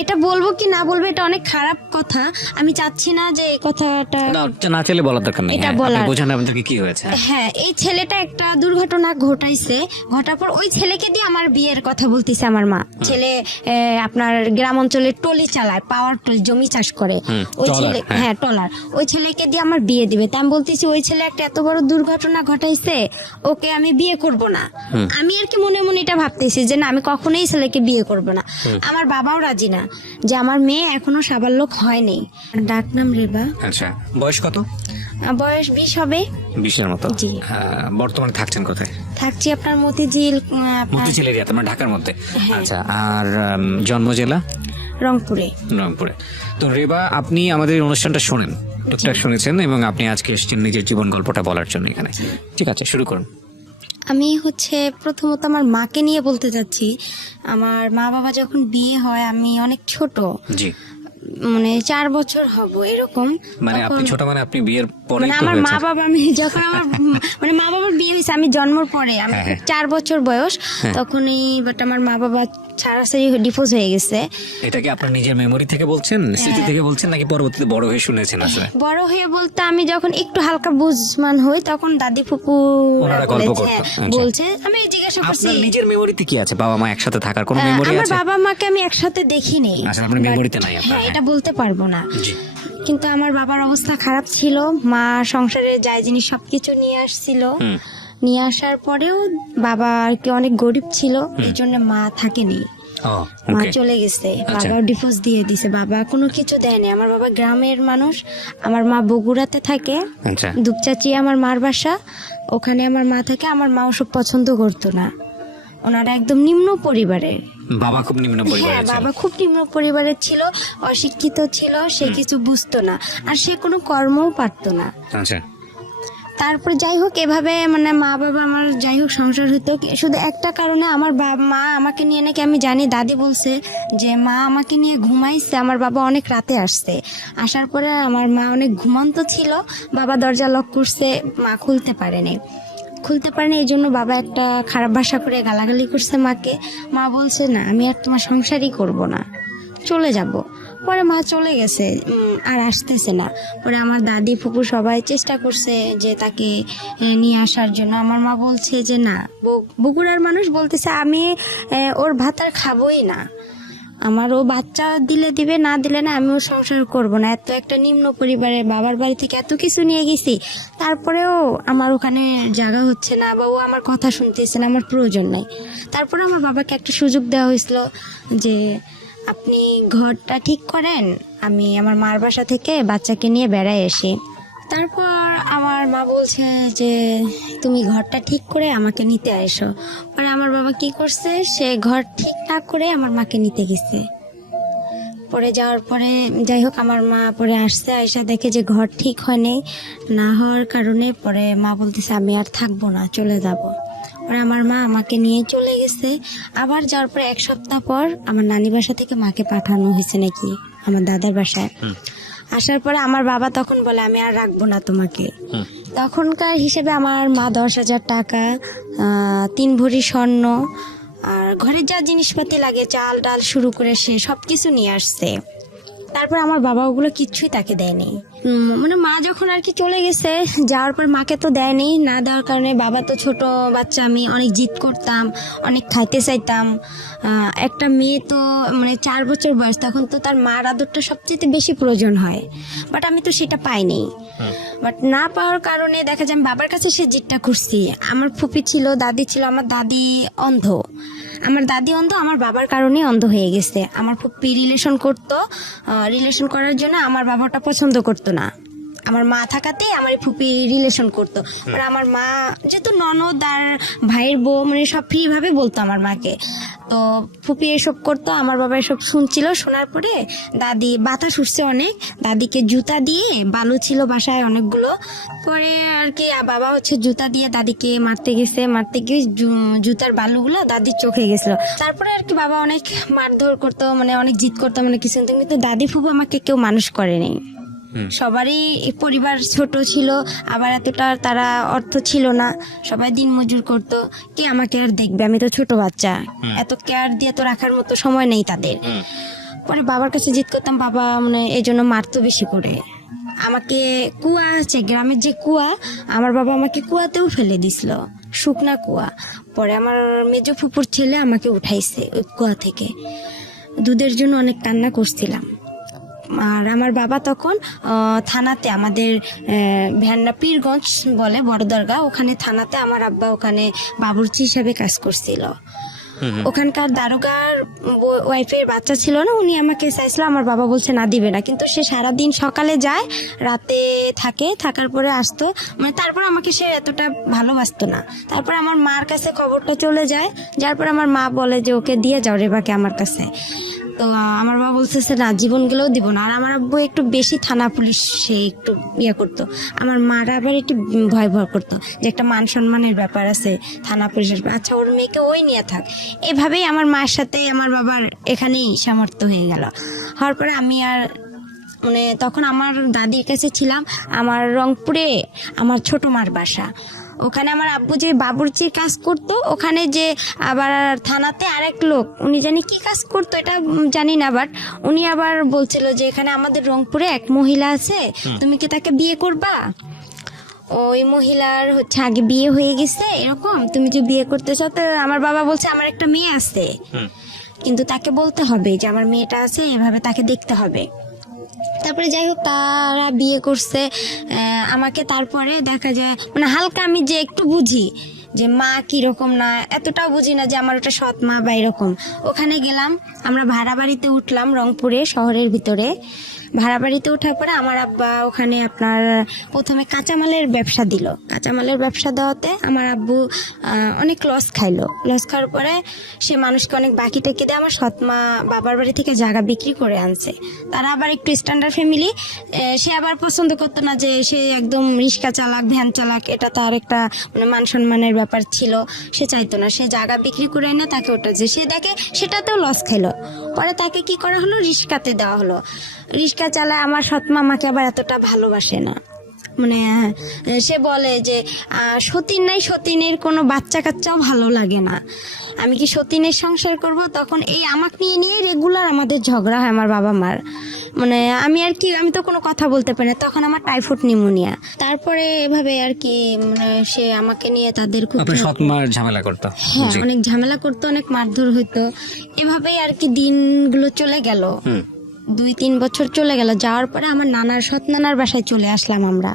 এটা বলবো কি না বলবো এটা অনেক খারাপ কথা, আমি চাচ্ছি না যে এই কথাটা না চাইলে বলার দরকার নেই, এটা আপনি বলার। বোঝান আমাদেরকে কি হয়েছে। হ্যাঁ, এই ছেলেটা একটা দুর্ঘটনা ঘটাইছে, ঘটার পর ওই ছেলেকে দিয়ে আমার বিয়ের কথা বলতেছে আমার মা। ছেলে আপনার গ্রাম অঞ্চলে টলি চালায়, পাওয়ার টলি, জমি চাষ করে। ওই ছেলে, হ্যাঁ টলার, ওই ছেলেকে দিয়ে আমার বিয়ে দিবে। তা আমি বলতেছি ওই ছেলে একটা এত বড় দুর্ঘটনা ঘটাইছে, ওকে আমি বিয়ে করব না। আমি আর কি মনে মনে এটা ভাবতেছি যে না, আমি কখনোই ছেলেকে বিয়ে করব না। আমার বাবাও রাজি না, যে আমার মেয়ে এখনো সাবালক হয়নি। ডাক নাম রেবা। আচ্ছা, বয়স কত? বয়স 20 হবে। 20-এর মতো। জি। বর্তমানে থাকছেন কোথায়? থাকছি আপনার মতিঝিল, মতিঝিল এরিয়াতে, মানে ঢাকার মধ্যে। আচ্ছা, আর জন্ম জেলা? রংপুরে। রংপুরে। তো রেবা, আপনি আমাদের অনুষ্ঠানটা শোনেন, টুকটাক শুনেছেন, এবং আপনি আজকে এসেছেন নিজের জীবন গল্পটা বলার জন্য এখানে। ঠিক আছে, শুরু করুন। আমি প্রথমত আমার মাকে নিয়ে বলতে চাচ্ছি। আমার মা বাবা যখন বিয়ে হয় আমি অনেক ছোট, জি। মানে 4 বছর হব এরকম। মানে আপনি ছোট, মানে আপনি বিয়ের পরে? মানে আমার মা বাবা, আমি যখন আমার মানে মা বাবার বিয়ে হয়েছে আমি জন্মের পরে, আমি 4 বছর বয়স তখনই। বাট আমার মা বাবা ছাড়াছাড়ি ডিভোর্স হয়ে গেছে। এটা কি আপনার নিজের মেমোরি থেকে বলছেন, স্মৃতি থেকে বলছেন, নাকি পরবর্তীতে বড় হয়ে শুনেছেন? আসলে বড় হয়ে বলতে আমি যখন একটু হালকা বুঝমান হই তখন দাদি ফুপু ওনারা গল্প করতো। বলছে, আমি জিজ্ঞাসা করছি আপনার নিজের মেমোরিতে কি আছে? বাবা মা একসাথে থাকার কোনো মেমোরি আমার আছে? বাবা মাকে আমি একসাথে দেখিনি। আসলে আপনার মেমোরিতে নাই আপনার। হ্যাঁ, এটা বলতে পারবো না। জি। কিন্তু আমার বাবার অবস্থা খারাপ ছিল, মা সংসারে যায় জিনিস সবকিছু নিয়ে আসছিল। নিয়ে আসার পরেও বাবা আর কি অনেক গরিব ছিল, এই জন্য মা থাকেনি, মা চলে গেছে। বাবাও ডিভোর্স দিয়ে দিছে, বাবা কোনো কিছু দেয়নি। আমার বাবা গ্রামের মানুষ, আমার মা বগুড়াতে থাকে। আচ্ছা। দুপচাচি আমার মার বাসা, ওখানে আমার মা থাকে। আমার মা ওসব পছন্দ করতো না, ওনারা একদম নিম্ন পরিবারে। বাবা খুব নিম্ন হ্যাঁ, পরিবারের ছিল? বাবা খুব নিম্ন পরিবারের ছিল, অশিক্ষিত ছিল, সে কিছু বুঝতো না, আর সে কোনো কর্মও পারতো না। আচ্ছা। তারপর যাই হোক এভাবে মানে মা বাবা আমার যাই হোক সংসার হতো। শুধু একটা কারণে আমার মা আমাকে নিয়ে, নাকি আমি জানি দাদি বলছে যে মা আমাকে নিয়ে ঘুমাইছে, আমার বাবা অনেক রাতে আসছে। আসার পরে আমার মা অনেক ঘুমন্ত ছিল, বাবা দরজা লক করছে, মা খুলতে পারেনি। এই জন্য বাবা একটা খারাপ ভাষা করে গালাগালি করছে মাকে। মা বলছে না, আমি আর তোমার সংসারই করব না, চলে যাব। পরে মা চলে গেছে, আর আসতেছে না। পরে আমার দাদি ফুপু সবাই চেষ্টা করছে যে তাকে নিয়ে আসার জন্য। আমার মা বলছে যে না, বগুড়ার মানুষ বলতেছে আমি ওর ভাত আর খাবোই না, আমার ও বাচ্চা দিলে দিবে, না দিলে না, আমি ওর সংসার করব না। এত একটা নিম্ন পরিবারে বাবার বাড়ি থেকে এত কিছু নিয়ে গেছি, তারপরেও আমার ওখানে জায়গা হচ্ছে না, বা ও আমার কথা শুনতেছে না, আমার প্রয়োজন নাই। তারপরে আমার বাবাকে একটা সুযোগ দেওয়া হয়েছিল যে আপনি ঘরটা ঠিক করেন, আমি আমার মার বাসা থেকে বাচ্চাকে নিয়ে বেড়াই আসি। তারপর আমার মা বলছে যে তুমি ঘরটা ঠিক করে আমাকে নিতে এসো। পরে আমার বাবা কি করছে, সে ঘর ঠিক না করে আমার মাকে নিতে গেছে। পরে যাওয়ার পরে যাই হোক আমার মা পরে আসছে, আয়সা দেখে যে ঘর ঠিক হয়নি, না হওয়ার কারণে পরে মা বলতেছে আমি আর থাকবো না, চলে যাব। পরে আমার মা আমাকে নিয়ে চলে গেছে। আবার যাওয়ার পরে 1 সপ্তাহ পর আমার নানি বাসা থেকে মাকে পাঠানো হয়েছে নাকি আমার দাদার বাসায়। আসার পরে আমার বাবা তখন বলে আমি আর রাখবো না তোমাকে। তখনকার হিসেবে আমার মা 10,000 টাকা, 3 ভরি স্বর্ণ, আর ঘরের যা জিনিসপাতি লাগে, চাল ডাল শুরু করে সে সবকিছু নিয়ে আসছে। তারপর আমার বাবা ওগুলো কিচ্ছুই তাকে দেয়নি। মানে মা যখন আর কি চলে গেছে, যাওয়ার পর মাকে তো দেয়নি, না দেওয়ার কারণে বাবা তো ছোট বাচ্চা, আমি অনেক জিদ করতাম, অনেক খাইতে চাইতাম। একটা মেয়ে তো মানে 4 বছর বয়স, তখন তো তার মার আদরটা সবচেয়ে বেশি প্রয়োজন হয়, বাট আমি তো সেটা পাইনি। বাট না পাওয়ার কারণে দেখা যায় আমি বাবার কাছে সে জিদটা করছি। আমার ফুপি ছিল, দাদি ছিল, আমার দাদি অন্ধ, আমার বাবার কারণে অন্ধ হয়ে গেছে। আমার ফুপি রিলেশন করার জন্য আমার বাবাটা পছন্দ করতো না, আমার মা থাকাতেই আমার ফুপি রিলেশন করতো। আর আমার মা যেহেতু ননদ আর ভাইয়ের বউ, মানে সব ফ্রি ভাবে বলতো আমার মাকে। তো ফুপি এসব করতো, আমার বাবা এসব শুনছিল। শোনার পরে দাদি বাতাস উঠছে অনেক, দাদিকে জুতা দিয়ে, বালু ছিল বাসায় অনেকগুলো, পরে আর কি বাবা জুতা দিয়ে দাদিকে মারতে গিয়ে জুতার বালুগুলো দাদির চোখে গেছিল। তারপরে আর কি বাবা অনেক মারধর করতো, মানে অনেক জিদ করতো, মানে কিছু। কিন্তু দাদি ফুপু আমাকে কেউ মানুষ করেনি। সবারই পরিবার ছোট ছিল, আবার এতটা তারা অর্থ ছিল না, সবাই দিন মজুর করতো। কে আমাকে আর দেখবে, আমি তো ছোট বাচ্চা, এত কেয়ার দিয়ে তো রাখার মতো সময় নেই তাদের। পরে বাবার কাছে জিদ করতাম, বাবা মানে এই জন্য মারতো বেশি করে আমাকে। কুয়া আছে গ্রামের যে কুয়া, আমার বাবা আমাকে কুয়াতেও ফেলে দিছিল, শুকনা কুয়া। পরে আমার মেজো ফুপুর ছেলে আমাকে উঠাইছে ওই কুয়া থেকে। দুধের জন্য অনেক কান্না করছিলাম। আর আমার বাবা তখন থানাতে, আমাদের ভ্যান্না পীরগঞ্জ বলে বড় দরগা, ওখানে থানাতে আমার আব্বা ওখানে বাবুর্চি হিসাবে কাজ করছিল। ওখানকার দারোগার ওয়াইফের বাচ্চা ছিল না, উনি আমাকে চাইছিল, আমার বাবা বলছে না দিবে না। কিন্তু সে সারাদিন সকালে যায়, রাতে থাকে, থাকার পরে আসতো, মানে তারপর আমাকে সে এতটা ভালোবাসতো না। তারপর আমার মার কাছে খবরটা চলে যায়, যার পর আমার মা বলে যে ওকে দিয়ে যাও রেবাকে আমার কাছে। তো আমার বাবা বলতেছে না, জীবন গেলেও দিব না। আর আমার আব্বু একটু বেশি থানা পুলিশ সে একটু ইয়ে করতো, আমার মারা আবার একটু ভয় করতো যে একটা মান সম্মানের ব্যাপার আছে থানা পুলিশের, আচ্ছা ওর মেয়েকে ওই নিয়ে থাক। এভাবেই আমার মার সাথে আমার বাবার এখানেই সামর্থ্য হয়ে গেল। হওয়ার পরে আমি আর মানে তখন আমার দাদির কাছে ছিলাম, আমার রংপুরে আমার ছোট মার বাসা। ওখানে আমার আব্বু যে বাবুর্চির কাজ করতো, ওখানে যে আবার থানাতে আরেক লোক, উনি জানি কি কাজ করতো এটা জানি না, বাট উনি আবার বলছিল যে এখানে আমাদের রংপুরে এক মহিলা আছে, তুমি কি তাকে বিয়ে করবা? ওই মহিলার হচ্ছে আগে বিয়ে হয়ে গেছে এরকম, তুমি যে বিয়ে করতে চাও। তো আমার বাবা বলছে আমার একটা মেয়ে আছে, কিন্তু তাকে বলতে হবে যে আমার মেয়েটা আছে, এভাবে তাকে দেখতে হবে। তারপরে যাই হোক তারা বিয়ে করছে আমাকে। তারপরে দেখা যায় মানে হালকা আমি যে একটু বুঝি যে মা কিরকম না, এতটাও বুঝি না যে আমার ওটা সৎ মা বা এরকম। ওখানে গেলাম, আমরা ভাড়া বাড়িতে উঠলাম রংপুরে শহরের ভিতরে। ভাড়া বাড়িতে ওঠার পরে আমার আব্বা ওখানে আপনার প্রথমে কাঁচামালের ব্যবসা দিল। কাঁচামালের ব্যবসা দেওয়াতে আমার আব্বু অনেক লস খাইলো। লস খাওয়ার পরে সে মানুষকে অনেক বাকি টেকে দিয়ে আমার সৎমা বাবার বাড়ি থেকে জায়গা বিক্রি করে আনছে। তারা আবার একটু স্ট্যান্ডার্ড ফ্যামিলি, সে আবার পছন্দ করতো না যে সে একদম রিক্সা চালাক ভ্যান চালাক, এটা তার একটা মানে মান সম্মানের ব্যাপার ছিল, সে চাইতো না। সে জায়গা বিক্রি করে এনে তাকে ওটা যে সে দেখে সেটাতেও লস খাইলো। পরে তাকে কি করা হলো, রিক্সাতে দেওয়া হলো। রিক্সা চালায় আমার সৎমা আমাকে আবার এতটা ভালোবাসে না, মানে সে বলে যে সতীন নাই, সতীনের কোনো বাচ্চা কাচ্চাও ভালো লাগে না, আমি কি সতীনের সংসার করব? তখন এই আমাকে নিয়ে রেগুলার আমাদের ঝগড়া হয় আমার বাবা মার। মানে আমি আর কি, আমি তো কোনো কথা বলতে পারি না, তখন আমার টাইফয়েড নিউমোনিয়া। তারপরে এভাবে আর কি মানে সে আমাকে নিয়ে তাদের খুব সৎমার ঝামেলা করতো, হ্যাঁ অনেক ঝামেলা করতো, অনেক মারধর হইতো। এভাবেই আর কি দিনগুলো চলে গেল। 2-3 বছর চলে গেল। যাওয়ার পরে আমার নানার সৎ নানার বাসায় চলে আসলাম আমরা।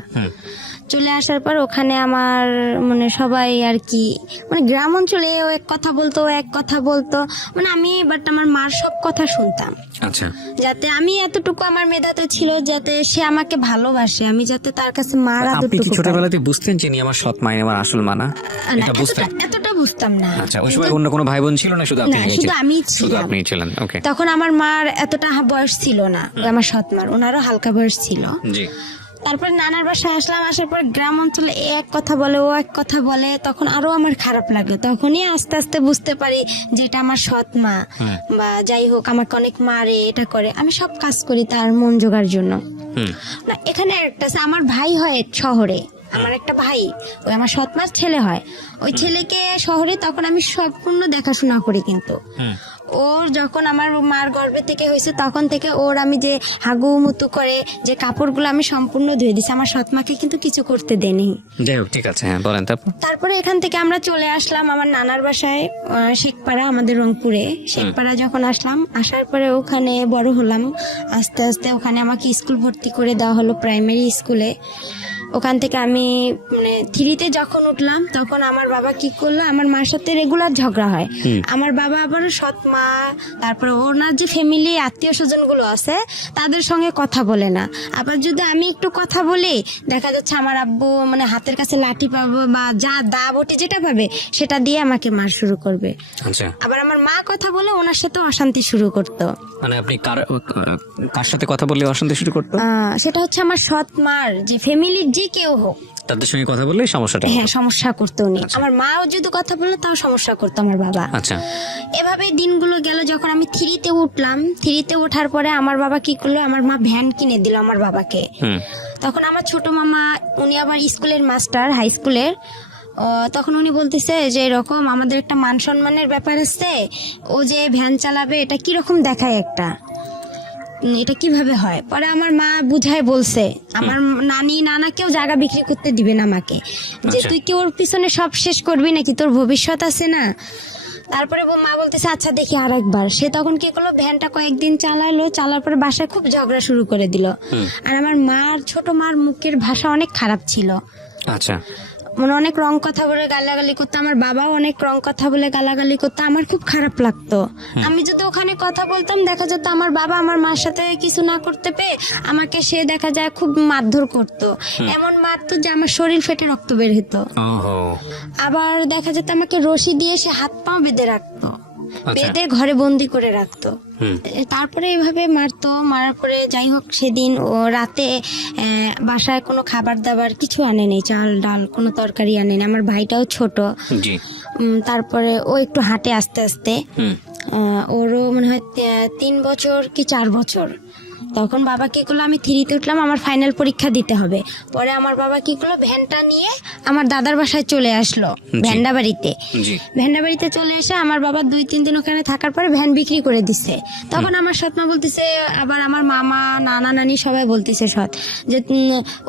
চলে আসার পর ওখানে আমার মানে সবাই আর কি মানে গ্রাম অঞ্চলে ও এক কথা বলতো, ও এক কথা বলতো, মানে আমি বাট আমার মার সব কথা শুনতাম। আচ্ছা, যাতে আমি এতটুকু আমার মেধাতে ছিল যাতে সে আমাকে ভালোবাসে, আমি যাতে তার কাছে মার আপনি কি এতটুকু ছোটবেলাতে বুঝতেন যে আমার সৎ মা আমার আসল মা না? এটা বুঝতেন? এতটা বুঝতাম না। আচ্ছা, ওই সময় অন্য কোনো ভাই বোন ছিল না, শুধু আপনি? না, শুধু আমি শুধু ছিলাম। আপনি ছিলেন, ওকে। তখন আমার মার এতটা বয়স ছিল না, আমার সৎ মার ওনারও হালকা বয়স ছিল। জি। তারপর নানার বাসায় আসলাম, আসার পর গ্রাম অঞ্চলে এক কথা বলে ও এক কথা বলে, তখন আরো আমার খারাপ লাগে। তখনই আস্তে আস্তে বুঝতে পারি যে এটা আমার সৎ মা, বা যাই হোক আমাকে অনেক মারে, এটা করে, আমি সব কাজ করি তার মন জোগার জন্য। না এখানে একটা আছে, আমার ভাই হয় শহরে, আমার একটা ভাই, ওই আমার সৎ মার ছেলে হয়, ওই ছেলেকে শহরে তখন আমি সম্পূর্ণ দেখাশোনা করি। কিন্তু ওর যখন আমার মার গর্ভে থেকে হয়েছে তখন থেকে ওর আমি যে হাগু মুতু করে যে কাপড়গুলো আমি সম্পূর্ণ ধুয়ে দিছি, আমার সৎমাকে কিন্তু কিছু করতে দেনি। যাই হোক, ঠিক আছে, হ্যাঁ বলেন। তারপরে এখান থেকে আমরা চলে আসলাম আমার নানার বাসায় শেখপাড়া, আমাদের রংপুরে শেখপাড়া। যখন আসলাম, আসার পরে ওখানে বড় হলাম আস্তে আস্তে। ওখানে আমাকে স্কুল ভর্তি করে দেওয়া হলো, প্রাইমারি স্কুলে। ওখান থেকে আমি মানে 3তে যখন উঠলাম তখন আমার বাবা কি করলো, আমার মার সাথে রেগুলার ঝগড়া হয়। আমার বাবা আবার সৎ মা, তারপরে ওনার যে ফ্যামিলি আত্মীয় স্বজন গুলো আছে তাদের সঙ্গে কথা বলে না। আবার যদি আমি একটু কথা বলি, দেখা যাচ্ছে আমার আব্বু মানে হাতের কাছে লাঠি পাবো বা যা দা বটি যেটা পাবে সেটা দিয়ে আমাকে মার শুরু করবে। আচ্ছা। আবার আমার মা কথা বলে ওনার সাথে অশান্তি শুরু করতো। মানে আপনি কার সাথে কথা বললে অশান্তি শুরু করতো? সেটা হচ্ছে আমার সৎ মার যে ফ্যামিলির যে কেউ হোক, তাদের সঙ্গে কথা বললে সমস্যাটা? হ্যাঁ, সমস্যা করতো উনি। আমার মাও যদি কথা বললে তাও সমস্যা করতো আমার বাবা। আচ্ছা। এভাবে দিনগুলো গেল। যখন আমি 3তে উঠলাম, 3তে ওঠার পরে আমার বাবা কি করলো, আমার মা ভ্যান কিনে দিল আমার বাবাকে। তখন আমার ছোট মামা, উনি আবার স্কুলের মাস্টার, হাই স্কুলের। তখন উনি বলতেছে যে এরকম আমাদের একটা মান সম্মানের ব্যাপার আছে, ও যে ভ্যান চালাবে এটা কিরকম দেখায় একটা। এটা কিভাবে হয়। পরে আমার মা বুঝায় বলছে, আমার নানি নানাকেও জায়গা বিক্রি করতে দিবেন আমাকে, যে আচ্ছা। তুই কি ওর পিছনে সব শেষ করবি নাকি, তোর ভবিষ্যৎ আছে না। তারপরে মা বলতেছে আচ্ছা দেখি আর একবার। সে তখন কি করলো, ভ্যানটা কয়েকদিন চালালো, চালার পরে বাসায় খুব ঝগড়া শুরু করে দিল। আর আমার ছোট মার মুখের ভাষা অনেক খারাপ ছিল, আচ্ছা, মানে অনেক রং কথা বলে গালাগালি করতো। আমার বাবাও অনেক রং কথা বলে গালাগালি করতো, আমার খুব খারাপ লাগতো। আমি যদি ওখানে কথা বলতাম, দেখা যেত আমার বাবা আমার মার সাথে কিছু না করতে পেয়ে আমাকে সে দেখা যায় খুব মারধর করতো, এমন মারতো যে আমার শরীর ফেটে রক্ত বের হতো। ওহো, আবার দেখা যেত আমাকে রশি দিয়ে সে হাত পা বেঁধে রাখতো, আচ্ছা। বেঁধে ঘরে বন্দি করে রাখতো। হুম। তারপরে এইভাবে মারতো, মারার পরে যাই হোক সেদিন ও রাতে বাসায় কোনো খাবার দাবার কিছু আনেনি, চাল ডাল কোনো তরকারি আনেনি। আমার ভাইটাও ছোট। জি। তারপরে ও একটু হাঁটে আস্তে আস্তে। হুম। ওরও মনে হয় 3 বছর কি 4 বছর। তখন বাবা কি করলো, আমি 3-তে উঠলাম, আমার ফাইনাল পরীক্ষা দিতে হবে। পরে আমার বাবা কি করলো, ভ্যানটা নিয়ে আমার দাদার বাসায় চলে আসলো, ভ্যান্ডাবাড়িতে। জি। ভ্যান্ডাবাড়িতে চলে এসে আমার বাবা 2-3 দিন ওখানে থাকার পরে ভ্যান বিক্রি করে দিছে। তখন আমার সৎমা বলতেছে, আবার আমার মামা নানা নানি সবাই বলতেছে যে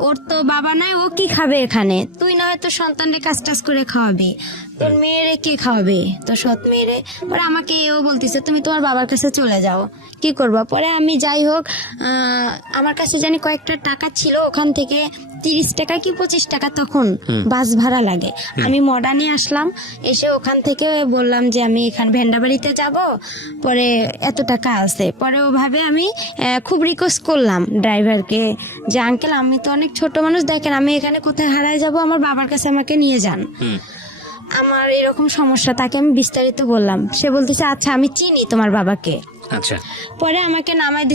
ওর তো বাবা নাই, ও কি খাবে এখানে, তুই না হয়তো সন্তানরে কাজ টাজ করে খাওয়াবি, তোর মেয়েরে কে খাওয়াবে, তোর সৎ মেয়েরে। পরে আমাকে এও বলতেছে তুমি তোমার বাবার কাছে চলে যাও, কি করবা। পরে আমি যাই হোক, আমার কাছে জানি কয়েকটা টাকা ছিল, ওখান থেকে 30 টাকা কি 25 টাকা তখন বাস ভাড়া লাগে। আমি মডার্নে আসলাম, এসে ওখান থেকে বললাম যে আমি এখানে ভেন্ডাবাড়িতে যাব, পরে এত টাকা আছে। পরে ওভাবে আমি খুব রিকোয়েস্ট করলাম ড্রাইভারকে যে আঙ্কেল আমি তো অনেক ছোট মানুষ, দেখেন আমি এখানে কোথায় হারায় যাব, আমার বাবার কাছে আমাকে নিয়ে যান, আমার এরকম সমস্যা। তাকে আমি বিস্তারিত বললাম, সে বলতেছে আচ্ছা আমি চিনি তোমার বাবাকে। আচ্ছা। পরে আমাকে নামাই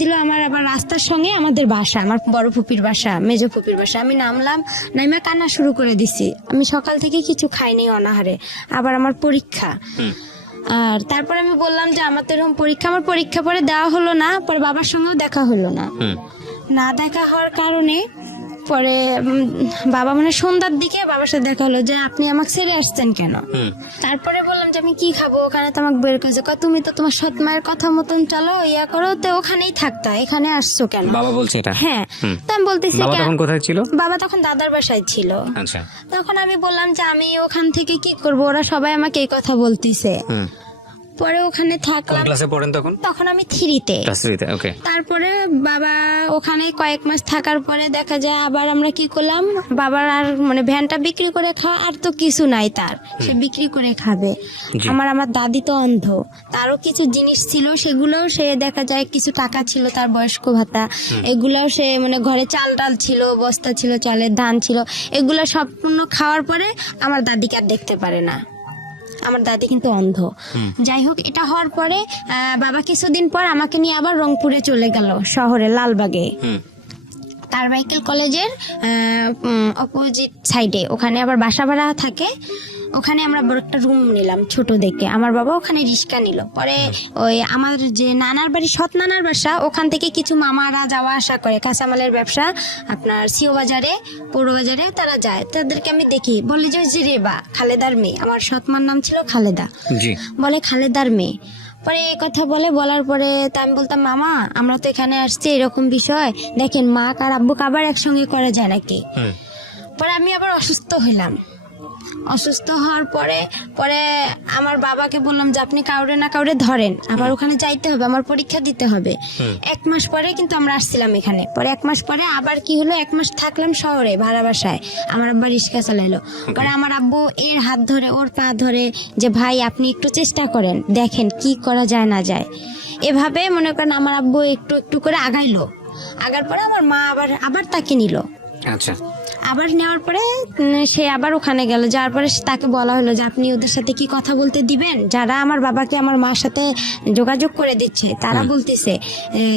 দিল আমার আবার রাস্তার সঙ্গে আমাদের বাসা, আমার বড় ফুপির বাসা, মেজো ফুপির বাসা। আমি নামলাম, নাইমা কান্না শুরু করে দিছি। আমি সকাল থেকে কিছু খাইনি অনাহারে, আবার আমার পরীক্ষা। আর তারপর আমি বললাম যে আমার তো এরকম পরীক্ষা, আমার পরীক্ষা পরে দেওয়া হলো না, পরে বাবার সঙ্গেও দেখা হলো না। না দেখা হওয়ার কারণে পরে বাবা মানে সন্ধ্যার দিকে বাবার সাথে দেখা হলো যে আপনি আমাকে ছেড়ে আসছেন কেন। তারপরে বললাম যে আমি কি খাবো, ওখানে তো আমাকে বের করেছে, তুমি তো তোমার সৎ মায়ের কথা মতন চলো, ইয়া করো, তো ওখানেই থাকতা, এখানে আসছো কেন। বাবা বলছে এটা? হ্যাঁ। তো আমি বলতেছি বাবা তখন কোথায় ছিল? বাবা তখন দাদার বাসায় ছিল। আচ্ছা। তখন আমি বললাম যে আমি ওখান থেকে কি করব, ওরা সবাই আমাকে এই কথা বলতিছে। পরে ওখানে কোন থাকলাম, ক্লাসে পড়েন তখন? তখন আমি 3-তে। ক্লাস 3-তে, ওকে। তারপরে বাবা ওখানে কয়েক মাস থাকার পরে দেখা যায় আবার আমরা কি করলাম, বাবার আর মানে ভ্যানটা বিক্রি করে খাওয়া আর তো কিছু নাই তার, সে বিক্রি করে খাবে। জি। আমার দাদি তো অন্ধ, তারও কিছু জিনিস ছিল, সেগুলোও সে দেখা যায় কিছু টাকা ছিল তার বয়স্ক ভাতা, এগুলাও সে মানে ঘরে চাল ডাল ছিল, বস্তা ছিল, চালের ধান ছিল, এগুলো সম্পূর্ণ খাওয়ার পরে আমার দাদিকে আর দেখতে পারে না। আমার দাদি কিন্তু অন্ধ। যাই হোক, এটা হওয়ার পরে বাবা কিছুদিন পর আমাকে নিয়ে আবার রংপুরে চলে গেল, শহরে লালবাগে, কারমাইকেল কলেজের অপোজিট সাইডে। ওখানে আবার বাসা ভাড়া থাকে, ওখানে আমরা বড় একটা রুম নিলাম ছোট দেখে। আমার বাবা ওখানে রিক্সা নিল। পরে ওই আমার যে নানার বাড়ি, সৎ নানার বাসা, ওখান থেকে কিছু মামারা যাওয়া আসা করে, কাঁচামালের ব্যবসা আপনার সিও বাজারে, পৌর বাজারে তারা যায়, তাদেরকে আমি দেখি, বলে যে ওই যে রেবা, খালেদার মেয়ে, আমার সৎমার নাম ছিল খালেদা, জি। বলে খালেদার মেয়ে। পরে এই কথা বলার পরে তা আমি বলতাম মামা আমরা তো এখানে আসছি, এরকম বিষয় দেখেন, মা আর আব্বুকে আবার একসঙ্গে করা যায় নাকি। পরে আমি আবার অসুস্থ হইলাম। অসুস্থ হওয়ার পরে আমার বাবাকে বললাম যে আপনি কাউরে না কাউরে ধরেন, আবার ওখানে যাইতে হবে, আমার পরীক্ষা দিতে হবে। 1 মাস পরে কিন্তু আমরা আসছিলাম এখানে। পরে 1 মাস পরে আবার কি হলো, 1 মাস থাকলাম শহরে ভাড়া বাসায়, আমার আব্বা রিক্সা চালাইলো। পরে আমার আব্বু এর হাত ধরে ওর পা ধরে যে ভাই আপনি একটু চেষ্টা করেন, দেখেন কি করা যায় না যায়। এভাবে মনে করেন আমার আব্বু একটু একটু করে আগাইলো। আগার পরে আমার মা আবার তাকে নিল। আচ্ছা। আবার নেওয়ার পরে সে আবার ওখানে গেল, যার পরে তাকে বলা হলো যে আপনি ওদের সাথে কি কথা বলতে দিবেন, যারা আমার বাবাকে আমার মার সাথে যোগাযোগ করে দিচ্ছে তারা বলতেছে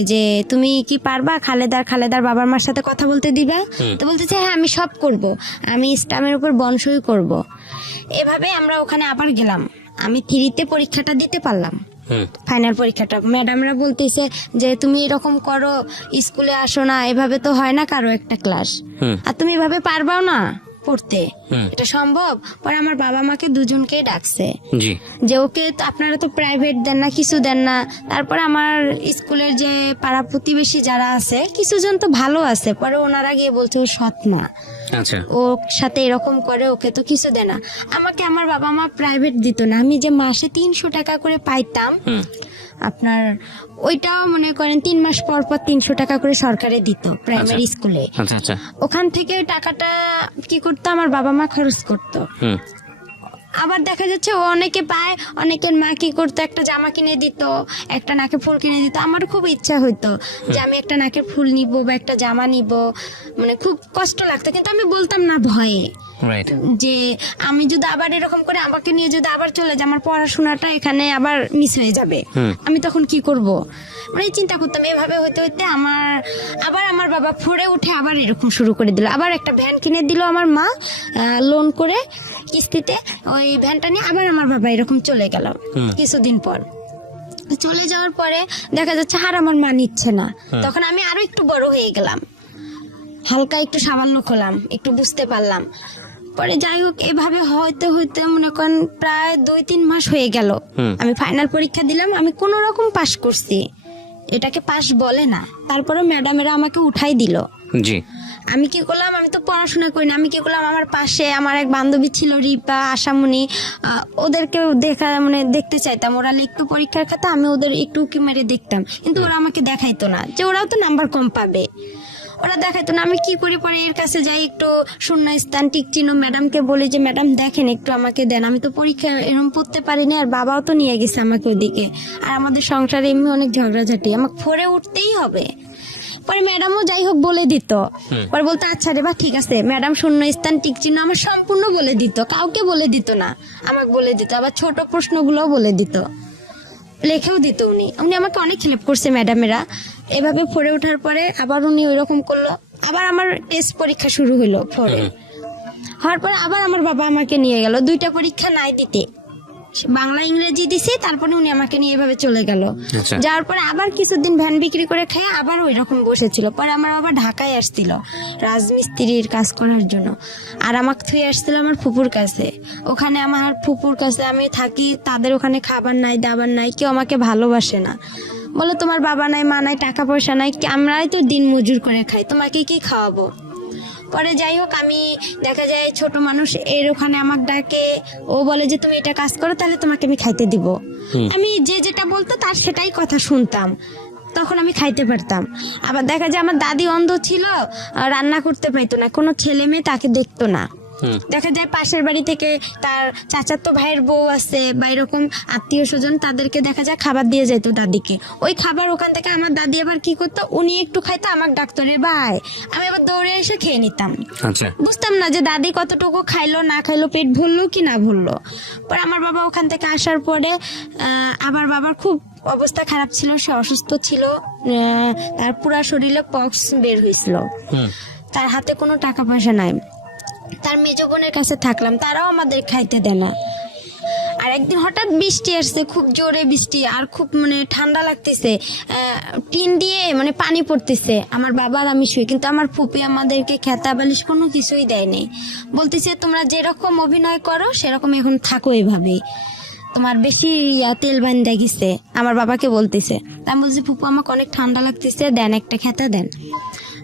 যে তুমি কি পারবা খালেদার বাবার মার সাথে কথা বলতে দিবা। তো বলতেছে হ্যাঁ আমি সব করব, আমি ইসলামের উপর বনসই করব। এভাবে আমরা ওখানে আবার গেলাম। আমি 3-তে পরীক্ষাটা দিতে পারলাম, ফাইনাল পরীক্ষাটা। ম্যাডামরা বলতেছে যে তুমি এরকম করো, স্কুলে আসো না, এভাবে তো হয় না কারো একটা ক্লাস, আর তুমি এভাবে পারবাও না, পড়তে, এটা সম্ভব? পরে আমার বাবা মাকে দুজনকেই ডাকছে জি যে ওকে তো আপনারা তো প্রাইভেট দেন না, কিছু দেন না। তারপরে আমার স্কুলের যে পাড়া প্রতিবেশী যারা আছে কিছুজন তো ভালো আছে, পরে ওনারা গিয়ে বলছে ও সৎ না, আচ্ছা ওর সাথে এরকম করে, ওকে তো কিছু দেয় না। আমাকে আমার বাবা মা প্রাইভেট দিত না, আমি যে মাসে 300 টাকা করে পাইতাম আপনার, ওইটাও মনে করেন 3 মাস পর পর 300 টাকা করে সরকারে দিত প্রাইমারি স্কুলে। আচ্ছা আচ্ছা ওখান থেকে টাকাটা কি করতো আমার বাবা মা খরচ করতো। আবার দেখা যাচ্ছে ও অনেকে পায়, অনেকের মা কি করতো একটা জামা কিনে দিত, একটা নাকে ফুল কিনে দিত। আমার খুব ইচ্ছা হইতো যে আমি একটা নাকের ফুল নিব বা একটা জামা নিব, মানে খুব কষ্ট লাগতো, কিন্তু আমি বলতাম না ভয়ে রাইট যে আমি যদি আবার এরকম করে আমাকে নিয়ে যদি আবার চলে যায়, আমার পড়াশোনাটা এখানে আবার মিস হয়ে যাবে, আমি তখন কি করব, মানে চিন্তা করতাম। এভাবে হইতে হইতে আমার বাবা ফোরে উঠে আবার এরকম শুরু করে দিল। আবার একটা ভ্যান কিনে দিল আমার মা লোন করে কিস্তিতে, ওই ভ্যানটা নিয়ে আবার আমার বাবা এরকম চলে গেল। কিছুদিন পর চলে যাওয়ার পরে দেখা যাচ্ছে আর আমার মা নিচ্ছে না, তখন আমি আরো একটু বড় হয়ে গেলাম, হালকা একটু সামান্য হলাম, একটু বুঝতে পারলাম। পরে যাই হোক এভাবে হইতে হইতে মনে করেন প্রায় 2-3 মাস হয়ে গেল। আমি ফাইনাল পরীক্ষা দিলাম, আমি কোন রকম পাশ করছি, এটাকে পাশ বলে না। তারপরে ম্যাডামেরা আমাকে উঠাই দিল। জি আমি কি করলাম, আমি তো পড়াশোনা করি না, আমি কি করলাম, আমার পাশে আমার এক বান্ধবী ছিল রিপা, আশামণি, ওদেরকেও দেখতে চাইতাম। ওরা লিখতো পরীক্ষার খাতা, আমি ওদের একটু উকি মেরে দেখতাম, কিন্তু ওরা আমাকে দেখাইতো না যে ওরাও তো নাম্বার কম পাবে, ওরা দেখাইতো না। আমি কি করি, পরে এর কাছে যাই, একটু শূন্য স্থান টিক চিহ্ন ম্যাডামকে বলি যে ম্যাডাম দেখেন একটু আমাকে দেন, আমি তো পরীক্ষা এরকম পড়তে পারিনি, আর বাবাও তো নিয়ে গেছে আমাকে ওদিকে, আর আমাদের সংসারে এমনি অনেক ঝগড়াঝাটি, আমাকে ফোরে উঠতেই হবে। পরে ম্যাডামও যাই হোক বলে দিত, পরে বলতো আচ্ছা রে বা ঠিক আছে। ম্যাডাম শূন্য স্থান টিক চিহ্ন আমার সম্পূর্ণ বলে দিত, কাউকে বলে দিত না, আমাকে বলে দিত। আবার ছোট প্রশ্নগুলোও বলে দিত, লেখেও দিত। উনি আমাকে অনেক হেল্প করছে ম্যাডামেরা। এভাবে ফোরে ওঠার পরে আবার উনি ওইরকম করলো, আবার আমার টেস্ট পরীক্ষা শুরু হলো ফোরে হওয়ার পরে আবার আমার বাবা আমাকে নিয়ে গেল 2টা পরীক্ষা নাই দিতে, বাংলা ইংরেজি দিছি, তারপরে উনি আমাকে নিয়ে এভাবে চলে গেল। আচ্ছা। যাওয়ার পরে আবার কিছুদিন ভ্যান বিক্রি করে খেয়ে আবার ওই রকম বসেছিল। পরে আমার আবার ঢাকায় আসছিল রাজমিস্ত্রির কাজ করার জন্য, আর আমাকে থুয়ে আসছিল আমার ফুপুর কাছে। ওখানে আমার ফুপুর কাছে আমি থাকি, তাদের ওখানে খাবার নাই, দাবার নাই, কেউ আমাকে ভালোবাসে না, বলে তোমার বাবা নাই, মা নাই, টাকা পয়সা নাই, আমরাই তো দিন মজুর করে খাই, তোমাকে কি খাওয়াবো। পরে যাই হোক আমি দেখা যায় ছোট মানুষ, এর ওখানে আমাকে ডাকে, ও বলে যে তুমি এটা কাজ করো, তাহলে তোমাকে আমি খাইতে দিব। আমি যে যেটা বলতো তার সেটাই কথা শুনতাম, তখন আমি খাইতে পারতাম। আবার দেখা যায় আমার দাদি অন্ধ ছিল, রান্না করতে পাইতো না, কোনো ছেলে মেয়ে তাকে দেখতো না। দেখা যায় পাশের বাড়ি থেকে তার চাচাতো ভাইয়ের বউ আছে বা এরকম আত্মীয় স্বজন, তাদেরকে দেখা যায় খাবার দিয়ে যেত দাদিকে। ওই খাবার ওখান থেকে আমার দাদি আবার কি করতো, উনি একটু খাইতো, আমাকে ডাক্তারের ভাই, আমি আবার দৌড়ে এসে খেয়ে নিতাম। আচ্ছা বুঝতাম না যে দাদি কতটুকু খাইলো না খাইলো, পেট ভরলো কি না ভরলো। পরে আমার বাবা ওখান থেকে আসার পরে আবার বাবার খুব অবস্থা খারাপ ছিল, সে অসুস্থ ছিল, তার পুরা শরীরে পক্স বের হয়েছিল, তার হাতে কোনো টাকা পয়সা নাই। তার মেজ বোনের কাছে থাকলাম, তারাও আমাদের খাইতে দেয় না। আর একদিন হঠাৎ বৃষ্টি আসছে, খুব জোরে বৃষ্টি, আর খুব ঠান্ডা লাগতেছে, টিন দিয়ে পানি পড়তেছে। আমার বাবা আর আমি শুই, কিন্তু আমার ফুপি আমাদেরকে খেতা বালিশ কোনো কিছুই দেয়নি, বলতেছে তোমরা যেরকম অভিনয় করো সেরকম এখন থাকো, এভাবেই, তোমার বেশি তেল বান্ধা গেছে, আমার বাবাকে বলতেছে। আমি বলছি ফুপু আমাকে অনেক ঠান্ডা লাগতেছে, দেন একটা খেতা দেন।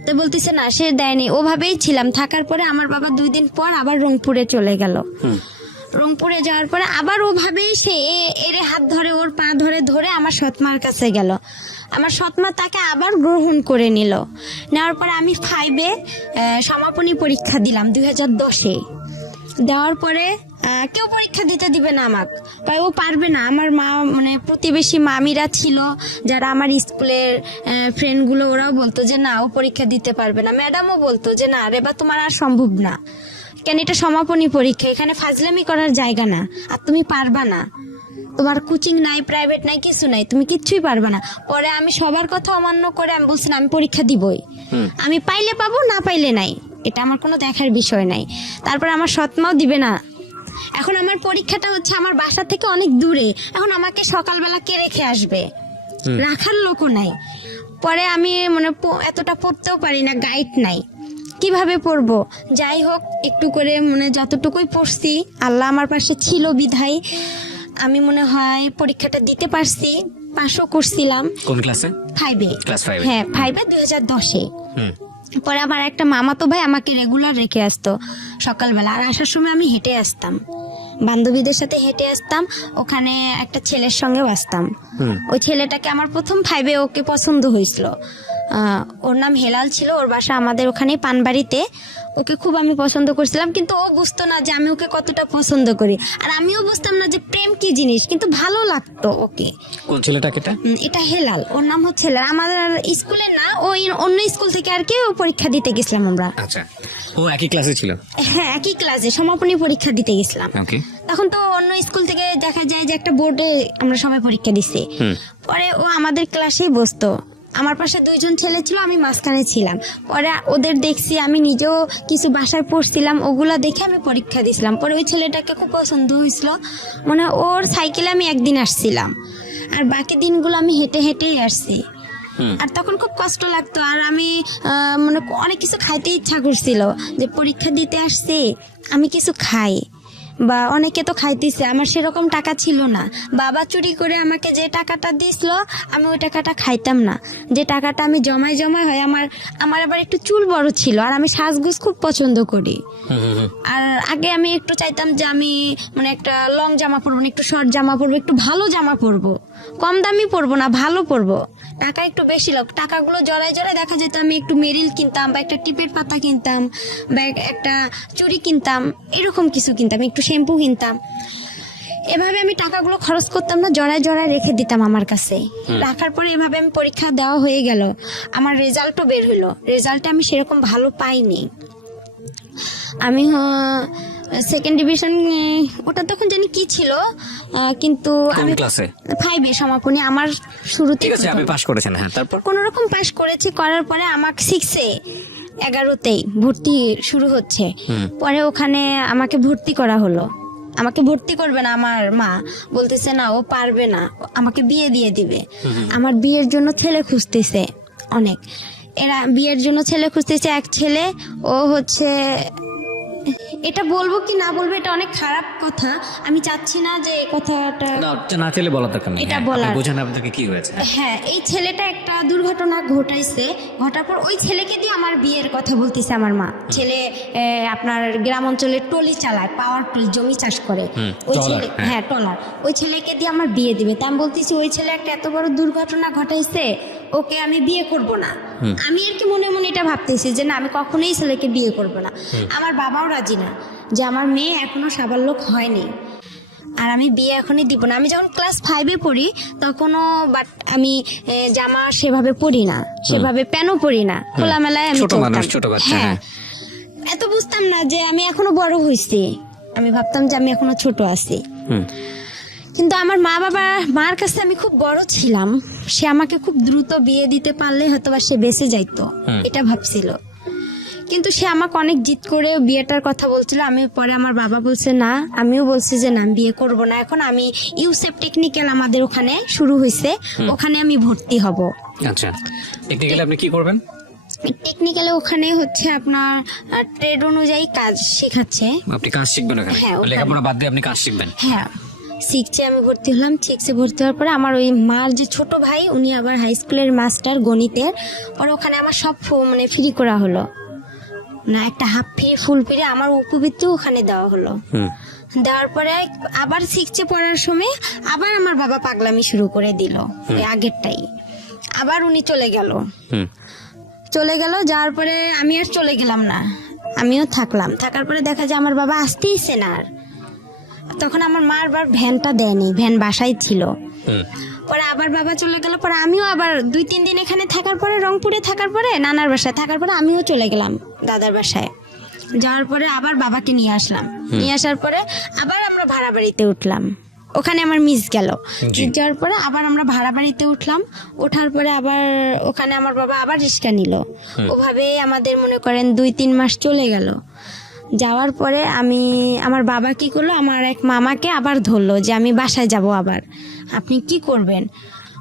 তো বলতেছে না, সে দেয়নি। ওভাবেই ছিলাম। থাকার পরে আমার বাবা 2 দিন পর আবার রংপুরে চলে গেল। রংপুরে যাওয়ার পরে আবার ওভাবেই সে এর হাত ধরে, ওর পা ধরে ধরে আমার সৎমার কাছে গেল। আমার সৎমা তাকে আবার গ্রহণ করে নিল। নেওয়ার পরে আমি 5-এ সমাপনী পরীক্ষা দিলাম 2010-এ। দেওয়ার পরে কেউ পরীক্ষা দিতে দিবে না আমাকে, তাই ও পারবে না। আমার মা প্রতিবেশী মামিরা ছিল যারা আমার স্কুলের ফ্রেন্ডগুলো, ওরাও বলতো যে না ও পরীক্ষা দিতে পারবে না। ম্যাডামও বলতো যে না রেবা তোমার আর সম্ভব না, কেন এটা সমাপনী পরীক্ষা, এখানে ফাজলামি করার জায়গা না, আর তুমি পারবা না, তোমার কোচিং নাই, প্রাইভেট নাই, কিছু নাই, তুমি কিচ্ছুই পারবা না। পরে আমি সবার কথা অমান্য করে আমি বলছি না আমি পরীক্ষা দিবই, আমি পাইলে পাবো, না পাইলে নাই, এটা আমার কোনো দেখার বিষয় নাই। তারপরে আমার সৎমাও দিবে না। এখন আমার পরীক্ষাটা হচ্ছে আমার বাসা থেকে অনেক দূরে, এখন আমাকে সকালবেলা কে রেখে আসবে, রাখার লোকও নাই। পরে আমি এতটা পড়তেও পারি না, গাইড নাই। কিভাবে পড়বো। যাই হোক, একটু করে মানে যতটুকুই পড়ছি, আল্লাহ আমার পাশে ছিল বিধায় আমি মনে হয় পরীক্ষাটা দিতে পারছি, পাশও করছিলাম। কোন ক্লাসে? 5-এ। ক্লাস 5 হ্যাঁ 5-এ 2010-এ। হুম পরে আমার একটা মামাতো ভাই আমাকে রেগুলার রেখে আসতো সকালবেলা, আর আসার সময় আমি হেঁটে আসতাম, বান্ধবীদের সাথে হেঁটে আসতাম। ওখানে একটা ছেলের সঙ্গে আসতাম। হুম ওই ছেলেটাকে আমার প্রথম 5-এ ওকে পছন্দ হয়েছিল। ওর নাম হেলাল ছিল, ওর বাসা আমাদের ওখানে পানবাড়িতে। ওকে খুব আমি পছন্দ করছিলাম, কিন্তু ও বুঝতো না যে আমি ওকে কতটা পছন্দ করি, আর আমিও বুঝতাম না যে প্রেম কি জিনিস, কিন্তু ভালো লাগতো ওকে। কোন ছেলেটাকে এটা? এটা হেলাল, ওর নাম হচ্ছে হেলাল। আমাদের স্কুলে না, ওই অন্য স্কুল থেকে আর কি ও পরীক্ষা দিতে গেছিলাম আমরা। আচ্ছা, ও একই ক্লাসে ছিল? হ্যাঁ, একই ক্লাসে সমাপনী পরীক্ষা দিতে গেছিলাম। ওকে। তখন তো অন্য স্কুল থেকে দেখা যায় যে একটা বোর্ডে আমরা সবাই পরীক্ষা দিছি। পরে ও আমাদের ক্লাসেই বসতো, আমার পাশে 2জন ছেলে ছিল, আমি মাঝখানে ছিলাম। পরে ওদের দেখছি, আমি নিজেও কিছু বাসায় পড়ছিলাম, ওগুলা দেখে আমি পরীক্ষা দিছিলাম। পরে ওই ছেলেটাকে খুব পছন্দ হয়েছিল, মানে ওর সাইকেলে আমি একদিন আসছিলাম, আর বাকি দিনগুলো আমি হেঁটে হেঁটেই আসছি। আর তখন খুব কষ্ট লাগতো, আর আমি মানে অনেক কিছু খাইতে ইচ্ছা করছিল, যে পরীক্ষা দিতে আসছি আমি কিছু খাই, বা অনেকে তো খাইতেছে, আমার সেরকম টাকা ছিল না। বাবা চুরি করে আমাকে যে টাকাটা দিছিল, আমি ওই টাকাটা খাইতাম না। যে টাকাটা আমি জমায় জমায় হয়, আমার আবার একটু চুল বড় ছিল, আর আমি সাজগোজ খুব পছন্দ করি। আর আগে আমি একটু চাইতাম যে আমি মানে একটা লং জামা পরবো না, একটু শর্ট জামা পরবো, একটু ভালো জামা পরবো, কম দামি পরবো না, ভালো পরবো। টাকা একটু বেশি লোক, টাকাগুলো জড়ায় জড়ায় দেখা যেত আমি একটু মেরিল কিনতাম, বা একটা টিপের পাতা কিনতাম, বা একটা চুড়ি কিনতাম, এরকম কিছু কিনতাম, একটু শ্যাম্পু কিনতাম। এভাবে আমি টাকাগুলো খরচ করতাম না, জড়ায় জড়ায় রেখে দিতাম আমার কাছে। রাখার পরে এভাবে আমি পরীক্ষা দেওয়া হয়ে গেল, আমার রেজাল্টও বের হলো। রেজাল্টে আমি সেরকম ভালো পাইনি, আমি সেকেন্ড ডিভিশন, ওটা তখন জানি কি ছিল, কিন্তু আমি ক্লাসে 5-এ সমাপনী আমার শুরুতে। ঠিক আছে, আপনি পাস করেছেন। হ্যাঁ, তারপর? কোন রকম পাস করেছি, করার পরে আমাকে 6-এ 11তেই ভর্তি শুরু হচ্ছে। পরে ওখানে আমাকে ভর্তি করা হলো। আমাকে ভর্তি করবে না, আমার মা বলতেছে না ও পারবে না, আমাকে বিয়ে দিয়ে দিবে। আমার বিয়ের জন্য ছেলে খুঁজতেছে অনেক, এরা বিয়ের জন্য ছেলে খুঁজতেছে। এক ছেলে, ও হচ্ছে, এটা বলবো কি না বলবো এটা অনেক খারাপ কথা, আমি চাচ্ছি না যে এই কথাটা না চাইলে বলার দরকার নেই। এটা বলার। বোঝান আপনাকে কি হয়েছে। হ্যাঁ, এই ছেলেটা একটা দুর্ঘটনা ঘটাইছে, ঘটার পর ওই ছেলেকে দিয়ে আমার বিয়ের কথা বলতেছে আমার মা। ছেলে আপনার গ্রাম অঞ্চলে টলি চালায়, পাওয়ার টলি, জমি চাষ করে। ওই ছেলে, হ্যাঁ টলার, ওই ছেলেকে দিয়ে আমার বিয়ে দিবে। তা আমি বলতেছি ওই ছেলে একটা এত বড় দুর্ঘটনা ঘটাইছে, ওকে আমি বিয়ে করব না। আমি আর কি মনে মনে এটা ভাবতেছি যে না, আমি কখনোই ছেলেকে বিয়ে করব না। আমার বাবাও রাজি না, যে আমার মেয়ে এখনো সাবালক হয়নি, আর আমি বিয়ে এখনই দিব না। আমি যখন ক্লাস 5-এ পড়ি তখনও, বাট আমি জামা সেভাবে পরি না, সেভাবে প্যান্টও পরি না, খোলামেলায় আমি চলতাম। হ্যাঁ, এত বুঝতাম না যে আমি এখনো বড় হইছি, আমি ভাবতাম যে আমি এখনো ছোট আছি। কিন্তু আমার মার কাছে আমি খুব বড় ছিলাম, সে আমাকে খুব দ্রুত বিয়ে দিতে পারলে হয়তো বা সে বেঁচে যাইতো, এটা ভাবছিল। কিন্তু সে আমাকে অনেক জিদ করে বিয়েটার কথা বলছিল। আমি পরে আমার বাবা বলছে না, আমিও বলছি যে না, বিয়ে করব না এখন। আমি ইউসেফ টেকনিক্যাল আমাদের ওখানে শুরু হয়েছে, ওখানে আমি ভর্তি হব। আচ্ছা, টেকনিক্যালি আপনি কি করবেন? টেকনিক্যালে ওখানে হচ্ছে আপনার ট্রেড অনুযায়ী কাজ শেখাচ্ছে। আপনি কাজ শিখবেন ওখানে? হ্যাঁ, লেখাপড়া বাদ দিয়ে আপনি কাজ শিখবেন? হ্যাঁ, 6-এ আমি ভর্তি হলাম। 6-এ ভর্তি হওয়ার পরে আমার ওই মার যে ছোট ভাই, উনি আবার হাই স্কুলের মাস্টার গণিতের। পরে ওখানে আমার সব মানে ফ্রি করা হলো না, একটা হাফ ফ্রি ফুল ফ্রি আমার উপবৃত্তি ওখানে দেওয়া হলো। দেওয়ার পরে আবার 6-এ পড়ার সময় আবার আমার বাবা পাগলামি শুরু করে দিল, ওই আগেরটাই। আবার উনি চলে গেল, যাওয়ার পরে আমি আর চলে গেলাম না, আমিও থাকলাম। থাকার পরে দেখা যায় আমার বাবা আসতেইছে না। আর তখন আমার মা আবার ভ্যানটা দেয়নি, ভ্যান বাসায় ছিল। পরে আবার বাবা চলে গেল, পরে আমিও আবার 2-3 দিন এখানে থাকার পরে, রংপুরে থাকার পরে, নানার বাসায় থাকার পরে আমিও চলে গেলাম দাদার বাসায়। যাওয়ার পরে আবার বাবাকে নিয়ে আসলাম, নিয়ে আসার পরে আবার আমরা ভাড়া বাড়িতে উঠলাম। ওখানে আমার মিস গেল, যাওয়ার পরে আবার আমরা ভাড়া বাড়িতে উঠলাম। ওঠার পরে আবার ওখানে আমার বাবা আবার রিক্সা নিল। ওভাবে আমাদের মনে করেন 2-3 মাস চলে গেল। যাওয়ার পরে আমার বাবা কি করলো, আমার এক মামাকে আবার ধরলো যে আমি বাসায় যাব। আবার আপনি কি করবেন?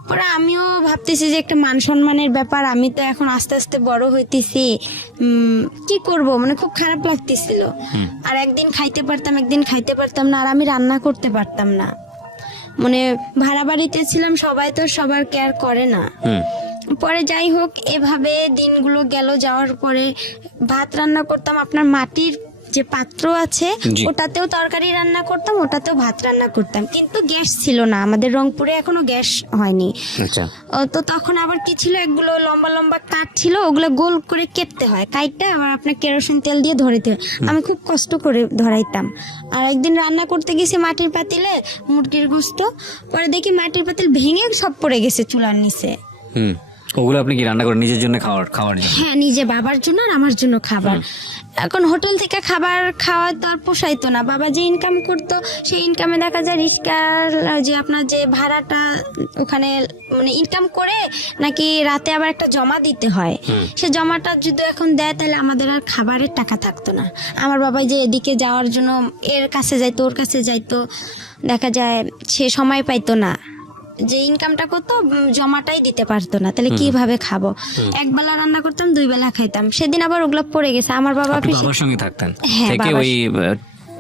পরে আমিও ভাবতেছি যে একটা মান সম্মানের ব্যাপার, আমি তো এখন আস্তে আস্তে বড় হইতেছি, কি করব, মানে খুব খারাপ লাগতেছিল। আর একদিন খাইতে পারতাম, একদিন খাইতে পারতাম না, আর আমি রান্না করতে পারতাম না। মানে ভাড়া বাড়িতে ছিলাম, সবাই তো সবার কেয়ার করে না। পরে যাই হোক, এভাবে দিনগুলো গেল। যাওয়ার পরে ভাত রান্না করতাম, আপনার মাটির যে পাত্র আছে জি। ওটাতেও তরকারি রান্না করতাম, ওটাতেও ভাত রান্না করতাম, কিন্তু গ্যাস ছিল না আমাদের রংপুরে, এখনো গ্যাস হয়নি। আচ্ছা, তো তখন আবার কি ছিল, একগুলো লম্বা লম্বা কাঠ ছিল, ওগুলো গোল করে কেটতে হয়, কাইটটা আবার আপনার কেরোসিন তেল দিয়ে ধরাইতে হয়। আমি খুব কষ্ট করে ধরাইতাম। আর একদিন রান্না করতে গেছি মাটির পাতিলে মুরগির গোস্ত, পরে দেখি মাটির পাতিল ভেঙে সব পড়ে গেছে চুলার নিচে। ওগুলো আপনি কি রান্না করেন নিজের জন্য খাওয়ার জন্য? হ্যাঁ, নিজে বাবার জন্য আর আমার জন্য খাবার। এখন হোটেল থেকে খাবার খাওয়া তো আর পোষাইতো না। বাবা যে ইনকাম করতো সেই ইনকামে দেখা যায় রিস্কার যে আপনার যে ভাড়াটা ওখানে মানে ইনকাম করে নাকি রাতে আবার একটা জমা দিতে হয়, সে জমাটা যদি এখন দেয় তাহলে আমাদের আর খাবারের টাকা থাকতো না। আমার বাবা যে এদিকে যাওয়ার জন্য এর কাছে যাইতো ওর কাছে যাইতো, দেখা যায় সে সময় পাইতো না, যে ইনকামটা করতো জমাটাই দিতে পারতো না, তাহলে কিভাবে খাবো? একবেলা রান্না করতাম, 2 বেলা খাইতাম। সেদিন আবার ওগুলো পড়ে গেছে। আমার বাবা আপনি বাবার সঙ্গে থাকতেন হ্যাঁ, থেকে বাবার ওই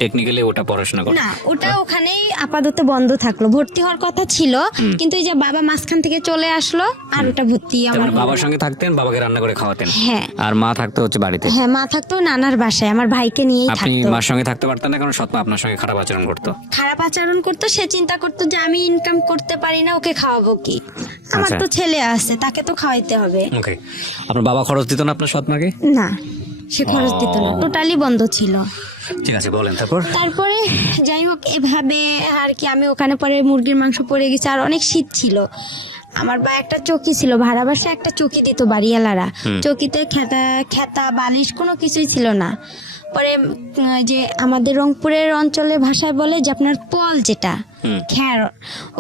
টেকনিক্যালি ওটা পড়াশোনা করতেন? না, ওটা ওখানেই আপাতত বন্ধ থাকলো। ভর্তি হওয়ার কথা ছিল, কিন্তু এই যে বাবা মাঝখান থেকে চলে আসলো, আর ওটা ভর্তি আমার তারপরে বাবার সঙ্গে থাকতেন, বাবাকে রান্না করে খাওয়াতেন? হ্যাঁ। আর মা থাকতো হচ্ছে বাড়িতে? হ্যাঁ, মা থাকতো নানার বাসায়, আমার ভাইকে নিয়েই আপনি থাকতো। মার সঙ্গে থাকতে পারতেন না, কারণ সৎমা আপনার সঙ্গে খারাপ আচরণ করতো? খারাপ আচরণ করতো, সে চিন্তা করতো যে আমি ইনকাম করতে পারি না, ওকে খাওয়াবো কি? আমার আচ্ছা। তো ছেলে আছে, তাকে তো খাওয়াইতে হবে। ওকে, আপনার বাবা খরচ দিত না আপনার সৎমাকে? না, সে খরচ দিত না, টোটালি বন্ধ ছিল। ঠিক আছে, বলেন তারপর। তারপরে যাই হোক, এভাবে আর কি আমি ওখানে পরে মুরগির মাংস পড়ে গেছে, আর অনেক শীত ছিল। আমার বা একটা চৌকি ছিল, ভাড়া বাসায় একটা চৌকি দিত বাড়িওয়ালারা, চৌকিতে খেতা বালিশ কোনো কিছুই ছিল না। পরে যে আমাদের রংপুরের অঞ্চলের ভাষায় বলে যে আপনার পল, যেটা খ্যার,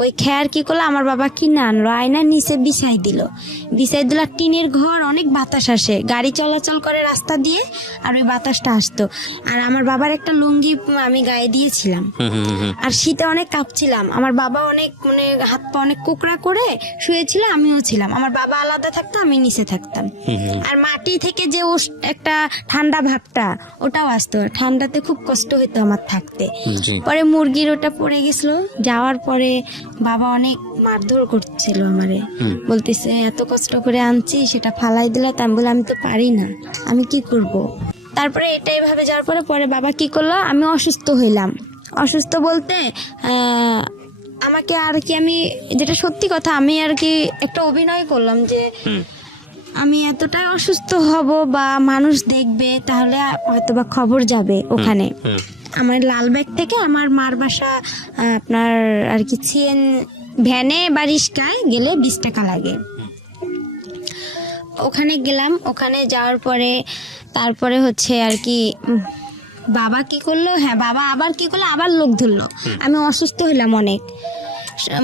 ওই খ্যার কি করলো আমার বাবা কিনে আনলো, আয়নার নিচে বিছাই দিল। আর টিনের ঘর, অনেক বাতাস আসে, গাড়ি চলাচল করে রাস্তা দিয়ে, আর ওই বাতাসটা আসতো। আর আমার বাবার একটা লুঙ্গি আমি গায়ে দিয়েছিলাম, আর শীতে অনেক কাঁপছিলাম। আমার বাবা অনেক মানে হাত পা অনেক কোকড়া করে শুয়েছিল, আমিও ছিলাম। আমার বাবা আলাদা থাকতো, আমি নিচে থাকতাম। আর মাটি থেকে যে একটা ঠান্ডা ভাবটা ওটাও আসতো, ঠান্ডাতে খুব কষ্ট হতো আমার থাকতে। জি। পরে মুরগির ওটা পড়ে গেছিল, যাওয়ার পরে বাবা অনেক মারধর করছিল আমারে, বলতেছে এত কষ্ট করে আনছি সেটা ফালাই দিলা। তা আমি বলে আমি তো পারি না, আমি কি করব। তারপরে এটাই ভাবে যাওয়ার পরে পরে বাবা কি করলো, আমি অসুস্থ হইলাম। অসুস্থ বলতে আমাকে আর কি, আমি যেটা সত্যি কথা, আমি আর কি একটা অভিনয় করলাম যে আমি এতটাই অসুস্থ হব বা মানুষ দেখবে, তাহলে হয়তো বা খবর যাবে ওখানে। আমার লালবাগ থেকে আমার মার বাসা আপনার আর কি ভ্যানে বা রিস্কায় গেলে 20 টাকা লাগে। ওখানে গেলাম, ওখানে যাওয়ার পরে তারপরে হচ্ছে আর কি বাবা কি করলো, হ্যাঁ বাবা আবার কি করলো, আবার লোক ধরলো। আমি অসুস্থ হইলাম অনেক,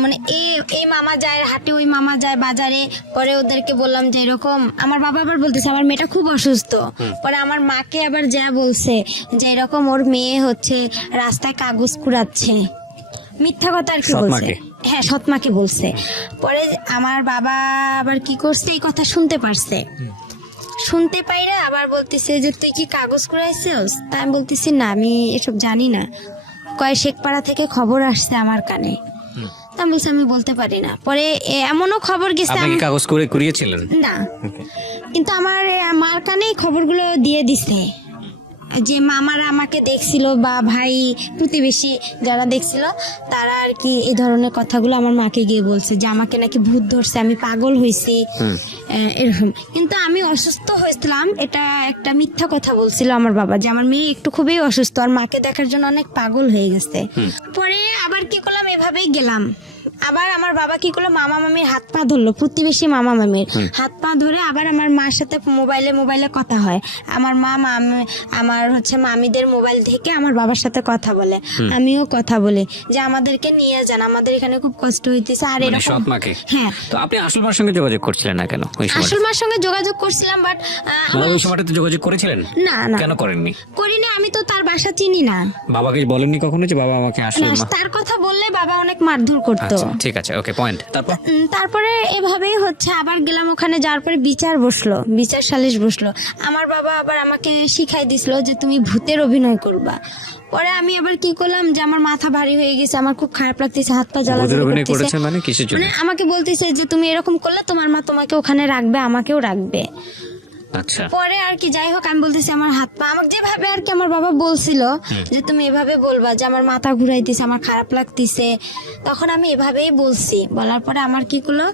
মানে এই মামা যায় হাটে, ওই মামা যায় বাজারে। পরে ওদেরকে বললাম যে এরকম, আমার বাবা আবার বলতেছে আমার মেয়েটা খুব অসুস্থ। পরে আমার মাকে আবার যা বলছে যে এরকম ওর মেয়ে হচ্ছে রাস্তায় কাগজ কুড়াচ্ছে, মিথ্যা কথা আর কি বলছে। হ্যাঁ, সৎমাকে বলছে। পরে আমার বাবা আবার কি করছে, এই কথা শুনতে পারছে, শুনতে পাইরা আবার বলতেছে যে তুই কি কাগজ কুড়াইছিস? তা আমি বলতেছি না, আমি এসব জানি না। কয় শেখপাড়া থেকে খবর আসছে আমার কানে। তা বলছে আমি বলতে পারি না। পরে এমনও খবর গেছে, আপনি কি কাগজ করে কুড়িয়েছিলেন? না, কিন্তু আমার মার কানেই খবরগুলো দিয়ে দিছে, যে মামারা আমাকে দেখছিল বা ভাই প্রতিবেশী যারা দেখছিল তারা আর কি এই ধরনের কথাগুলো আমার মাকে গিয়ে বলছে যে আমাকে নাকি ভূত ধরছে, আমি পাগল হয়েছি এরকম। কিন্তু আমি অসুস্থ হয়েছিলাম, এটা একটা মিথ্যা কথা বলছিল আমার বাবা, যে আমার মেয়ে একটু খুবই অসুস্থ আর মাকে দেখার জন্য অনেক পাগল হয়ে গেছে। পরে আবার কি করলাম, এভাবেই গেলাম। আবার আমার বাবা কি করলো, মামা মামির হাত পা ধরলো, প্রতিবেশী মামা মামির হাত পা ধরে আবার আমার মার সাথে মোবাইলে কথা হয়। আমার মা আমার হচ্ছে মামিদের মোবাইল থেকে আমার বাবার সাথে কথা বলে, আমিও কথা বলি যে আমাদেরকে নিয়ে যান, আমাদের এখানে খুব কষ্ট হইতেছে। আর এরকম সৎমাকে? হ্যাঁ। তো আপনি আসল মার সঙ্গে যোগাযোগ করছিলেন না কেন ওই সময়? আসল মার সঙ্গে যোগাযোগ করছিলাম, বাট ওই সময়টাতে যোগাযোগ করেছিলেন? না না, কেন করেননি? করিনি, আমি তো তার বাসা চিনি না। বাবাকে বলেননি কখনো যে বাবা আমাকে আসল মা? তার কথা বললে বাবা অনেক মারধর করতো। ঠিক আছে, ওকে, পয়েন্ট। তারপর তারপরে এভাবেই হচ্ছে, আবার গেলাম ওখানে, যাওয়ার পরে বিচার বসলো, বিচার সালিশ বসলো। আমার বাবা আবার আমাকে শিখাই দিছিল যে তুমি ভূতের অভিনয় করবা। পরে আমি আবার কি করলাম, যে আমার মাথা ভারী হয়ে গেছে, আমার খুব খারাপ লাগতেছে, হাত পা ওদের জ্বালাজ্বালা অভিনয় করতেছে। করেছে মানে কিসের জন্য? মানে আমাকে বলতেছে যে তুমি এরকম করলে তোমার মা তোমাকে ওখানে রাখবে, আমাকেও রাখবে। আচ্ছা, পরে আর কি যাই হোক, আমি বলতেছি আমার হাত পা, আমাকে যেভাবে আর কি আমার বাবা বলছিল যে তুমি এভাবে বলবা যে আমার মাথা ঘুরাইতেছে, আমার খারাপ লাগতেছে, তখন আমি এভাবেই বলছি। বলার পরে আমার কি করলো,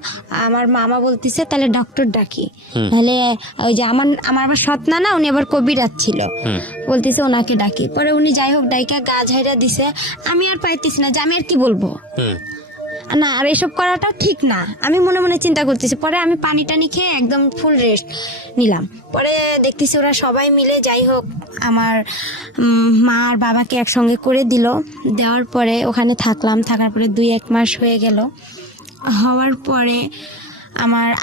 আমার মামা বলতেছে তাহলে ডক্টর ডাকি, তাহলে ওই যে আমার আবার সৎ না, উনি আবার কবিরাজ ছিল, বলতেছে ওনাকে ডাকি। পরে উনি যাই হোক ডাইকা গা ঝাইরা দিছে। আমি আর পাইতেছি না যে আমি আর কি বলবো না, আর এসব করাটাও ঠিক না, আমি মনে মনে চিন্তা করতেছি। পরে আমি পানি টানি খেয়ে একদম ফুল রেস্ট নিলাম। পরে দেখতেছি ওরা সবাই মিলে যাই হোক আমার মা আর বাবাকে একসঙ্গে করে দিল। দেওয়ার পরে ওখানে থাকলাম, থাকার পরে 2-1 মাস হয়ে গেল। হওয়ার পরে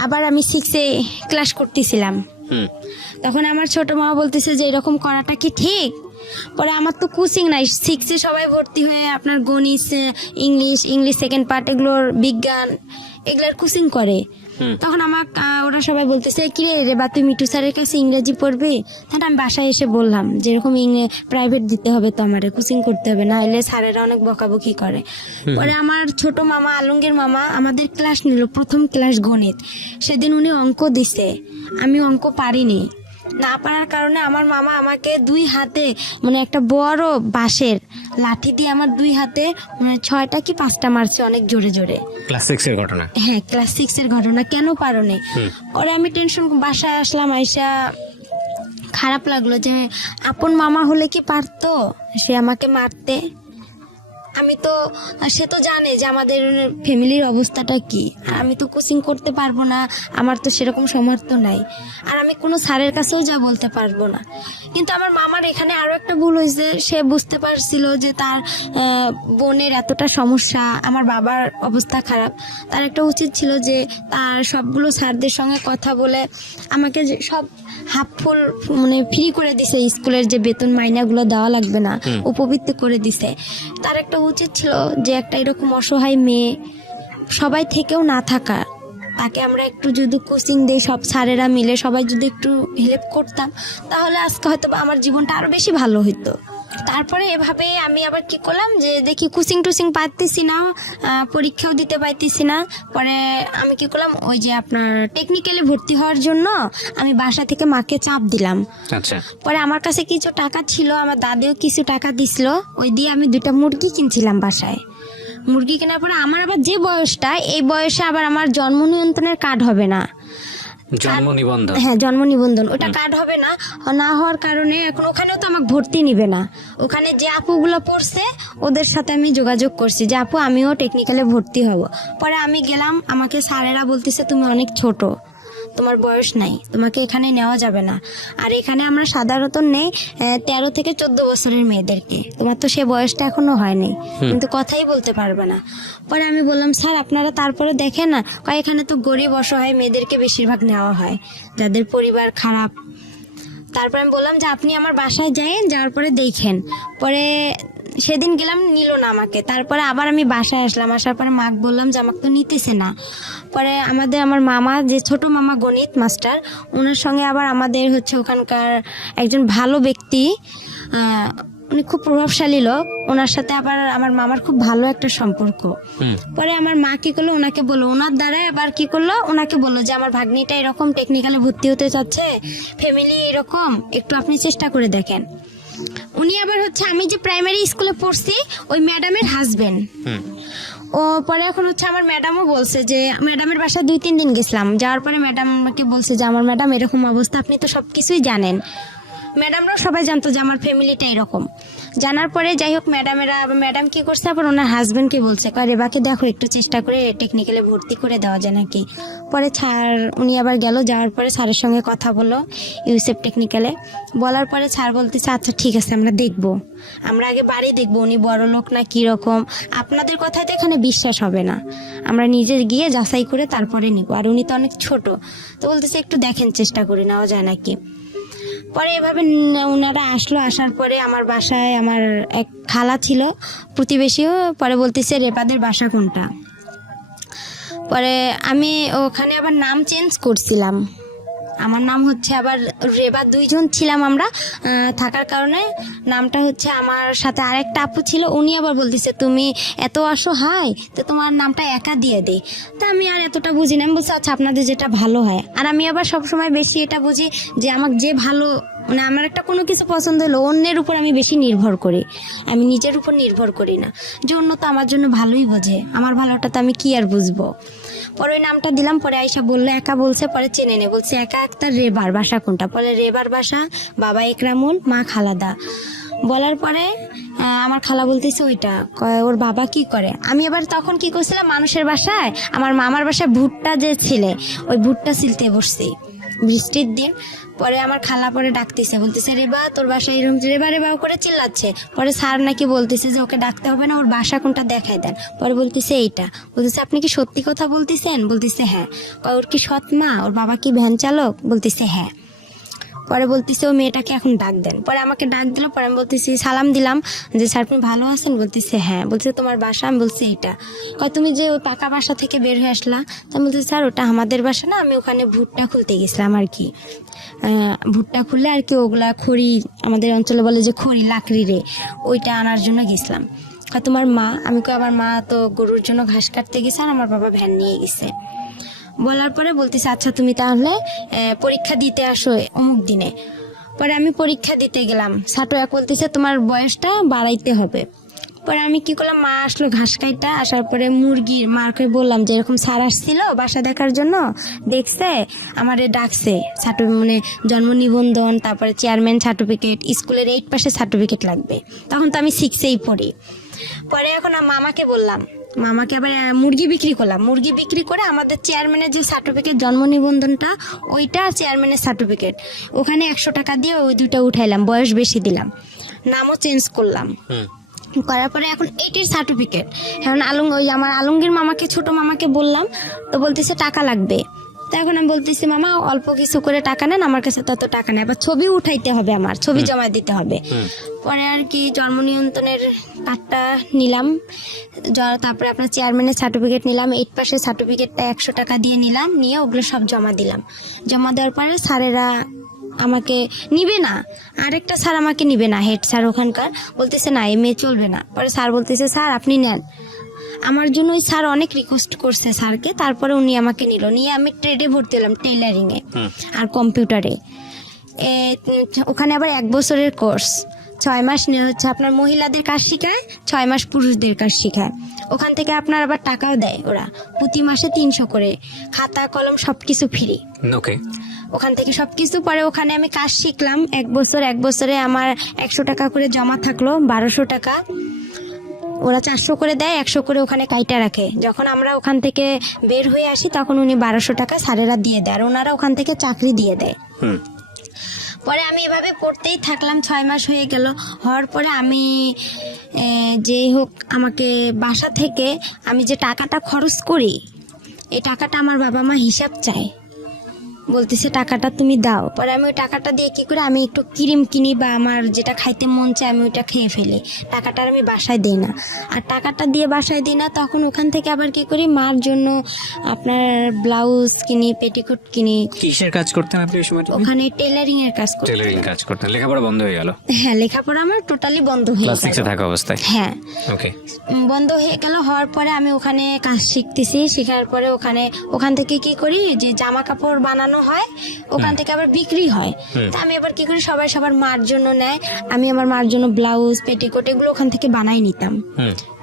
আবার আমি 6-এ ক্লাস করতেছিলাম। তখন আমার ছোট মা বলতেছে যে এরকম করাটা কি ঠিক? পরে আমার তো কোচিং নাই, 6-এ সবাই ভর্তি হয়ে আপনার গণিত, ইংলিশ সেকেন্ড পার্ট, এগুলোর বিজ্ঞান, এগুলোর কোচিং করে। তখন আমার ওরা সবাই বলতেছে কি রে বা তুই মিঠু স্যারের কাছে ইংরেজি পড়বি? তাহলে আমি বাসায় এসে বললাম যেরকম প্রাইভেট দিতে হবে তো, আমার কোচিং করতে হবে, না হলে স্যারেরা অনেক বকাবকি করে। পরে আমার ছোট মামা, আলমগীর মামা, আমাদের ক্লাস নিল, প্রথম ক্লাস গণিত। সেদিন উনি অঙ্ক দিছে, আমি অঙ্ক পারিনি। না পারার কারণে আমার মামা আমাকে 2 হাতে, মানে একটা বড় বাঁশের লাঠি দিয়ে আমার 2 হাতে 6টা কি 5টা মারছে, অনেক জোরে জোরে। ক্লাস 6 এর ঘটনা? হ্যাঁ, ক্লাস 6-এর ঘটনা। কেন পারোনি? পরে আমি টেনশন, বাসায় আসলাম, আইসা খারাপ লাগলো যে আপন মামা হলে কি পারতো সে আমাকে মারতে? সে তো জানে যে আমাদের ফ্যামিলির অবস্থাটা কি, আর আমি তো কোচিং করতে পারবো না, আমার তো সেরকম সামর্থ্য নাই, আর আমি কোনো স্যারের কাছেও যা বলতে পারবো না। কিন্তু আমার মামার এখানে আরো একটা ভুল হয়েছে, সে বুঝতে পারছিল যে তার বোনের এতটা সমস্যা, আমার বাবার অবস্থা খারাপ, তার একটা উচিত ছিল যে তার সবগুলো স্যারদের সঙ্গে কথা বলে আমাকে যে সব হাফ ফুল মানে ফ্রি করে দিছে, স্কুলের যে বেতন মাইনাগুলো দেওয়া লাগবে না, উপবৃত্তি করে দিছে। তার একটা উচিত ছিল যে একটা এরকম অসহায় মেয়ে, সবাই থেকেও না থাকা, তাকে আমরা একটু যদি কোচিং দেই, সব স্যারেরা মিলে সবাই যদি একটু হেল্প করতাম, তাহলে আজকে হয়তো আমার জীবনটা আরো বেশি ভালো হতো। তারপরে এভাবে আমি আবার কি করলাম, যে দেখি কোচিং টুচিং পাইতেছি না, পরীক্ষাও দিতে পাইতেছি না। পরে আমি কি করলাম, ওই যে আপনার টেকনিক্যালে ভর্তি হওয়ার জন্য আমি বাসা থেকে মাকে চাপ দিলাম। আচ্ছা, পরে আমার কাছে কিছু টাকা ছিল, আমার দাদিও কিছু টাকা দিছিল, ওই দিয়ে আমি 2টা মুরগি কিনছিলাম বাসায়। মুরগি কেনার পরে আমার আবার যে বয়সটা, এই বয়সে আবার আমার জন্ম নিয়ন্ত্রণের কার্ড হবে না। জন্ম নিবন্ধন? হ্যাঁ, জন্ম নিবন্ধন, ওটা কার্ড হবে না। না হওয়ার কারণে এখন ওখানেও তো আমাকে ভর্তি নিবে না। ওখানে যে আপুগুলো পড়ছে ওদের সাথে আমি যোগাযোগ করছি যে আপু আমিও টেকনিক্যালে ভর্তি হব। পরে আমি গেলাম, আমাকে স্যারেরা বলতেছে তুমি অনেক ছোট, তোমার বয়স নাই, তোমাকে এখানে নেওয়া যাবে না। আর এখানে আমরা সাধারণত নেই 13 থেকে 14 বছরের মেয়েদেরকে, তোমার তো সে বয়সটা এখনো হয়নি, কিন্তু কথাই বলতে পারবে না। পরে আমি বললাম স্যার আপনারা তারপরে দেখেন না, এখানে তো গরিব অসহায় মেয়েদেরকে বেশিরভাগ নেওয়া হয়, যাদের পরিবার খারাপ। তারপর আমি বললাম যে আপনি আমার বাসায় যাইন, যাওয়ার পরে দেখেন। পরে সেদিন গেলাম, নিল না আমাকে। তারপরে আবার আমি বাসায় আসলাম, আসার পরে মাকে বললাম যে আমাকে তো নিতেছে না। পরে আমার মামা, যে ছোট মামা গণিত মাস্টার, ওনার সঙ্গে আবার আমাদের হচ্ছে ওখানকার একজন ভালো ব্যক্তি, উনি খুব প্রভাবশালী লোক, ওনার সাথে আবার আমার মামার খুব ভালো একটা সম্পর্ক। পরে আমার মা কি করলো, ওনাকে বললো, ওনার দ্বারাই আবার কি করলো, ওনাকে বললো যে আমার ভাগ্নিটা এরকম টেকনিক্যালে ভর্তি হতে চাচ্ছে, ফ্যামিলি এরকম, একটু আপনি চেষ্টা করে দেখেন। উনি আবার হচ্ছে আমি যে প্রাইমারি স্কুলে পড়ছি ওই ম্যাডামের হাজবেন্ড। ও পরে এখন হচ্ছে আমার ম্যাডামও বলছে যে, ম্যাডামের বাসায় 2-3 দিন গেছিলাম, যাওয়ার পরে ম্যাডাম আমাকে বলছে যে আমার ম্যাডাম এরকম অবস্থা, আপনি তো সবকিছুই জানেন। ম্যাডামরাও সবাই জানতো যে আমার ফ্যামিলিটা এরকম। জানার পরে যাই হোক ম্যাডাম কি করছে, আবার ওনার হাজবেন্ডকে বলছে রেবাকে দেখো একটু চেষ্টা করে টেকনিক্যালে ভর্তি করে দেওয়া যায় নাকি। পরে স্যার উনি আবার গেল, যাওয়ার পরে স্যারের সঙ্গে কথা বললো ইউসেফ টেকনিক্যালে। বলার পরে স্যার বলতেছে আচ্ছা ঠিক আছে আমরা দেখবো, আমরা আগে বাড়ি দেখবো, উনি বড় লোক না কিরকম, আপনাদের কথায় তো এখানে বিশ্বাস হবে না, আমরা নিজে গিয়ে যাচাই করে তারপরে নিব, আর উনি তো অনেক ছোট, তো বলতেছে একটু দেখেন চেষ্টা করে নেওয়া যায় নাকি। পরে এভাবে ওনারা আসলো, আসার পরে আমার বাসায় আমার এক খালা ছিল প্রতিবেশীও, পরে বলতেছে রেপাদের বাসা কোনটা। পরে আমি ওখানে আবার নাম চেঞ্জ করছিলাম, আমার নাম হচ্ছে আবার রেবা, 2 জন ছিলাম আমরা থাকার কারণে নামটা হচ্ছে, আমার সাথে আরেকটা আপু ছিল, উনি আবার বলতেছে তুমি এত অসহায় তো তোমার নামটা একা দিয়ে দে। তা আমি আর এতটা বুঝি না, আমি বলছি আচ্ছা আপনাদের যেটা ভালো হয়। আর আমি আবার সবসময় বেশি এটা বুঝি যে আমাকে যে ভালো, মানে আমার একটা কোনো কিছু পছন্দ হলো অন্যের উপর আমি বেশি নির্ভর করি, আমি নিজের উপর নির্ভর করি না, যে অন্য তো আমার জন্য ভালোই বোঝে, আমার ভালোটা তো আমি কি আর বুঝবো। পরে ওই নামটা দিলাম, পরে আয়সা বললো একা, বলছে পরে চেনে নে, বলছে একা একটা রেবার বাসা কোনটা, পরে রেবার বাসা, বাবা একরামুল, মা খালাদা। বলার পরে আমার খালা বলতেছে ওইটা, ওর বাবা কি করে। আমি আবার তখন কি করছিলাম, মানুষের বাসায় আমার মামার বাসায় ভুট্টা যে ছিলে ওই ভুট্টা ছিলতে বসছি বৃষ্টির দিন। পরে আমার খালা পরে ডাকতেছে, বলতেছে রেবা তোর বাসায় এরকম, রেবা রেবা করে চিল্লাচ্ছে। পরে স্যার নাকি বলতেছে যে ওকে ডাকতে হবে না, ওর বাসা কোনটা দেখাই দেন। পরে বলতেছে এইটা, বলতেছে আপনি কি সত্যি কথা বলতেছেন, বলতেছে হ্যাঁ। ওর কি সৎ মা, ওর বাবা কি ভ্যান চালক, বলতেছে হ্যাঁ। পরে বলতেছে ও মেয়েটাকে এখন ডাক দেন। পরে আমাকে ডাক দিল, পরে আমি বলতেছি সালাম দিলাম যে স্যার আপনি ভালো আছেন, বলতেছে হ্যাঁ। বলছে তোমার বাসা, আমি বলছি এইটা। কয় তুমি যে ওই পাকা বাসা থেকে বের হয়ে আসলা, তা আমি বলছি স্যার ওটা আমাদের বাসা না, আমি ওখানে ভুট্টা খুলতে গেছিলাম আর কি, ভুট্টা খুললে আর কি ওগুলা খড়ি, আমাদের অঞ্চলে বলে যে খড়ি লাকড়ি রে, ওইটা আনার জন্য গেছিলাম। কয় তোমার মা, আমি কই আমার মা তো গরুর জন্য ঘাস কাটতে গেছে আর আমার বাবা ভ্যান নিয়ে গেছে। বলার পরে বলতেছে আচ্ছা তুমি তাহলে পরীক্ষা দিতে আসো অমুক দিনে। পরে আমি পরীক্ষা দিতে গেলাম, ছাত্র এক বলতেছে তোমার বয়সটা বাড়াইতে হবে। পরে আমি কি করলাম, মা আসলো ঘাস কাইটা, আসার পরে মুরগির মাকে বললাম যে এরকম স্যার আসছিল বাসা দেখার জন্য, দেখছে আমারে ডাকছে, মানে জন্ম নিবন্ধন, তারপরে চেয়ারম্যান সার্টিফিকেট, স্কুলের 8 পাসের সার্টিফিকেট লাগবে। তখন তো আমি 6-এই পড়ি। পরে এখন মামাকে বললাম, মামাকে আবার মুরগি বিক্রি করলাম, মুরগি বিক্রি করে আমাদের চেয়ারম্যানের যে সার্টিফিকেট জন্ম নিবন্ধনটা ওইটা, চেয়ারম্যানের সার্টিফিকেট, ওখানে 100 টাকা দিয়ে ওই 2টা উঠাইলাম, বয়স বেশি দিলাম, নামও চেঞ্জ করলাম। করার পরে এখন 8-এর সার্টিফিকেট, এখন ওই আমার আলমগীর মামাকে, ছোট মামাকে বললাম, তো বলতেছে টাকা লাগবে। তো এখন আমি বলতেছি মামা অল্প কিছু করে টাকা নেন, আমার কাছে তত টাকা নেই, আবার ছবি উঠাইতে হবে, আমার ছবি জমা দিতে হবে। পরে আর কি জন্ম নিয়ন্ত্রণের কার্ডটা নিলাম, তারপরে আপনার চেয়ারম্যানের সার্টিফিকেট নিলাম, 8 পাসের সার্টিফিকেটটা 100 টাকা দিয়ে নিলাম, নিয়ে ওগুলো সব জমা দিলাম। জমা দেওয়ার পরে স্যারেরা আমাকে নিবে না, আরেকটা স্যার আমাকে নিবে না, হেড স্যার ওখানকার, বলতেছে না এই মেয়ে চলবে না। পরে স্যার বলতেছে স্যার আপনি নেন। আমার জন্য ওই স্যার অনেক রিকোয়েস্ট করছে স্যারকে, তারপরে উনি আমাকে নিল, নিয়ে আমি ট্রেডে ভর্তি হলাম, টেইলারিংয়ে আর কম্পিউটারে। ওখানে আবার 1 বছরের কোর্স, 6 মাস নিয়ে হচ্ছে আপনার মহিলাদের কাজ শেখায়, 6 মাস পুরুষদের কাজ শেখায়। ওখান থেকে আপনার আবার টাকাও দেয় ওরা, প্রতি মাসে 300 করে, খাতা কলম সবকিছু ফ্রি। ওকে, ওখান থেকে সবকিছু। পরে ওখানে আমি কাজ শিখলাম 1 বছর, 1 বছরে আমার 100 টাকা করে জমা থাকলো, 1200 টাকা। ওরা 400 করে দেয়, 100 করে ওখানে কাইটা রাখে। যখন আমরা ওখান থেকে বের হয়ে আসি তখন উনি 1200 টাকা স্যারেরা দিয়ে দেয়, আর ওনারা ওখান থেকে চাকরি দিয়ে দেয়। পরে আমি এভাবে পড়তেই থাকলাম, 6 মাস হয়ে গেল। হওয়ার পরে আমি যেই হোক আমাকে বাসা থেকে আমি যে টাকাটা খরচ করি, এই টাকাটা আমার বাবা মা হিসাব চায়, বলতেছে টাকাটা তুমি দাও। পরে আমি ওই টাকাটা দিয়ে কি করে, আমি একটু ক্রিম কিনি বা আমার যেটা খাইতে মন চায় আমি ওইটা খেয়ে ফেলি, টাকাটা আমি বাসায় দিই না। আর টাকাটা দিয়ে বাসায় দিই না, তখন ওখান থেকে আবার কি করি, মার জন্য আপনার ব্লাউজ কিনি, পেটিকোট কিনি। কিসের কাজ করতেন আপনি ওই সময়টা? ওখানে টেলারিং এর কাজ করতাম। টেলারিং কাজ করতেন, লেখাপড়া বন্ধ হয়ে গেল? হ্যাঁ, লেখাপড়া আমার টোটালি বন্ধ হয়ে ক্লাস 6 গেল। এ থাকা অবস্থায়? হ্যাঁ, ওকে, বন্ধ হয়ে গেল। হওয়ার পরে আমি ওখানে কাজ শিখতেছি, শেখার পরে ওখান থেকে কি করি, যে জামা কাপড় বানানো হয়, ওখান থেকে আবার বিক্রি হয়। তা আমি আবার কি করি, সবাই সবার মার জন্য নেয়, আমি আমার মার জন্য ব্লাউজ পেটিকোট এগুলো ওখান থেকে বানাই নিতাম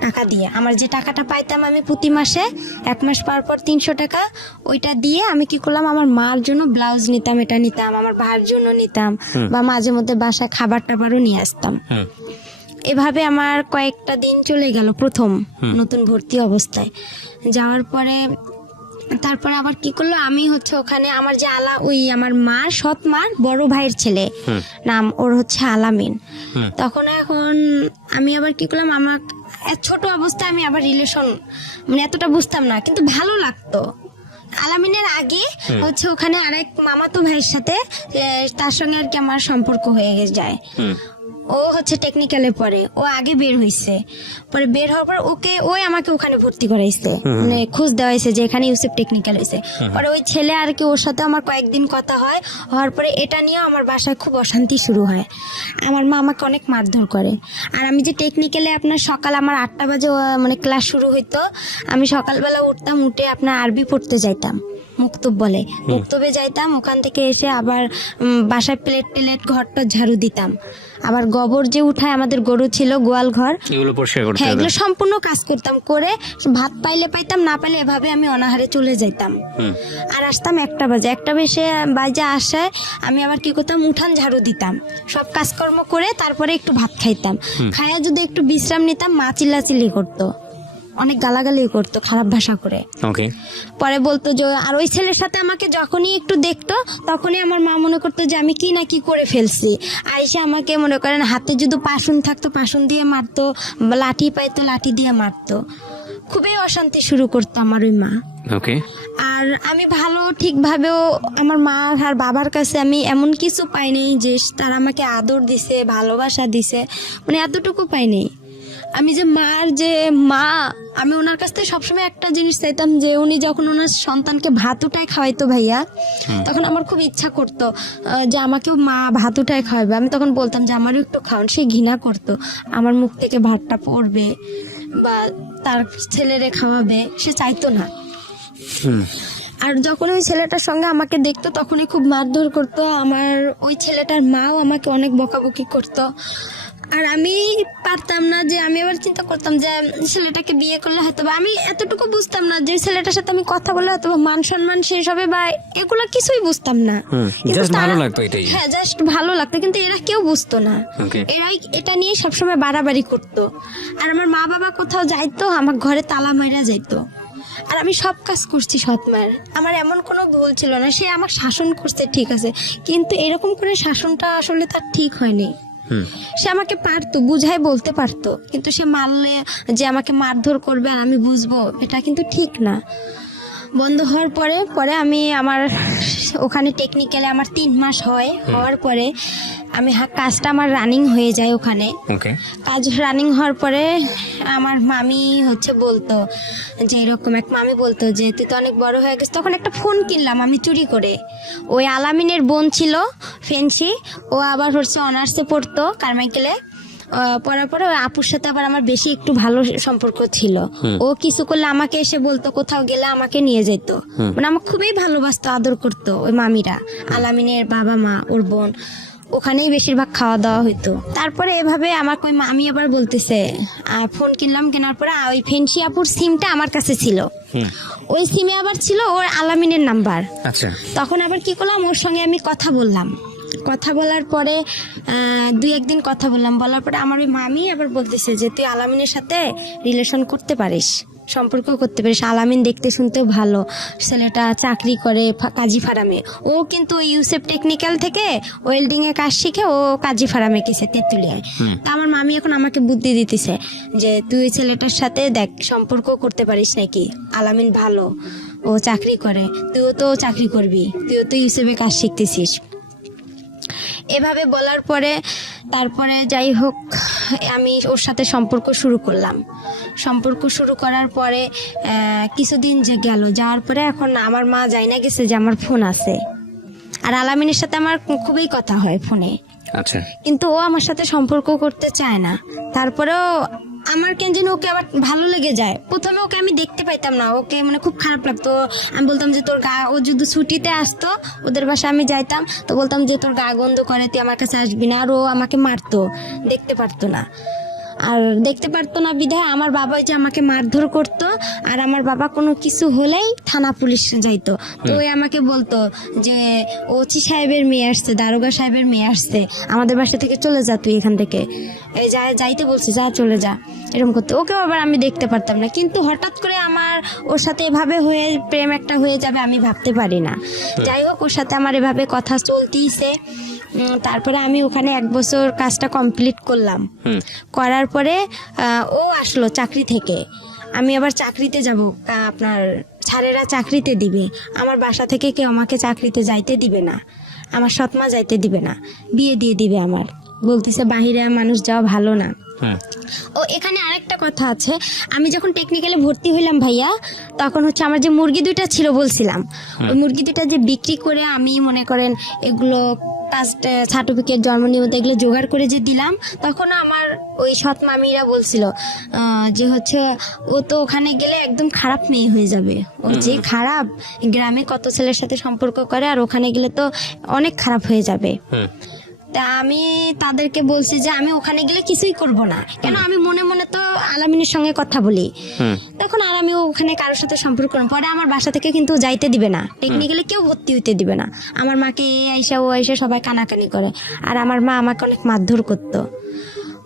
টাকা দিয়ে। আমার যে টাকাটা পাইতাম আমি প্রতি মাসে, 1 মাস পার পর 300 টাকা, ওইটা দিয়ে আমি কি করলাম, আমার মার জন্য ব্লাউজ নিতাম, এটা নিতাম, আমার ভাইয়ের জন্য নিতাম, বা মাঝে মধ্যে বাসায় খাবার টাবারও নিয়ে আসতাম। এভাবে আমার কয়েকটা দিন চলে গেল প্রথম নতুন ভর্তি অবস্থায়। যাওয়ার পরে তারপরে আবার কি করলো, আমি হচ্ছে ওখানে আমার যে ওই আমার মার সৎ মার বড় ভাইয়ের ছেলে, নাম ওর হচ্ছে আলামিন। তখন এখন আমি আবার কি করলাম, আমার ছোট অবস্থায় আমি আবার রিলেশন, মানে এতটা বুঝতাম না, কিন্তু ভালো লাগতো। আলামিনের আগে হচ্ছে ওখানে আরেক মামাতো ভাইয়ের সাথে, তার সঙ্গে আর কি আমার সম্পর্ক হয়ে যায়। ও হচ্ছে টেকনিক্যালে পড়ে, ও আগে বের হইছে, পরে বের হওয়ার পর ওই আমাকে ওখানে ভর্তি করাইছে, মানে খোঁজ দেওয়া হয়েছে যে এখানে ইউসেফ টেকনিক্যাল হয়েছে। পরে ওই ছেলে আর কি, ওর সাথে আমার কয়েকদিন কথা হয়, হওয়ার পরে এটা নিয়ে আমার বাসায় খুব অশান্তি শুরু হয়। আমার মা আমাকে অনেক মারধর করে। আর আমি যে টেকনিক্যালে আপনার সকাল আমার 8টা বাজে মানে ক্লাস শুরু হইতো, আমি সকালবেলা উঠতাম, উঠে আপনার আরবি পড়তে যাইতাম, মুক্তব বলে, মুক্তবে যাইতাম, ওখান থেকে এসে আবার বাসায় প্লেট ঘরটা ঝাড়ু দিতাম, আবার গোবর যে উঠায়, আমাদের গরু ছিল, গোয়াল ঘর, এগুলো পরিষ্কার করতে হ্যাঁ হবে। এগুলো সম্পূর্ণ কাজ করতাম, করে ভাত পাইলে পাইতাম, না পাইলে এভাবে আমি অনাহারে চলে যাইতাম। আর আসতাম 1টা বাজে, 1টা বাজে আসায় আমি আবার কি করতাম, উঠান ঝাড়ু দিতাম, সব কাজকর্ম করে তারপরে একটু ভাত খাইতাম, খাইয়া যদি একটু বিশ্রাম নিতাম, মা চিল্লাচিল্লি করতো, অনেক গালাগালি করতো, খারাপ ভাষা করে। ওকে। পরে বলতো যে, আর ওই ছেলের সাথে আমাকে যখনই একটু দেখতো তখনই আমার মা মনে করতো যে আমি কি না কি করে ফেলছি, আইসে আমাকে মনে করেন হাতে যদি পাশুন থাকতো পাশুন দিয়ে মারতো, লাঠি পাইতো লাঠি দিয়ে মারতো, খুবই অশান্তি শুরু করতো আমার ওই মা। ওকে। আর আমি ভালো ঠিকভাবেও আমার মা আর বাবার কাছে আমি এমন কিছু পাইনি যে তারা আমাকে আদর দিছে, ভালোবাসা দিছে, মানে এতটুকু পাইনি। আমি যে মার যে মা, আমি ওনার কাছ থেকে সবসময় একটা জিনিস চাইতাম, যে উনি যখন ওনার সন্তানকে ভাত উঠায় খাওয়াইতো ভাইয়া, তখন আমার খুব ইচ্ছা করতো যে আমাকেও মা ভাত উঠায় খাওয়াবে। আমি তখন বলতাম যে আমারও একটু খাওয়ান, সে ঘৃণা করতো, আমার মুখ থেকে ভাতটা পড়বে বা তার ছেলেরে খাওয়াবে, সে চাইতো না। আর যখন ওই ছেলেটার সঙ্গে আমাকে দেখতো তখনই খুব মারধর করতো, আমার ওই ছেলেটার মাও আমাকে অনেক বকাবকি করতো। আর আমি পারতাম না, যে আমি আবার চিন্তা করতাম যে ছেলেটাকে বিয়ে করলে হয়তো বা, আমি এতটুকু বুঝতাম না যে ছেলেটার সাথে আমি কথা বলে হয়তো বা মান সম্মান শেষ হবে বা এগুলো কিছুই বুঝতাম না। কিন্তু জাস্ট ভালো তারা- লাগতো এটাই। হ্যাঁ জাস্ট ভালো লাগতো, কিন্তু এরা কেউ বুঝতো না। Okay. এরাই এটা নিয়ে সবসময় বাড়াবাড়ি করতো। আর আমার মা বাবা কোথাও যাইতো, আমার ঘরে তালা মাইরা যাইতো। আর আমি সব কাজ করছি সৎ মায়ের, আমার এমন কোনো ভুল ছিল না। সে আমাকে শাসন করছে ঠিক আছে, কিন্তু এরকম করে শাসনটা আসলে তার ঠিক হয়নি। সে আমাকে পারতো, বুঝাই বলতে পারতো, কিন্তু সে মারলে যে আমাকে মারধর করবে আর আমি বুঝবো, এটা কিন্তু ঠিক না। বন্ধ হওয়ার পরে আমি আমার ওখানে টেকনিক্যালে আমার 3 মাস হওয়ার পরে আমি কাজটা আমার রানিং হয়ে যায় ওখানে। ওকে। কাজ রানিং হওয়ার পরে আমার মামি হচ্ছে বলতো যে, এরকম এক মামি বলতো যে তুই তো অনেক বড় হয়ে গেছিস। তখন একটা ফোন কিনলাম আমি চুরি করে, ওই আলামিনের বোন ছিল ফেন্সি, ও আবার হচ্ছে অনার্সে পড়তো কারমাইকেলে। পড়ার পরে ওই আপুর সাথে আবার আমার বেশি একটু ভালো সম্পর্ক ছিল। ও কিছু করলে আমাকে এসে বলতো, কোথাও গেলে আমাকে নিয়ে যেত, মানে আমাকে খুবই ভালোবাসতো, আদর করতো ওই মামিরা, আলামিনের বাবা মা, ওর বোন, ওখানেই বেশিরভাগ খাওয়া দাওয়া হইতো। তারপরে এভাবে আমাকে ওই মামি আবার বলতেছে, ফোন কিনলাম, কেনার পরে ওই ফেন্সি আপুর সিমটা আমার কাছে ছিল, ওই সিমে আবার ছিল ওর আলামিনের নাম্বার। আচ্ছা। তখন আবার কি করলাম, ওর সঙ্গে আমি কথা বললাম, কথা বলার পরে 2-1 দিন কথা বলার পরে আমার ওই মামি আবার বলতেছে যে তুই আলামিনের সাথে রিলেশন করতে পারিস, সম্পর্ক করতে পারিস, আলামিন দেখতে শুনতেও ভালো, ছেলেটা চাকরি করে কাজী ফার্মে, ও কিন্তু ইউসেফ টেকনিক্যাল থেকে ওয়েল্ডিং এ কাজ শিখে ও কাজী ফার্মে গেছে তেঁতুলিয়ায়। তা আমার মামি এখন আমাকে বুদ্ধি দিতেছে যে তুই ওই ছেলেটার সাথে দেখ সম্পর্ক করতে পারিস নাকি, আলামিন ভালো, ও চাকরি করে, তুইও তো চাকরি করবি, তুইও তো ইউসেফে কাজ শিখতেছিস। এভাবে বলার পরে তারপরে যাই হোক আমি ওর সাথে সম্পর্ক শুরু করলাম। সম্পর্ক শুরু করার পরে কিছুদিন যে গেল, যাওয়ার পরে এখন আমার মা যাই না গেছে যে আমার ফোন আছে, আর আলামিনের সাথে আমার খুবই কথা হয় ফোনে, আচ্ছা। কিন্তু ও আমার সাথে সম্পর্ক করতে চায় না। তারপরেও আমার কেন যেন ওকে আবার ভালো লেগে যায়। প্রথমে ওকে আমি দেখতে পাইতাম না, ওকে মানে খুব খারাপ লাগতো। আমি বলতাম যে তোর গা, ও যদি ছুটিতে আসতো ওদের বাসায় আমি যাইতাম, তো বলতাম যে তোর গা গন্ধ করে, তুই আমার কাছে আসবি না। আর ও আমাকে মারতো, দেখতে পারতো না। আর দেখতে পারতো না বিধায় আমার বাবা যে আমাকে মারধর করতো, আর আমার বাবা কোনো কিছু হলেই থানা পুলিশ যাইতো। তো ওই আমাকে বলতো যে ওসি সাহেবের মেয়ে আসছে, দারোগা সাহেবের মেয়ে আসছে, আমাদের বাসা থেকে চলে যা, তুই এখান থেকে এই যাইতে বলছি, যা চলে যা, এরকম করতো। ওকেও আবার আমি দেখতে পারতাম না, কিন্তু হঠাৎ করে আমার ওর সাথে এভাবে হয়ে প্রেম একটা হয়ে যাবে আমি ভাবতে পারি না। যাই হোক ওর সাথে আমার এভাবে কথা চলতেইছে। তারপরে আমি ওখানে 1 বছর কাজটা কমপ্লিট করলাম। করার পরে ও আসলো চাকরি থেকে, আমি আবার চাকরিতে যাব, আপনার ছাড়েরা চাকরিতে দিবে, আমার বাসা থেকে কেউ আমাকে চাকরিতে যাইতে দিবে না, আমার সৎমা যাইতে দিবে না, বিয়ে দিয়ে দিবে আমার। বলতেছে বাহিরে মানুষ যাওয়া ভালো না। হুম ও এখানে আরেকটা কথা আছে, আমি যখন টেকনিক্যালে ভর্তি হইলাম ভাইয়া, তখন হচ্ছে আমার যে মুরগি দুইটা ছিল বলছিলাম, ওই মুরগি দুইটা যে বিক্রি করে আমি মনে করেন এগুলো কাস্ট সার্টিফিকেট, জন্ম নিবন্ধন এগুলো জোগাড় করে যে দিলাম, তখন আমার ওই সৎ মামিরা বলছিল যে হচ্ছে ও তো ওখানে গেলে একদম খারাপ মেয়ে হয়ে যাবে, ও যে খারাপ, গ্রামে কত ছেলের সাথে সম্পর্ক করে, আর ওখানে গেলে তো অনেক খারাপ হয়ে যাবে। হুম তা আমি তাদেরকে বলছি যে আমি ওখানে গেলে কিছুই করব না, কেন আমি মনে মনে তো আলামিনের সঙ্গে কথা বলি, হুম তখন আর আমি ওখানে কারোর সাথে সম্পর্ক করব। পরে আমার বাসা থেকে কিন্তু যাইতে দিবে না, টেকনিক্যালি কেউ ভর্তি হইতে দিবে না। আমার মাকে এ আইসা ও আইসা সবাই কানাকানি করে, আর আমার মা আমাকে অনেক মারধর করতো।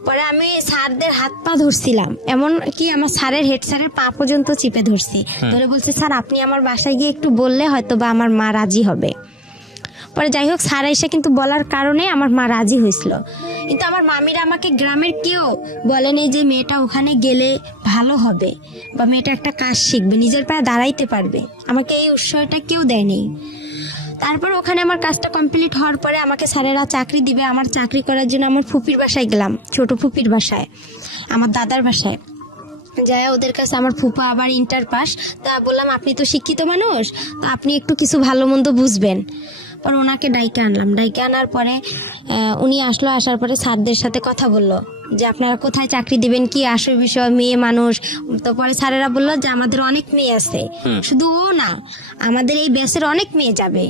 পরে আমি স্যারদের হাত পা ধরছিলাম, এমন কি আমার স্যারের হেড স্যারের পা পর্যন্ত চিপে ধরছি, ধরে বলছে স্যার আপনি আমার বাসায় গিয়ে একটু বললে হয়তো বা আমার মা রাজি হবে। পরে যাই হোক স্যার এসে কিন্তু বলার কারণে আমার মা রাজি হয়েছিল। কিন্তু আমার মামিরা আমাকে গ্রামের কেউ বলেনি যে মেয়েটা ওখানে গেলে ভালো হবে বা মেয়েটা একটা কাজ শিখবে, নিজের পায়ে দাঁড়াইতে পারবে, আমাকে এই উৎসাহটা কেউ দেয়নি। তারপর ওখানে আমার কাজটা কমপ্লিট হওয়ার পরে আমাকে স্যারেরা চাকরি দিবে, আমার চাকরি করার জন্য আমার ফুপির বাসায় গেলাম, ছোট ফুপির বাসায়, আমার দাদার বাসায় যায়। ওদের কাছে আমার ফুপা আবার ইন্টার পাস, তা বললাম আপনি তো শিক্ষিত মানুষ, তা আপনি একটু কিছু ভালো মন্দ বুঝবেন। পর ওনাকে ডাইকে আনলাম, ডাইকে আনার পরে উনি আসলো, আসার পরে স্যারদের সাথে কথা বললো যে আপনারা কোথায় চাকরি দিবেন, কি আসল বিষয়, মেয়ে মানুষ। তো পরে স্যারেরা বললো যে আমাদের অনেক মেয়ে আছে, শুধু ও না, আমাদের এই ব্যাচের অনেক মেয়ে যাবে।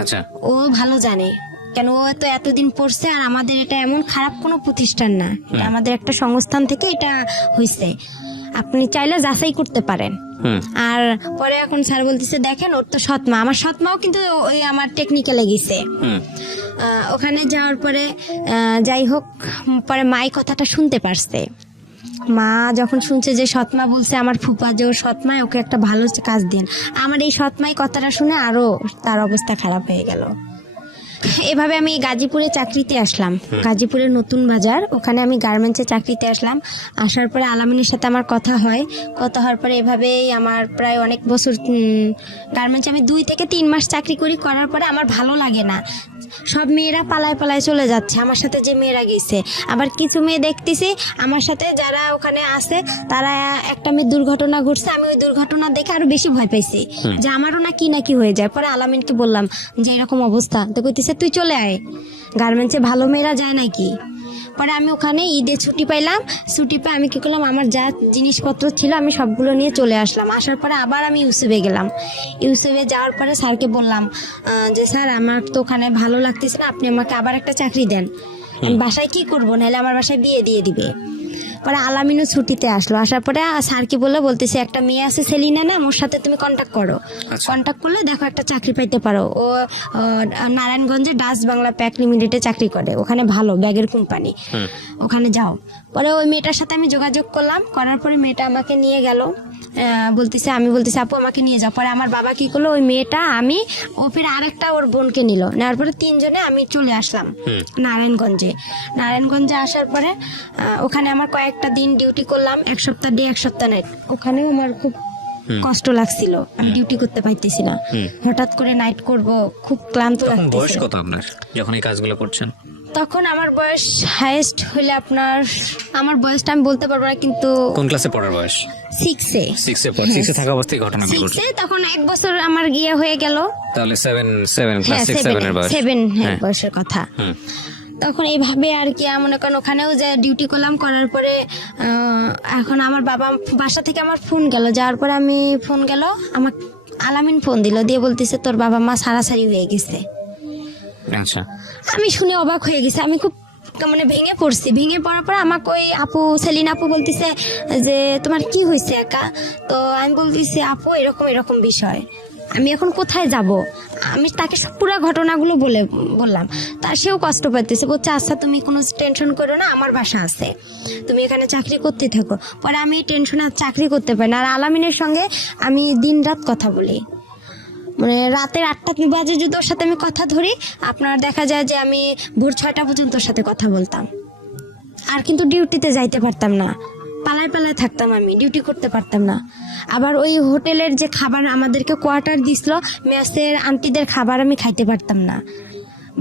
আচ্ছা ও ভালো জানে, কেন ও তো এতদিন পড়ছে, আর আমাদের এটা এমন খারাপ কোনো প্রতিষ্ঠান না, এটা আমাদের একটা সংস্থান থেকে এটা হয়েছে, আপনি চাইলে যাচাই করতে পারেন। আর পরে এখন স্যার বলতেছে দেখেন ওর তো সৎমা, আমার সৎমাও কিন্তু ওই আমার টেকনিক্যালে গেছে। ওখানে যাওয়ার পরে যাই হোক, পরে মাই কথাটা শুনতে পারছে। মা যখন শুনছে যে সৎমা বলছে আমার ফুপা যে ওর সৎমায় ওকে একটা ভালো কাজ দেন, আমার এই সৎমাই কথাটা শুনে আরো তার অবস্থা খারাপ হয়ে গেল। এভাবে আমি গাজীপুরে চাকরিতে আসলাম, গাজীপুরের নতুন বাজার, ওখানে আমি গার্মেন্টসে চাকরিতে আসলাম। আসার পরে আলামিনের সাথে আমার কথা হয়, কথা হওয়ার পরে এভাবেই আমার প্রায় অনেক বছর গার্মেন্টসে আমি 2 থেকে 3 মাস চাকরি করি। করার পরে আমার ভালো লাগে না, সব মেয়েরা পালায় পালায় চলে যাচ্ছে আমার সাথে যে মেয়েরা গেছে। আবার কিছু মেয়ে দেখতেছি আমার সাথে যারা ওখানে আছে, তারা একটা মেয়ে দুর্ঘটনা ঘটছে, আমি ওই দুর্ঘটনা দেখে আরো বেশি ভয় পাইছি যে আমারও না কি হয়ে যায়। পরে আলামিনকে বললাম যে এরকম অবস্থা, তো কইতেছে তুই চলে আয়, গার্মেন্টসে ভালো মেয়েরা যায় নাকি। পরে আমি ওখানে ঈদে ছুটি পাইলাম, ছুটি পেয়ে আমি কি করলাম, আমার যা জিনিসপত্র ছিল আমি সবগুলো নিয়ে চলে আসলাম। আসার পরে আবার আমি ইউসুফে গেলাম, ইউসুফে যাওয়ার পরে স্যারকে বললাম যে স্যার আমার তো ওখানে ভালো লাগতেছে না, আপনি আমাকে আবার একটা চাকরি দেন, আমি বাসায় কি করবো, নাহলে আমার বাসায় বিয়ে দিয়ে দিবে। পরে আলামিনও ছুটিতে আসলো, আসার পরে স্যারকে বলতেছে একটা মেয়ে আছে সেলিনা না, ওর সাথে তুমি কন্ট্যাক্ট করো, কন্ট্যাক্ট করলে দেখো একটা চাকরি পাইতে পারো। ও নারায়ণগঞ্জে ডাচ বাংলা প্যাক লিমিটেডে চাকরি করে, ওখানে ভালো ব্যাগের কোম্পানি, ওখানে যাও। পরে ওই মেয়েটার সাথে আমি যোগাযোগ করলাম, করার পরে মেয়েটা আমাকে নিয়ে গেল, আমি বলতেছি আপু আমাকে নিয়ে যাও। পরে আমার বাবা কি করলো, ওই মেয়েটা আমি ও ফির আরেকটা ওর বোনকে নিল, নেওয়ার পরে 3 জনে আমি চলে আসলাম নারায়ণগঞ্জে আসার পরে ওখানে আমার কয়েকটা দিন ডিউটি করলাম, 1 সপ্তাহ ডে 1 সপ্তাহ নাইট। ওখানেও আমার খুব কষ্ট লাগছিল, আমি ডিউটি করতে পারতেছি না, হঠাৎ করে নাইট করব, খুব ক্লান্ত লাগতেছিল। বয়স কত আপনার যখন এই কাজগুলো করছেন? তখন আমার বয়স হাইয়েস্ট হইলে আমার বয়সটা আমি বলতে পারবো না, কিন্তু কোন ক্লাসে পড়ার বয়স? 6-এ। 6-এ থাকা অবস্থায় ঘটনাগুলো ঘটছে। 6-এ তখন 1 বছর আমার গিয়ে হয়ে গেল, তাহলে 7 ক্লাস 6-7 এর বয়স। 7 বয়সের কথা। তখন এইভাবে আর কি মনে করেন ওখানেও যে ডিউটি করলাম, করার পরে এখন আমার বাবা বাসা থেকে আমার ফোন গেল, যাওয়ার পরে আমি ফোন গেল, আমার আলামিন ফোন দিল, দিয়ে বলতেছে তোর বাবা মা সারাসারি হয়ে গেছে। আচ্ছা, আমি শুনে অবাক হয়ে গেছি, আমি খুব মানে ভেঙে পড়ছি। ভেঙে পড়ার পর আমাকে ওই আপু সেলিনা আপু বলতেছে যে তোমার কি হয়েছে একা। তো আমি বলতেছি আপু এরকম বিষয়, আমি এখন কোথায় যাব। আমি তাকে সব পুরো ঘটনাগুলো বললাম, তার সেও কষ্ট পাইতেছে, বলছে আচ্ছা তুমি কোনো টেনশন করো না, আমার বাসা আছে, তুমি এখানে চাকরি করতে থাকো। পরে আমি টেনশন আর চাকরি করতে পারি না। আর আলামিনের সঙ্গে আমি দিন রাত কথা বলি, মানে রাতের 8টা বাজে যদি ওর সাথে আমি কথা ধরি, আপনার দেখা যায় যে আমি ভোর 6টা পর্যন্ত ওর সাথে কথা বলতাম। আর কিন্তু ডিউটিতে যাইতে পারতাম না, পালায় থাকতাম, আমি ডিউটি করতে পারতাম না। আবার ওই হোটেলের যে খাবার আমাদেরকে কোয়ার্টার দিছিল, মেসের আন্টিদের খাবার আমি খাইতে পারতাম না।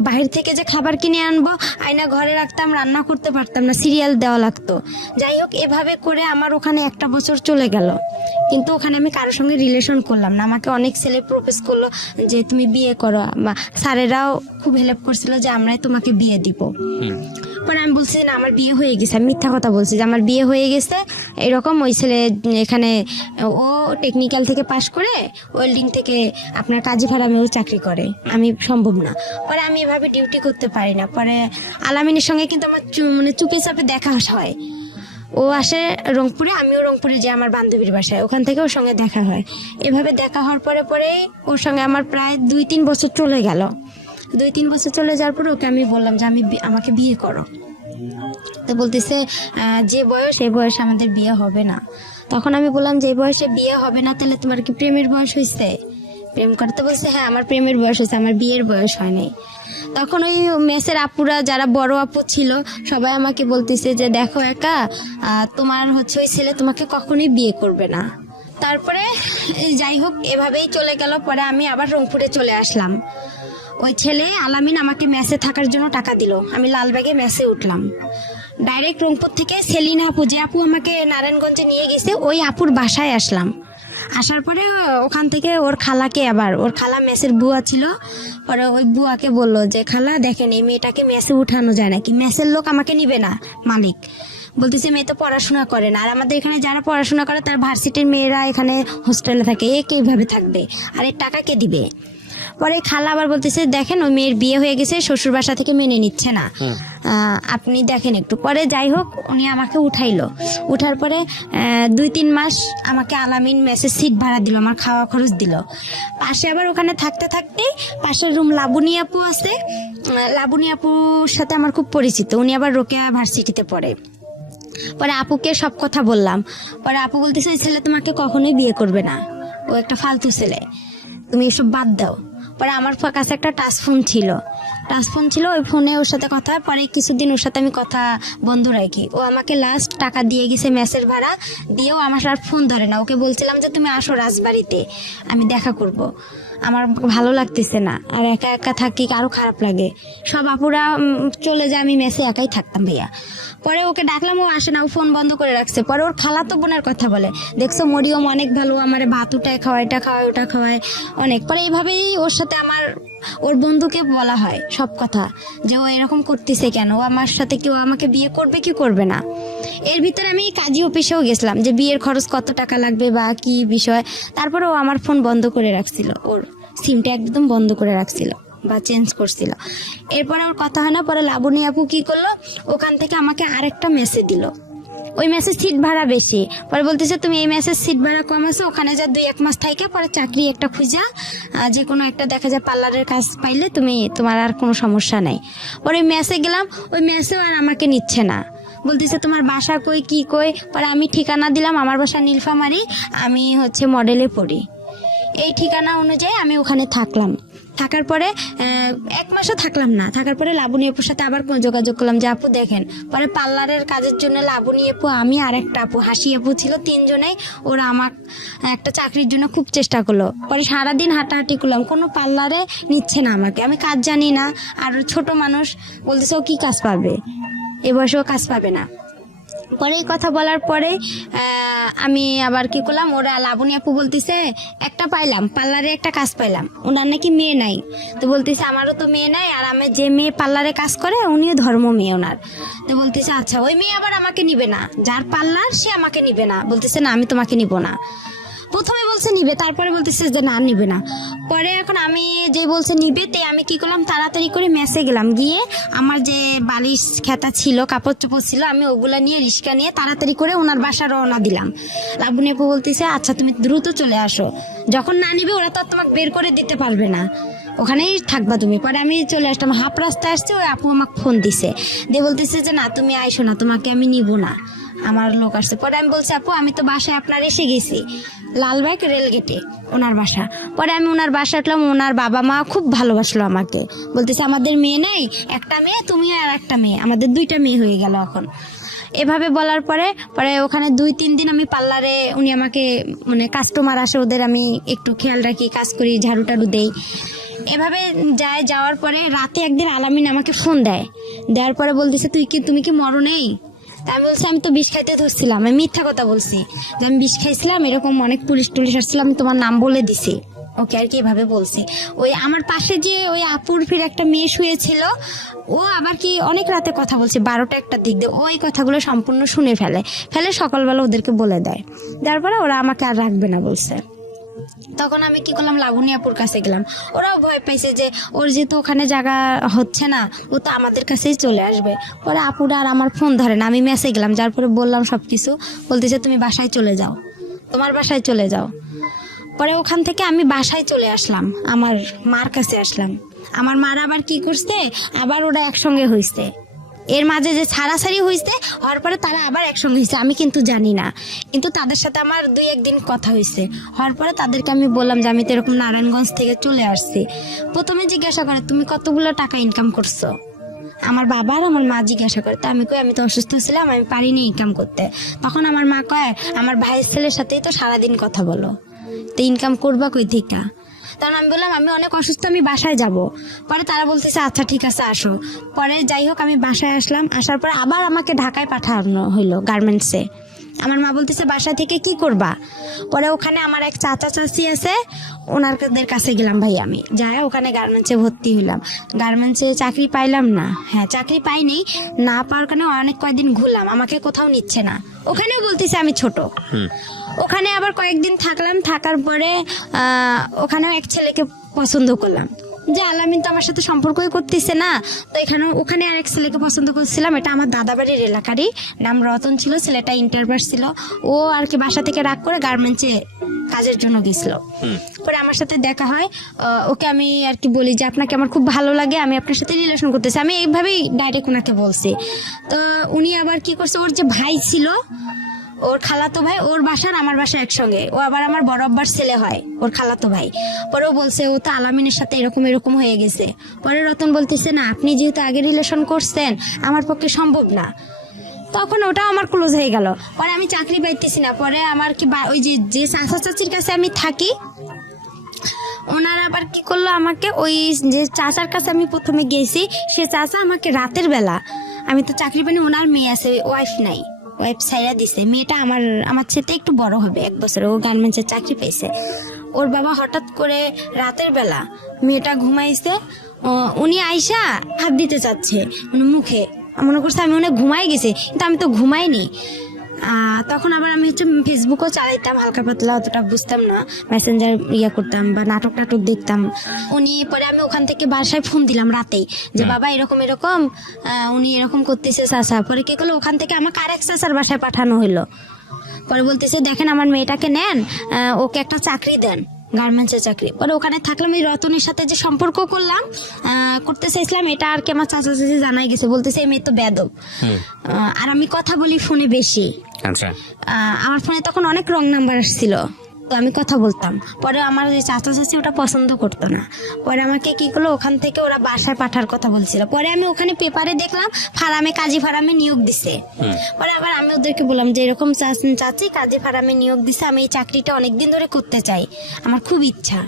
বাইরে থেকে যে খাবার কিনে আনবো, আয়না ঘরে রাখতাম, রান্না করতে পারতাম না, সিরিয়াল দেওয়া লাগতো। যাই হোক, এভাবে করে আমার ওখানে 1 বছর চলে গেল। কিন্তু ওখানে আমি কারোর সঙ্গে রিলেশন করলাম না। আমাকে অনেক ছেলে প্রপোজ করলো যে তুমি বিয়ে করো, স্যারেরাও খুব হেল্প করছিল যে আমরাই তোমাকে বিয়ে দিব। পরে আমি বলছি যে না, আমার বিয়ে হয়ে গেছে। আমি মিথ্যা কথা বলছি যে আমার বিয়ে হয়ে গেছে এরকম। ওই ছেলে এখানে ও টেকনিক্যাল থেকে পাশ করে ওয়েল্ডিং থেকে আপনার কাজী ফার্মেও চাকরি করে, আমি সম্ভব না। পরে আমি এভাবে ডিউটি করতে পারি না। পরে আলামিনের সঙ্গে কিন্তু আমার মানে চুপে চাপে দেখা হয়। ও আসে রংপুরে, আমিও রংপুরে যাই আমার বান্ধবীর বাসায়, ওখান থেকে ওর সঙ্গে দেখা হয়। এভাবে দেখা হওয়ার পরে ওর সঙ্গে আমার প্রায় 2-3 বছর চলে গেল। 2-3 বছর চলে যাওয়ার পরে ওকে আমি বললাম যে আমাকে বিয়ে করো। তো বলতেছে যে বয়স, এই বয়সে আমাদের বিয়ে হবে না। তখন আমি বললাম যে এই বয়সে বিয়ে হবে না, তাহলে তোমার কি প্রেমের বয়স হয়েছে? প্রেম করতে বলছে হ্যাঁ, আমার প্রেমের বয়স হয়েছে, আমার বিয়ের বয়স হয়নি। তখন ওই মেসের আপুরা যারা বড় আপু ছিল সবাই আমাকে বলতেছে যে দেখো একা, তোমার হচ্ছে ওই ছেলে তোমাকে কখনোই বিয়ে করবে না। তারপরে যাই হোক, এভাবেই চলে গেল। পরে আমি আবার রংপুরে চলে আসলাম। ওই ছেলে আলামিন আমাকে মেসে থাকার জন্য টাকা দিল, আমি লালবাগে মেসে উঠলাম। ডাইরেক্ট রংপুর থেকে সেলিনা আপু, যে আপু আমাকে নারায়ণগঞ্জে নিয়ে গেছে, ওই আপুর বাসায় আসলাম। আসার পরে ওখান থেকে ওর খালাকে, আবার ওর খালা মেসের বুয়া ছিল, পরে ওই বুয়াকে বললো যে খালা দেখেন এই মেয়েটাকে মেসে উঠানো যায় নাকি, মেসের লোক আমাকে নিবে না। মালিক বলতেছে মেয়ে তো পড়াশোনা করে না, আর আমাদের এখানে যারা পড়াশোনা করে তার ভার্সিটির মেয়েরা এখানে হোস্টেলে থাকে, এ কিভাবে থাকবে, আর এর টাকা কে দিবে? পরে খালা আবার বলতেছে দেখেন ওই মেয়ের বিয়ে হয়ে গেছে, শ্বশুর বাসা থেকে মেনে নিচ্ছে না, আপনি দেখেন একটু। পরে যাই হোক, উনি আমাকে উঠাইলো। উঠার পরে 2-3 মাস আমাকে আলামিন মেসের সিট ভাড়া দিল, আমার খাওয়া খরচ দিল। পাশে আবার ওখানে থাকতে থাকতেই পাশের রুম লাবণী আপু আছে, লাবণী আপুর সাথে আমার খুব পরিচিত, উনি আবার রোকেয়া ভার্সিটিতে পড়ে। পরে আপুকে সব কথা বললাম। পরে আপু বলতেছে ওই ছেলে তোমাকে কখনোই বিয়ে করবে না, ও একটা ফালতু ছেলে, তুমি এসব বাদ দাও। পরে আমার কাছে একটা টাচ ফোন ছিল, ওই ফোনে ওর সাথে কথা হয়। পরে কিছুদিন ওর সাথে আমি কথা বন্ধ রাখি। ও আমাকে লাস্ট টাকা দিয়ে গেছে মেসের ভাড়া, দিয়েও আমার আর ফোন ধরে না। ওকে বলছিলাম যে তুমি আসো রাজবাড়িতে, আমি দেখা করব, আমার ভালো লাগতেছে না, আর একা একা থাকি, আরও খারাপ লাগে। সব আপুরা চলে যায়, আমি মেসে একাই থাকতাম ভাইয়া। পরে ওকে ডাকলাম, ও আসে না, ও ফোন বন্ধ করে রাখছে। পরে ওর খালাতো বোনের কথা বলে, দেখছো মরিয়ম অনেক ভালো, আমার ভাত উঠায় খাওয়ায়, এটা খাওয়ায়, ওটা খাওয়ায় অনেক। পরে এইভাবেই ওর সাথে ওর বন্ধুকে বলা হয় সব কথা, যে ও এরকম করতেছে কেন, ও আমার সাথে কি, ও আমাকে বিয়ে করবে কি করবে না। এর ভিতরে আমি কাজী অফিসেও গেছিলাম যে বিয়ের খরচ কত টাকা লাগবে বা কি বিষয়। তারপরে ও আমার ফোন বন্ধ করে রাখছিল, ওর সিমটা একদম বন্ধ করে রাখছিল বা চেঞ্জ করছিল। এরপরে ওর কথা হয় না। পরে লাবণী আপু কি করলো, ওখান থেকে আমাকে আরেকটা মেসেজ দিল, ওই মেসেজ সিট ভাড়া বেশি। পরে বলতেছে তুমি এই মেসেজ সিট ভাড়া কম আছে, ওখানে যা 2-1 মাস থাইকে পরে চাকরি একটা খুঁজা, যে কোনো একটা দেখা যায় পার্লারের কাজ পাইলে তোমার আর কোনো সমস্যা নেই। পরে মেসে গেলাম, ওই মেসেও আর আমাকে নিচ্ছে না, বলতেছে তোমার বাসা কই কি কই। পরে আমি ঠিকানা দিলাম, আমার বাসা নীলফামারী, আমি হচ্ছে মডেলে পড়ি। এই ঠিকানা অনুযায়ী আমি ওখানে থাকলাম। থাকার পরে 1 মাসও থাকলাম না। থাকার পরে লাবণী আপুর সাথে আবার যোগাযোগ করলাম যে আপু দেখেন। পরে পার্লারের কাজের জন্য লাবণী আপু, আমি আর একটা আপু, হাসি আপু ছিল, 3 জনেই ওরা আমার একটা চাকরির জন্য খুব চেষ্টা করলো। পরে সারাদিন হাঁটাহাঁটি করলাম, কোনো পার্লারে নিচ্ছে না আমাকে, আমি কাজ জানি না, আর ছোট মানুষ, বলতেছে ও কি কাজ পাবে, এ বয়সেও কাজ পাবে না। পরে এই কথা বলার পরে আমি আবার কি করলাম, ওরা লাবণী আপু বলতেছে একটা পাইলাম, পার্লারে একটা কাজ পাইলাম, ওনার নাকি মেয়ে নাই। তো বলতেছে আমারও তো মেয়ে নাই, আর আমি যে মেয়ে পার্লারে কাজ করে উনিও ধর্ম মেয়ে ওনার। তো বলতেছে আচ্ছা ওই মেয়ে আবার আমাকে নিবে না, যার পার্লার সে আমাকে নিবে না। বলতেছে না আমি তোমাকে নিব না। প্রথমে বলছে নিবে, তারপরে বলতেছে যে না নিবে না। পরে এখন আমি যে বলছে নিবে, তে আমি কি করলাম, তাড়াতাড়ি করে মেসে গেলাম, গিয়ে আমার যে বালিশ খেতা ছিল, কাপড় চোপড় ছিল, আমি ওগুলা নিয়ে রিক্সা নিয়ে তাড়াতাড়ি করে ওনার বাসা রওনা দিলাম। লাবণী আপু বলতেছে আচ্ছা তুমি দ্রুত চলে আসো, যখন না নিবে ওরা তো আর তোমাকে বের করে দিতে পারবে না, ওখানেই থাকবা তুমি। পরে আমি চলে আসলাম, হাফ রাস্তায় আসছে, ওই আপু আমাকে ফোন দিছে, দিয়ে বলতেছে যে না তুমি আইসো না, তোমাকে আমি নিব না, আমার লোক আসছে। পরে আমি বলছি আপু আমি তো বাসায় আপনার এসে গেছি, লালবাগ রেলগেটে ওনার বাসা। পরে আমি ওনার বাসা উঠলাম, ওনার বাবা মা খুব ভালোবাসলো আমাকে, বলতেছে আমাদের মেয়ে নাই, একটা মেয়ে তুমি আর একটা মেয়ে, আমাদের 2টা মেয়ে হয়ে গেল এখন। এভাবে বলার পরে ওখানে 2-3 দিন আমি পার্লারে, উনি আমাকে মানে কাস্টমার আসে ওদের আমি একটু খেয়াল রাখি, কাজ করি, ঝাড়ু টাড়ু দেই। এভাবে যাওয়ার পরে রাতে একদিন আলামিন আমাকে ফোন দেওয়ার পরে বলতেছে তুমি কি মরো নেই? তা আমি বলছি আমি তো বিষ খাইতে ধরছিলাম, আমি মিথ্যা কথা বলছি যে আমি বিষ খাইছিলাম, এরকম অনেক পুলিশ আসছিল, আমি তোমার নাম বলে দিছি ওকে আর কি এভাবে বলছি। ওই আমার পাশে যে ওই আপুর ফির একটা মেয়ে শুয়েছিল, ও আবার কি অনেক রাতে কথা বলছে, 12টা-1টার দিক দিয়ে ওই কথাগুলো সম্পূর্ণ শুনে ফেলে সকালবেলা ওদেরকে বলে দেওয়ার পরে ওরা আমাকে আর রাখবে না বলছে। তখন আমি কি করলাম, লাবণী আপুর কাছে গেলাম। ওরাও ভয় পাইছে যে ওর যেহেতু ওখানে জায়গা হচ্ছে না, ও তো আমাদের কাছেই চলে আসবে। পরে আপুরা আর আমার ফোন ধরে না, আমি মেসে গেলাম, যার পরে বললাম সবকিছু। বলতেছে তুমি বাসায় চলে যাও, তোমার বাসায় চলে যাও। পরে ওখান থেকে আমি বাসায় চলে আসলাম, আমার মার কাছে আসলাম। আমার মার আবার কি করছে, আবার ওরা একসঙ্গে হয়েছে, এর মাঝে যে ছাড়াছাড়ি হয়েছে হওয়ার পরে তারা আবার একসঙ্গে হয়েছে, আমি কিন্তু জানি না। কিন্তু তাদের সাথে আমার 2-1 দিন কথা হয়েছে, হওয়ার পরে তাদেরকে আমি বললাম যে আমি তো এরকম নারায়ণগঞ্জ থেকে চলে আসছি। প্রথমে জিজ্ঞাসা করে তুমি কতগুলো টাকা ইনকাম করছো, আমার বাবা আর আমার মা জিজ্ঞাসা করে। তা আমি কই আমি তো অসুস্থ ছিলাম, আমি পারিনি ইনকাম করতে। তখন আমার মা কয় আমার ভাইয়ের ছেলের সাথেই তো সারাদিন কথা বলো, তো ইনকাম করবা কই থেকে? তখন আমি বললাম আমি অনেক অসুস্থ, আমি বাসায় যাব। পরে তারা বলতেছে আচ্ছা ঠিক আছে আসো। পরে যাই হোক আমি বাসায় আসলাম, আসার পর আবার আমাকে ঢাকায় পাঠানো হইলো গার্মেন্টসে। আমার মা বলতেছে বাসা থেকে কি করবা? পরে ওখানে আমার এক চাচা চাচি আছে, ওনাদের কাছে গেলাম ভাই, আমি যাই ওখানে গার্মেন্টসে ভর্তি হইলাম। গার্মেন্টসে চাকরি পাইলাম না, হ্যাঁ চাকরি পাইনি, না পাওয়ার কারণে অনেক কয়েকদিন ঘুরলাম, আমাকে কোথাও নিচ্ছে না। ওখানেও বলতেছে আমি ছোট। ওখানে আবার কয়েকদিন থাকলাম, থাকার পরে ওখানেও এক ছেলেকে পছন্দ করলাম, যে আলামিন তো আমার সাথে সম্পর্কই করতেছে না। তো ওখানে আরেক ছেলেকে পছন্দ করছিলাম, এটা আমার দাদা বাড়ির এলাকারই, নাম রতন ছিল, ছেলেটা ইন্টারভার্স ছিল। ও আর কি বাসা থেকে রাগ করে গার্মেন্টসে কাজের জন্য গেছিল। পরে আমার সাথে দেখা হয়, ওকে আমি আর কি বলি যে আপনাকে আমার খুব ভালো লাগে, আমি আপনার সাথে রিলেশন করতেছি, আমি এইভাবেই ডাইরেক্ট ওনাকে বলছি। তো উনি আবার কি করছে, ওর যে ভাই ছিল, ওর খালাতো ভাই, ওর বাসার আমার বাসা একসঙ্গে, ও আবার আমার বড় আব্বার ছেলে হয়, ওর খালাতো ভাই। পরে ও বলছে ও তো আলামিনের সাথে এরকম হয়ে গেছে। পরে রতন বলতেছে না আপনি যেহেতু আগে রিলেশন করছেন আমার পক্ষে সম্ভব না। তখন ওটাও আমার ক্লোজ হয়ে গেল। পরে আমি চাকরি পাইতেছি না, পরে আমার কি ওই যে চাচা চাচির কাছে আমি থাকি, ওনারা আবার কি করলো, আমাকে ওই যে চাচার কাছে আমি প্রথমে গেছি, সে চাচা আমাকে রাতের বেলা, আমি তো চাকরি পাইনি, ওনার মেয়ে আছে, ওয়াইফ নাই, ওয়াইফ সাইরা দিছে, মেয়েটা আমার ছেলে একটু বড় হবে 1 বছর, ও গার্মেন্টসের চাকরি পেয়েছে। ওর বাবা হঠাৎ করে রাতের বেলা মেয়েটা ঘুমাইছে, উনি আইসা হাত দিতে চাচ্ছে মানে মুখে, মনে করছে আমি অনেক ঘুমাই গেছি, কিন্তু আমি তো ঘুমাইনি। তখন আবার আমি ফেসবুকও চালাইতাম হালকা পাতলা, অতটা বুঝতাম না, মেসেঞ্জার করতাম বা নাটক দেখতাম। পরে আমি ওখান থেকে বাসায় ফোন দিলাম রাতেই যে বাবা এরকম উনি এরকম করতেছে চাচা। পরে কি করলো, ওখান থেকে আমাকে আরেক চাচার বাসায় পাঠানো হলো। পরে বলতেছে দেখেন আমার মেয়েটাকে নেন, ওকে একটা চাকরি দেন, গার্মেন্টসের চাকরি। পরে ওখানে থাকলাম, এই রতনের সাথে যে সম্পর্ক করতে চাইছিলাম, এটা আর কি আমার চাচা চাচি জানাই গেছে, বলতেছে এই মেয়ে তো বেয়াদব। আর আমি কথা বলি ফোনে বেশি, আমার ফোনে তখন অনেক রং নাম্বার আসছিল, তো আমি কথা বলতাম। পরে আমার যে চাচা চাচি ওটা পছন্দ করতো না, পরে আমাকে কি করলো, ওখান থেকে ওরা বাসায় পাঠার কথা বলছিল। পরে আমি ওখানে পেপারে দেখলাম কাজী ফার্মে নিয়োগ দিছে। পরে আবার আমি ওদেরকে বললাম যে এরকম চাচি কাজী ফার্মে নিয়োগ দিছে, আমি এই চাকরিটা অনেকদিন ধরে করতে চাই, আমার খুব ইচ্ছা,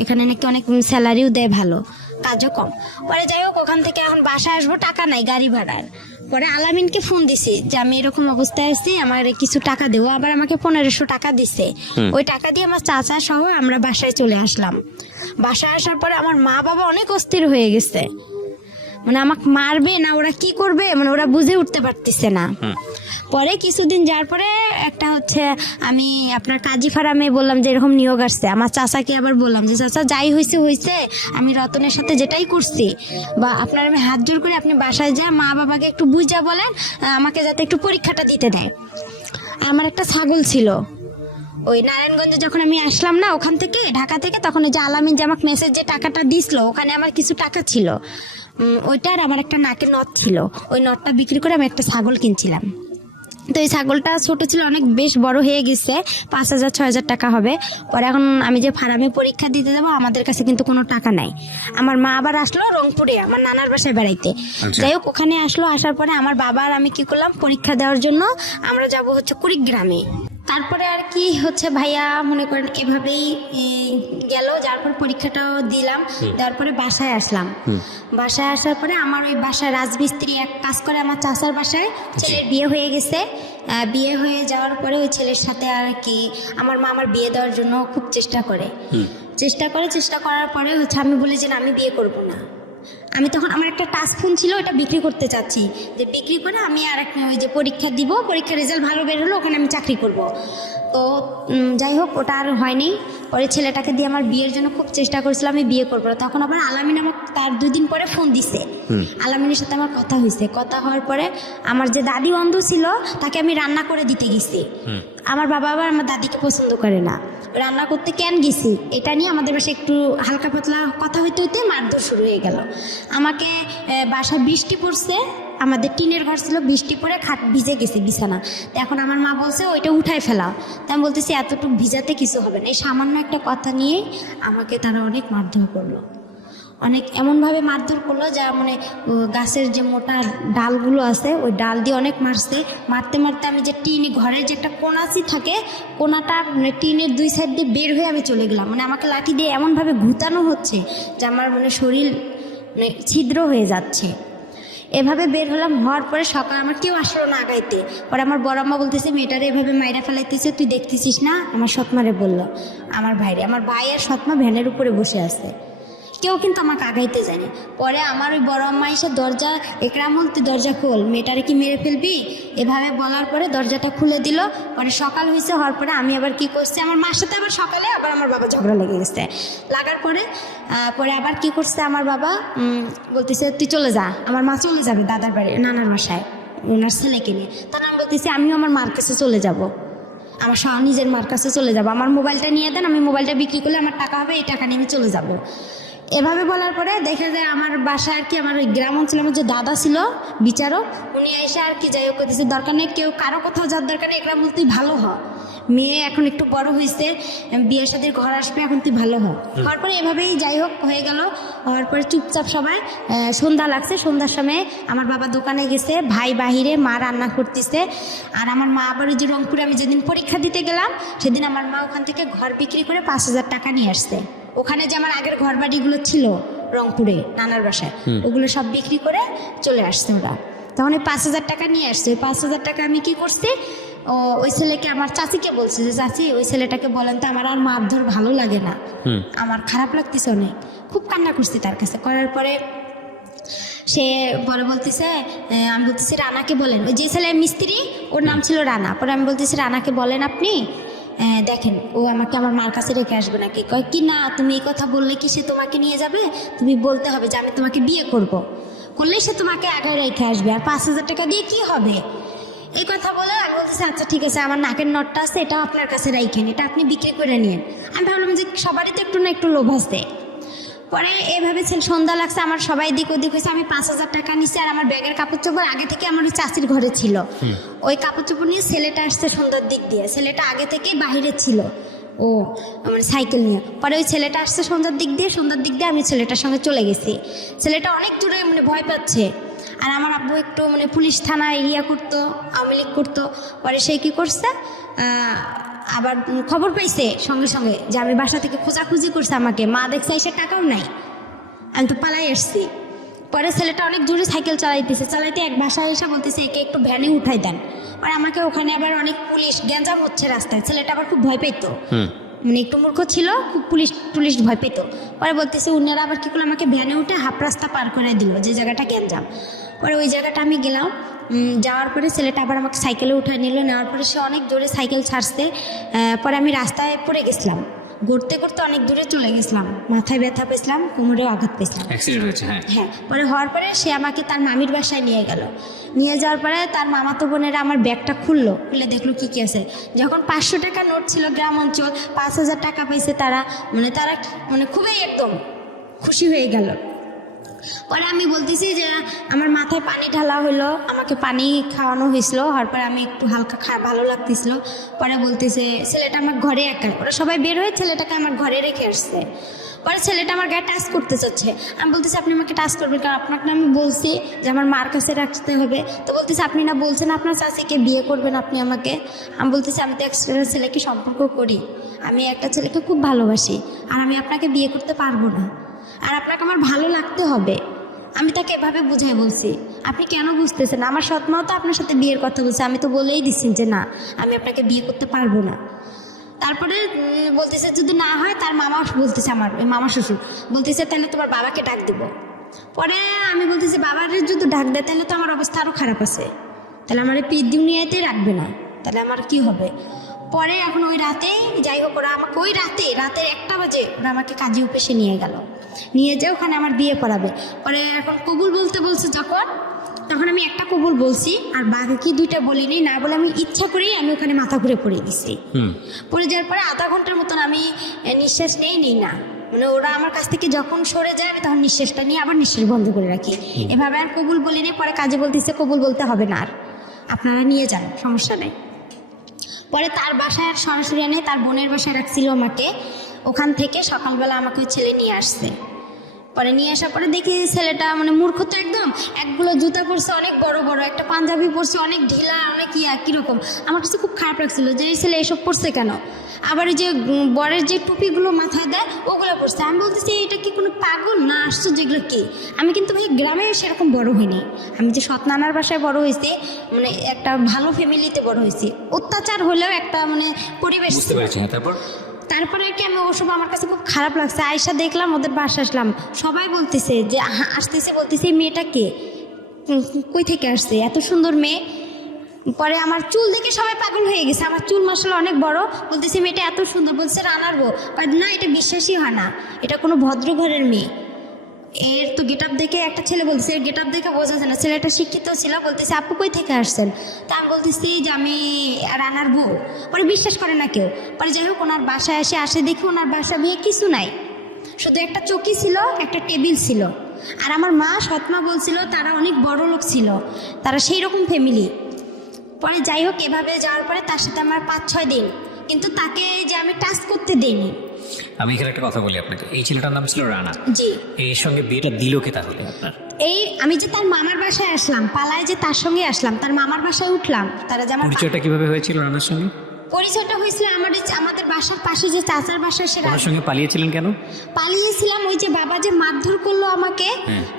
এখানে নাকি অনেক স্যালারিও দেয় ভালো, কাজও কম। পরে যাই হোক ওখান থেকে এখন বাসায় আসবো, টাকা নাই গাড়ি ভাড়ার। পরে আলামিনকে ফোন দিছি যে আমি এরকম অবস্থায় আছি, আমার কিছু টাকা দেবো। আবার আমাকে 1500 টাকা দিছে, ওই টাকা দিয়ে আমার চাচা সহ আমরা বাসায় চলে আসলাম। বাসায় আসার পরে আমার মা বাবা অনেক অস্থির হয়ে গেছে, মানে আমাকে মারবে না ওরা কি করবে, মানে ওরা বুঝে উঠতে পারতেছে না। পরে কিছুদিন যাওয়ার পরে একটা আমি আপনার কাজী ফার্মে বললাম যে এরকম নিয়োগ আসছে, আমার চাচাকে আবার বললাম যে চাচা যাই হয়েছে, আমি রতনের সাথে যেটাই করছি, বা আপনার আমি হাত জোর করে আপনি বাসায় যা মা বাবাকে একটু বুঝা বলেন আমাকে যাতে একটু পরীক্ষাটা দিতে দেয়। আমার একটা ছাগল ছিল, ওই নারায়ণগঞ্জে যখন আমি আসলাম না ওখান থেকে ঢাকা থেকে, তখন ওই যে আলামিন যে আমাকে মেসেজ যে টাকাটা দিছিল, ওখানে আমার কিছু টাকা ছিল, ওইটার আমার একটা নাকের নথ ছিল, ওই নথটা বিক্রি করে আমি একটা ছাগল কিনছিলাম। তো এই ছাগলটা ছোট ছিল, অনেক বেশ বড় হয়ে গেছে, 5000-6000 টাকা হবে। পরে এখন আমি যে ফার্মে পরীক্ষা দিতে যাবো, আমাদের কাছে কিন্তু কোনো টাকা নাই। আমার মা আবার আসলো রংপুরে আমার নানার বাসায় বেড়াইতে, যাই হোক ওখানে আসলো, আসার পরে আমার বাবা আর আমি কি করলাম, পরীক্ষা দেওয়ার জন্য আমরা যাবো কুড়িগ্রামে। তারপরে আর কি হচ্ছে ভাইয়া মনে করেন এভাবেই গেল, যার পর পরীক্ষাটাও দিলাম, দেওয়ার পরে বাসায় আসলাম। বাসায় আসার পরে আমার ওই বাসায় রাজমিস্ত্রি এক কাজ করে আমার চাচার বাসায়, ছেলের বিয়ে হয়ে গেছে। বিয়ে হয়ে যাওয়ার পরে ওই ছেলের সাথে আর কি আমার মা আমার বিয়ে দেওয়ার জন্য খুব চেষ্টা করার পরে হচ্ছে আমি বলি যে না, আমি বিয়ে করব না। আমি তখন আমার একটা টাচ ফোন ছিল, ওটা বিক্রি করতে চাচ্ছি, যে বিক্রি করে আমি আর একটা ওই যে পরীক্ষা দিব, পরীক্ষার রেজাল্ট ভালো বের হলো, ওখানে আমি চাকরি করব। তো যাই হোক, ওটা আর হয়নি। পরে ছেলেটাকে দিয়ে আমার বিয়ের জন্য খুব চেষ্টা করেছিলাম আমি বিয়ে করবো। তখন আবার আলামিন আমার তার 2 দিন পরে ফোন দিছে। আলামিনের সাথে আমার কথা হয়েছে। কথা হওয়ার পরে আমার যে দাদি অন্ধ ছিল তাকে আমি রান্না করে দিতে গেছি। আমার বাবা আবার আমার দাদিকে পছন্দ করে না, রান্না করতে কেন গেছি এটা নিয়ে আমাদের বাসায় একটু হালকা পাতলা কথা হইতে হইতে মারধর শুরু হয়ে গেল। আমাকে বাসায় বৃষ্টি পড়ছে, আমাদের টিনের ঘর ছিল, বৃষ্টি পড়ে খাট ভিজে গেছে বিছানা। এখন আমার মা বলছে ওইটা উঠায় ফেলাও। তাই আমি বলতেছি এতটুকু ভিজাতে কিছু হবে না। এই সামান্য একটা কথা নিয়েই আমাকে তারা অনেক মারধর করলো, অনেক এমনভাবে মারধর করলো যা মানে গাছের যে মোটা ডালগুলো আছে ওই ডাল দিয়ে অনেক মারছে। মারতে মারতে আমি যে টিন ঘরের যে একটা কোনাচি থাকে, কোনাটা মানে টিনের 2 সাইড দিয়ে বের হয়ে আমি চলে গেলাম। মানে আমাকে লাঠি দিয়ে এমনভাবে ঘুতানো হচ্ছে যে আমার মানে শরীর মানে ছিদ্র হয়ে যাচ্ছে। এভাবে বের হলাম, হওয়ার পরে সকাল আমার কেউ আসলো না আগাইতে। পরে আমার বড় আম্মা বলতেছে মেয়েটারে এভাবে মাইরা ফেলাইতেছে, তুই দেখতেছিস না? আমার সৎমারে বললো, আমার ভাই আর সৎমা ভ্যানের উপরে বসে আছে, কেউ কিন্তু আমাকে আগাইতে যায়নি। পরে আমার ওই বড় আম্মা এসে দরজা, একরামুল তুই দরজা খোল, মেয়েটারে কি মেরে ফেলবি, এভাবে বলার পরে দরজাটা খুলে দিল। পরে সকাল হয়েছে, হওয়ার পরে আমি আবার কি করছি, আমার মার সাথে আবার সকালে আবার আমার বাবা ঝগড়া লেগে গেছে। লাগার পরে আবার কি করছে আমার বাবা, বলতেছে তুই চলে যা। আমার মা চলে যাবে দাদার বাড়ি, নানার বাসায়, ওনার ছেলেকে নিয়ে। তখন আমি বলতেছি আমিও আমার মার কাছে চলে যাব, আমার নিজের মার কাছে চলে যাব, আমার মোবাইলটা নিয়ে দেন, আমি মোবাইলটা বিক্রি করলে আমার টাকা হবে, এই টাকা নিয়ে আমি চলে যাব। এভাবে বলার পরে দেখা যায় আমার বাসায় আর কি আমার ওই গ্রাম অঞ্চলে আমার যে দাদা ছিল বিচারক, উনি এসে আর কি যাই হোক করতেছে, দরকার নেই কেউ কারো কোথাও যাওয়ার দরকার নেই, একরাম তুই ভালো হ, মেয়ে এখন একটু বড় হয়েছে, বিয়ের সাথে ঘর আসবে, এখন তুই ভালো হ। হওয়ার পরে এভাবেই যাই হোক হয়ে গেল। হওয়ার পরে চুপচাপ সবাই সন্ধ্যা লাগছে, সন্ধ্যার সময় আমার বাবা দোকানে গেছে, ভাই বাহিরে, মা রান্না করতেছে। আর আমার মা আবার ওই যে রংপুরে আমি যেদিন পরীক্ষা দিতে গেলাম সেদিন আমার মা ওখান থেকে ঘর বিক্রি করে 5,000 টাকা নিয়ে আসছে। ওখানে যে আমার আগের ঘর বাড়িগুলো ছিল রংপুরে নানার বাসায়, ওগুলো সব বিক্রি করে চলে আসছে ওরা। তখন ওই 5,000 টাকা নিয়ে আসছে। ওই 5,000 টাকা আমি কি করছি, ওই ছেলেকে আমার চাচিকে বলছে যে চাচি ওই ছেলেটাকে বলেন তো আমার আর মারধর ভালো লাগে না, আমার খারাপ লাগতেছে অনেক। খুব কান্না করছি তার কাছে। করার পরে সে পরে বলতেছে, আমি বলতেছি রানাকে বলেন, ওই যে ছেলে মিস্ত্রি ওর নাম ছিল রানা। পরে আমি বলতেছি রানাকে বলেন আপনি, দেখেন ও আমাকে আমার মার কাছে রেখে আসবে নাকি। কয় কি না, তুমি এই কথা বললে কি সে তোমাকে নিয়ে যাবে, তুমি বলতে হবে যে আমি তোমাকে বিয়ে করলেই সে তোমাকে আগে রেখে আসবে, আর 5,000 টাকা দিয়ে কি হবে। এই কথা বলে আমি বলতেছি আচ্ছা ঠিক আছে, আমার নাকের নটটা আছে, এটাও আপনার কাছে রাখেন, এটা আপনি বিক্রি করে নিন। আমি ভাবলাম যে সবারই তো একটু না একটু লোভ আছে। পরে এভাবে সন্ধ্যা লাগছে, আমার সবাই দিক ওদিক হয়েছে, আমি 5,000 টাকা নিচ্ছি। আর আমার ব্যাগের কাপড় চোপড় আগে থেকে আমার ওই চাষির ঘরে ছিল, ওই কাপড় চোপড় নিয়ে ছেলেটা আসছে সন্ধ্যার দিক দিয়ে। ছেলেটা আগে থেকেই বাহিরে ছিল, ও মানে সাইকেল নিয়ে। পরে ওই ছেলেটা আসছে সন্ধ্যার দিক দিয়ে আমি ছেলেটার সঙ্গে চলে গেছি। ছেলেটা অনেক দূরে মানে ভয় পাচ্ছে। আর আমার আব্বু একটু মানে পুলিশ থানা এরিয়া করতো, আওয়ামী লীগ করতো। পরে সে কী করছে, আবার খবর পাইছে সঙ্গে সঙ্গে যে আমি বাসা থেকে খোঁজাখুঁজি করছে আমাকে। মা দেখছে এসে টাকাও নাই, আমি তো পালাই আসছি। পরে ছেলেটা অনেক দূরে সাইকেল চালাইতে এক বাসায় এসে বলতেছে একে একটু ভ্যানে উঠাই দেন। পরে আমাকে ওখানে আবার অনেক পুলিশ গ্যাঞ্জাম হচ্ছে রাস্তায়। ছেলেটা আবার খুব ভয় পেত, মানে একটু মূর্খ ছিল, খুব পুলিশ ভয় পেত। পরে বলতেছে উনারা আবার কী করলো, আমাকে ভ্যানে উঠে হাফ রাস্তা পার করে দিল, যে জায়গাটা গ্যাঞ্জাম। পরে ওই জায়গাটা আমি গেলাম, যাওয়ার পরে ছেলেটা আবার আমাকে সাইকেলে উঠে নিল। নেওয়ার পরে সে অনেক জোরে সাইকেল ছাড়ছে। পরে আমি রাস্তায় পড়ে গেছিলাম, ঘুরতে ঘুরতে অনেক দূরে চলে গেছিলাম, মাথায় ব্যথা পেয়েছিলাম, কোমরেও আঘাত পেয়েছিলাম। হ্যাঁ, পরে হওয়ার পরে সে আমাকে তার মামির বাসায় নিয়ে গেল। নিয়ে যাওয়ার পরে তার মামাতো বোনেরা আমার ব্যাগটা খুলে দেখলো কি আছে। যখন 500 টাকা নোট ছিল, গ্রাম অঞ্চল, 5,000 টাকা পেয়েছে তারা মানে খুবই একদম খুশি হয়ে গেল। পরে আমি বলতেছি যে আমার মাথায় পানি ঢালা হলো, আমাকে পানি খাওয়ানো হয়েছিল। হওয়ার পরে আমি একটু হালকা ভালো লাগতেছিল। পরে বলতেছে ছেলেটা আমার ঘরে একা, ওরা সবাই বের হয়ে ছেলেটাকে আমার ঘরে রেখে আসছে। পরে ছেলেটা আমার গায়ে টাচ করতে চাচ্ছে। আমি বলতেছি আপনি আমাকে টাচ করবেন কারণ আপনাকে আমি বলছি যে আমার মার কাছে রাখতে হবে। তো বলতেছে আপনি না বলছেন আপনার চাচিকে বিয়ে করবেন আপনি আমাকে। আমি বলতেছি আমি তো একটা ছেলেকে সম্পর্ক করি, আমি একটা ছেলেকে খুব ভালোবাসি, আর আমি আপনাকে বিয়ে করতে পারবো না, আর আপনাকে আমার ভালো লাগতে হবে। আমি তাকে এভাবে বুঝাই বলছি। আপনি কেন বুঝতেছেন? আমার সৎ মাও তো আপনার সাথে বিয়ের কথা বলছে, আমি তো বলেই দিচ্ছি যে না আমি আপনাকে বিয়ে করতে পারবো না। তারপরে বলতেছে যদি না হয়, তার মামা বলতেছে, আমার মামা শ্বশুর বলতেছে তাহলে তোমার বাবাকে ডাক দিব। পরে আমি বলতেছি বাবার যদি ডাক দেয় তাহলে তো আমার অবস্থা আরও খারাপ আছে, তাহলে আমার এই দুনিয়াতে রাখবে না, তাহলে আমার কি হবে। পরে এখন ওই রাতেই যাই হোক ওরা আমাকে ওই রাতের 1টা বাজে ওরা আমাকে কাজী অফিসে নিয়ে গেল, নিয়ে যেয়ে ওখানে আমার বিয়ে পড়াবে। পরে এখন কবুল বলতে বলছে যখন, তখন আমি একটা কবুল বলছি আর বাকি 2টা বলিনি, না বলে আমি ইচ্ছা করেই আমি ওখানে মাথা ঘুরে পড়ে দিছি। পড়ে যাওয়ার পরে আধা ঘন্টার মতন আমি নিঃশ্বাস নেই না, মানে ওরা আমার কাছ থেকে যখন সরে যায় আমি তখন নিঃশ্বাসটা নিয়ে আবার নিঃশ্বাস বন্ধ করে রাখি, এভাবে আর কবুল বলিনি। পরে কাজে বলতেছে কবুল বলতে হবে না, আর আপনারা নিয়ে যান, সমস্যা নেই। পরে তার বাসায় আর সরাসরি এনে তার বোনের বাসায় রাখছিল আমাকে, ওখান থেকে সকালবেলা আমাকে ওই ছেলে নিয়ে আসছে। পরে নিয়ে আসার পরে দেখি ছেলেটা মানে মূর্খ তো একদম, একগুলো জুতা পরছে অনেক বড় বড়, একটা পাঞ্জাবি পরছে অনেক ঢিলা, অনেক কীরকম। আমার কাছে খুব খারাপ লাগছিল যে এই ছেলে এসব পরছে কেন। আবার এই যে বরের যে টুপিগুলো মাথায় দেয় ওগুলো পরছে। আমি বলতেছি এটা কি কোনো পাগল না আসছো যেগুলো কি। আমি কিন্তু ভাই গ্রামে সেরকম বড় হইনি, আমি যে সৎ নানার বাসায় বড় হয়েছি, মানে একটা ভালো ফ্যামিলিতে বড় হয়েছি। অত্যাচার হলেও একটা মানে পরিবেশ। তারপরে কি আমি ওসব আমার কাছে খুব খারাপ লাগছে। আয়সা দেখলাম ওদের বাসা আসলাম, সবাই বলতেছে যে আসতেছে, বলতেছে এই মেয়েটা কে, কই থেকে আসছে, এত সুন্দর মেয়ে। পরে আমার চুল দেখে সবাই পাগল হয়ে গেছে, আমার চুল মাসাল্লাহ অনেক বড়, বলতেছে মেয়েটা এত সুন্দর, বলছে রানার বউ। না এটা বিশ্বাসই হয় না, এটা কোনো ভদ্র ঘরের মেয়ে। এর তো গেট আপ দেখে একটা ছেলে বলছে, এর গেট আপ দেখে বোঝা যায় না, ছেলেটা শিক্ষিত ছিল। বলতেছে আপু কই থেকে আসছেন, তা আমি বলতেছি যে আমি রানার বউ। পরে বিশ্বাস করে না কেউ। পরে যাই হোক ওনার বাসায় আসে দেখি ওনার বাসা বিয়ে কিছু নাই, শুধু একটা চৌকি ছিল, একটা টেবিল ছিল। আর আমার মা সৎমা বলছিল তারা অনেক বড় লোক ছিল, তারা সেই রকম ফ্যামিলি। পরে যাই হোক এভাবে যাওয়ার পরে তার সাথে আমার 5-6 দিন, কিন্তু তাকে যে আমি টাচ করতে দেইনি। আমি এখানে একটা কথা বলি আপনাকে, এই ছেলেটার নাম ছিল রানা। জি। এর সঙ্গে বিয়েটা দিল কে তাহলে আপনার? এই আমি যে তার মামার বাসায় আসলাম, পালায় যে তার সঙ্গে আসলাম, তার মামার বাসায় উঠলাম, তারা যে আমার পরিচয়টা কিভাবে হয়েছিল রানার সঙ্গে? পরিচয়টা হয়েছিল আমাদের বাসার পাশে যে চাচার বাসায়। সে ওনার সঙ্গে পালিয়েছিলেন কেন? পালিয়েছিলাম ওই যে বাবা যে মারধর করলো আমাকে,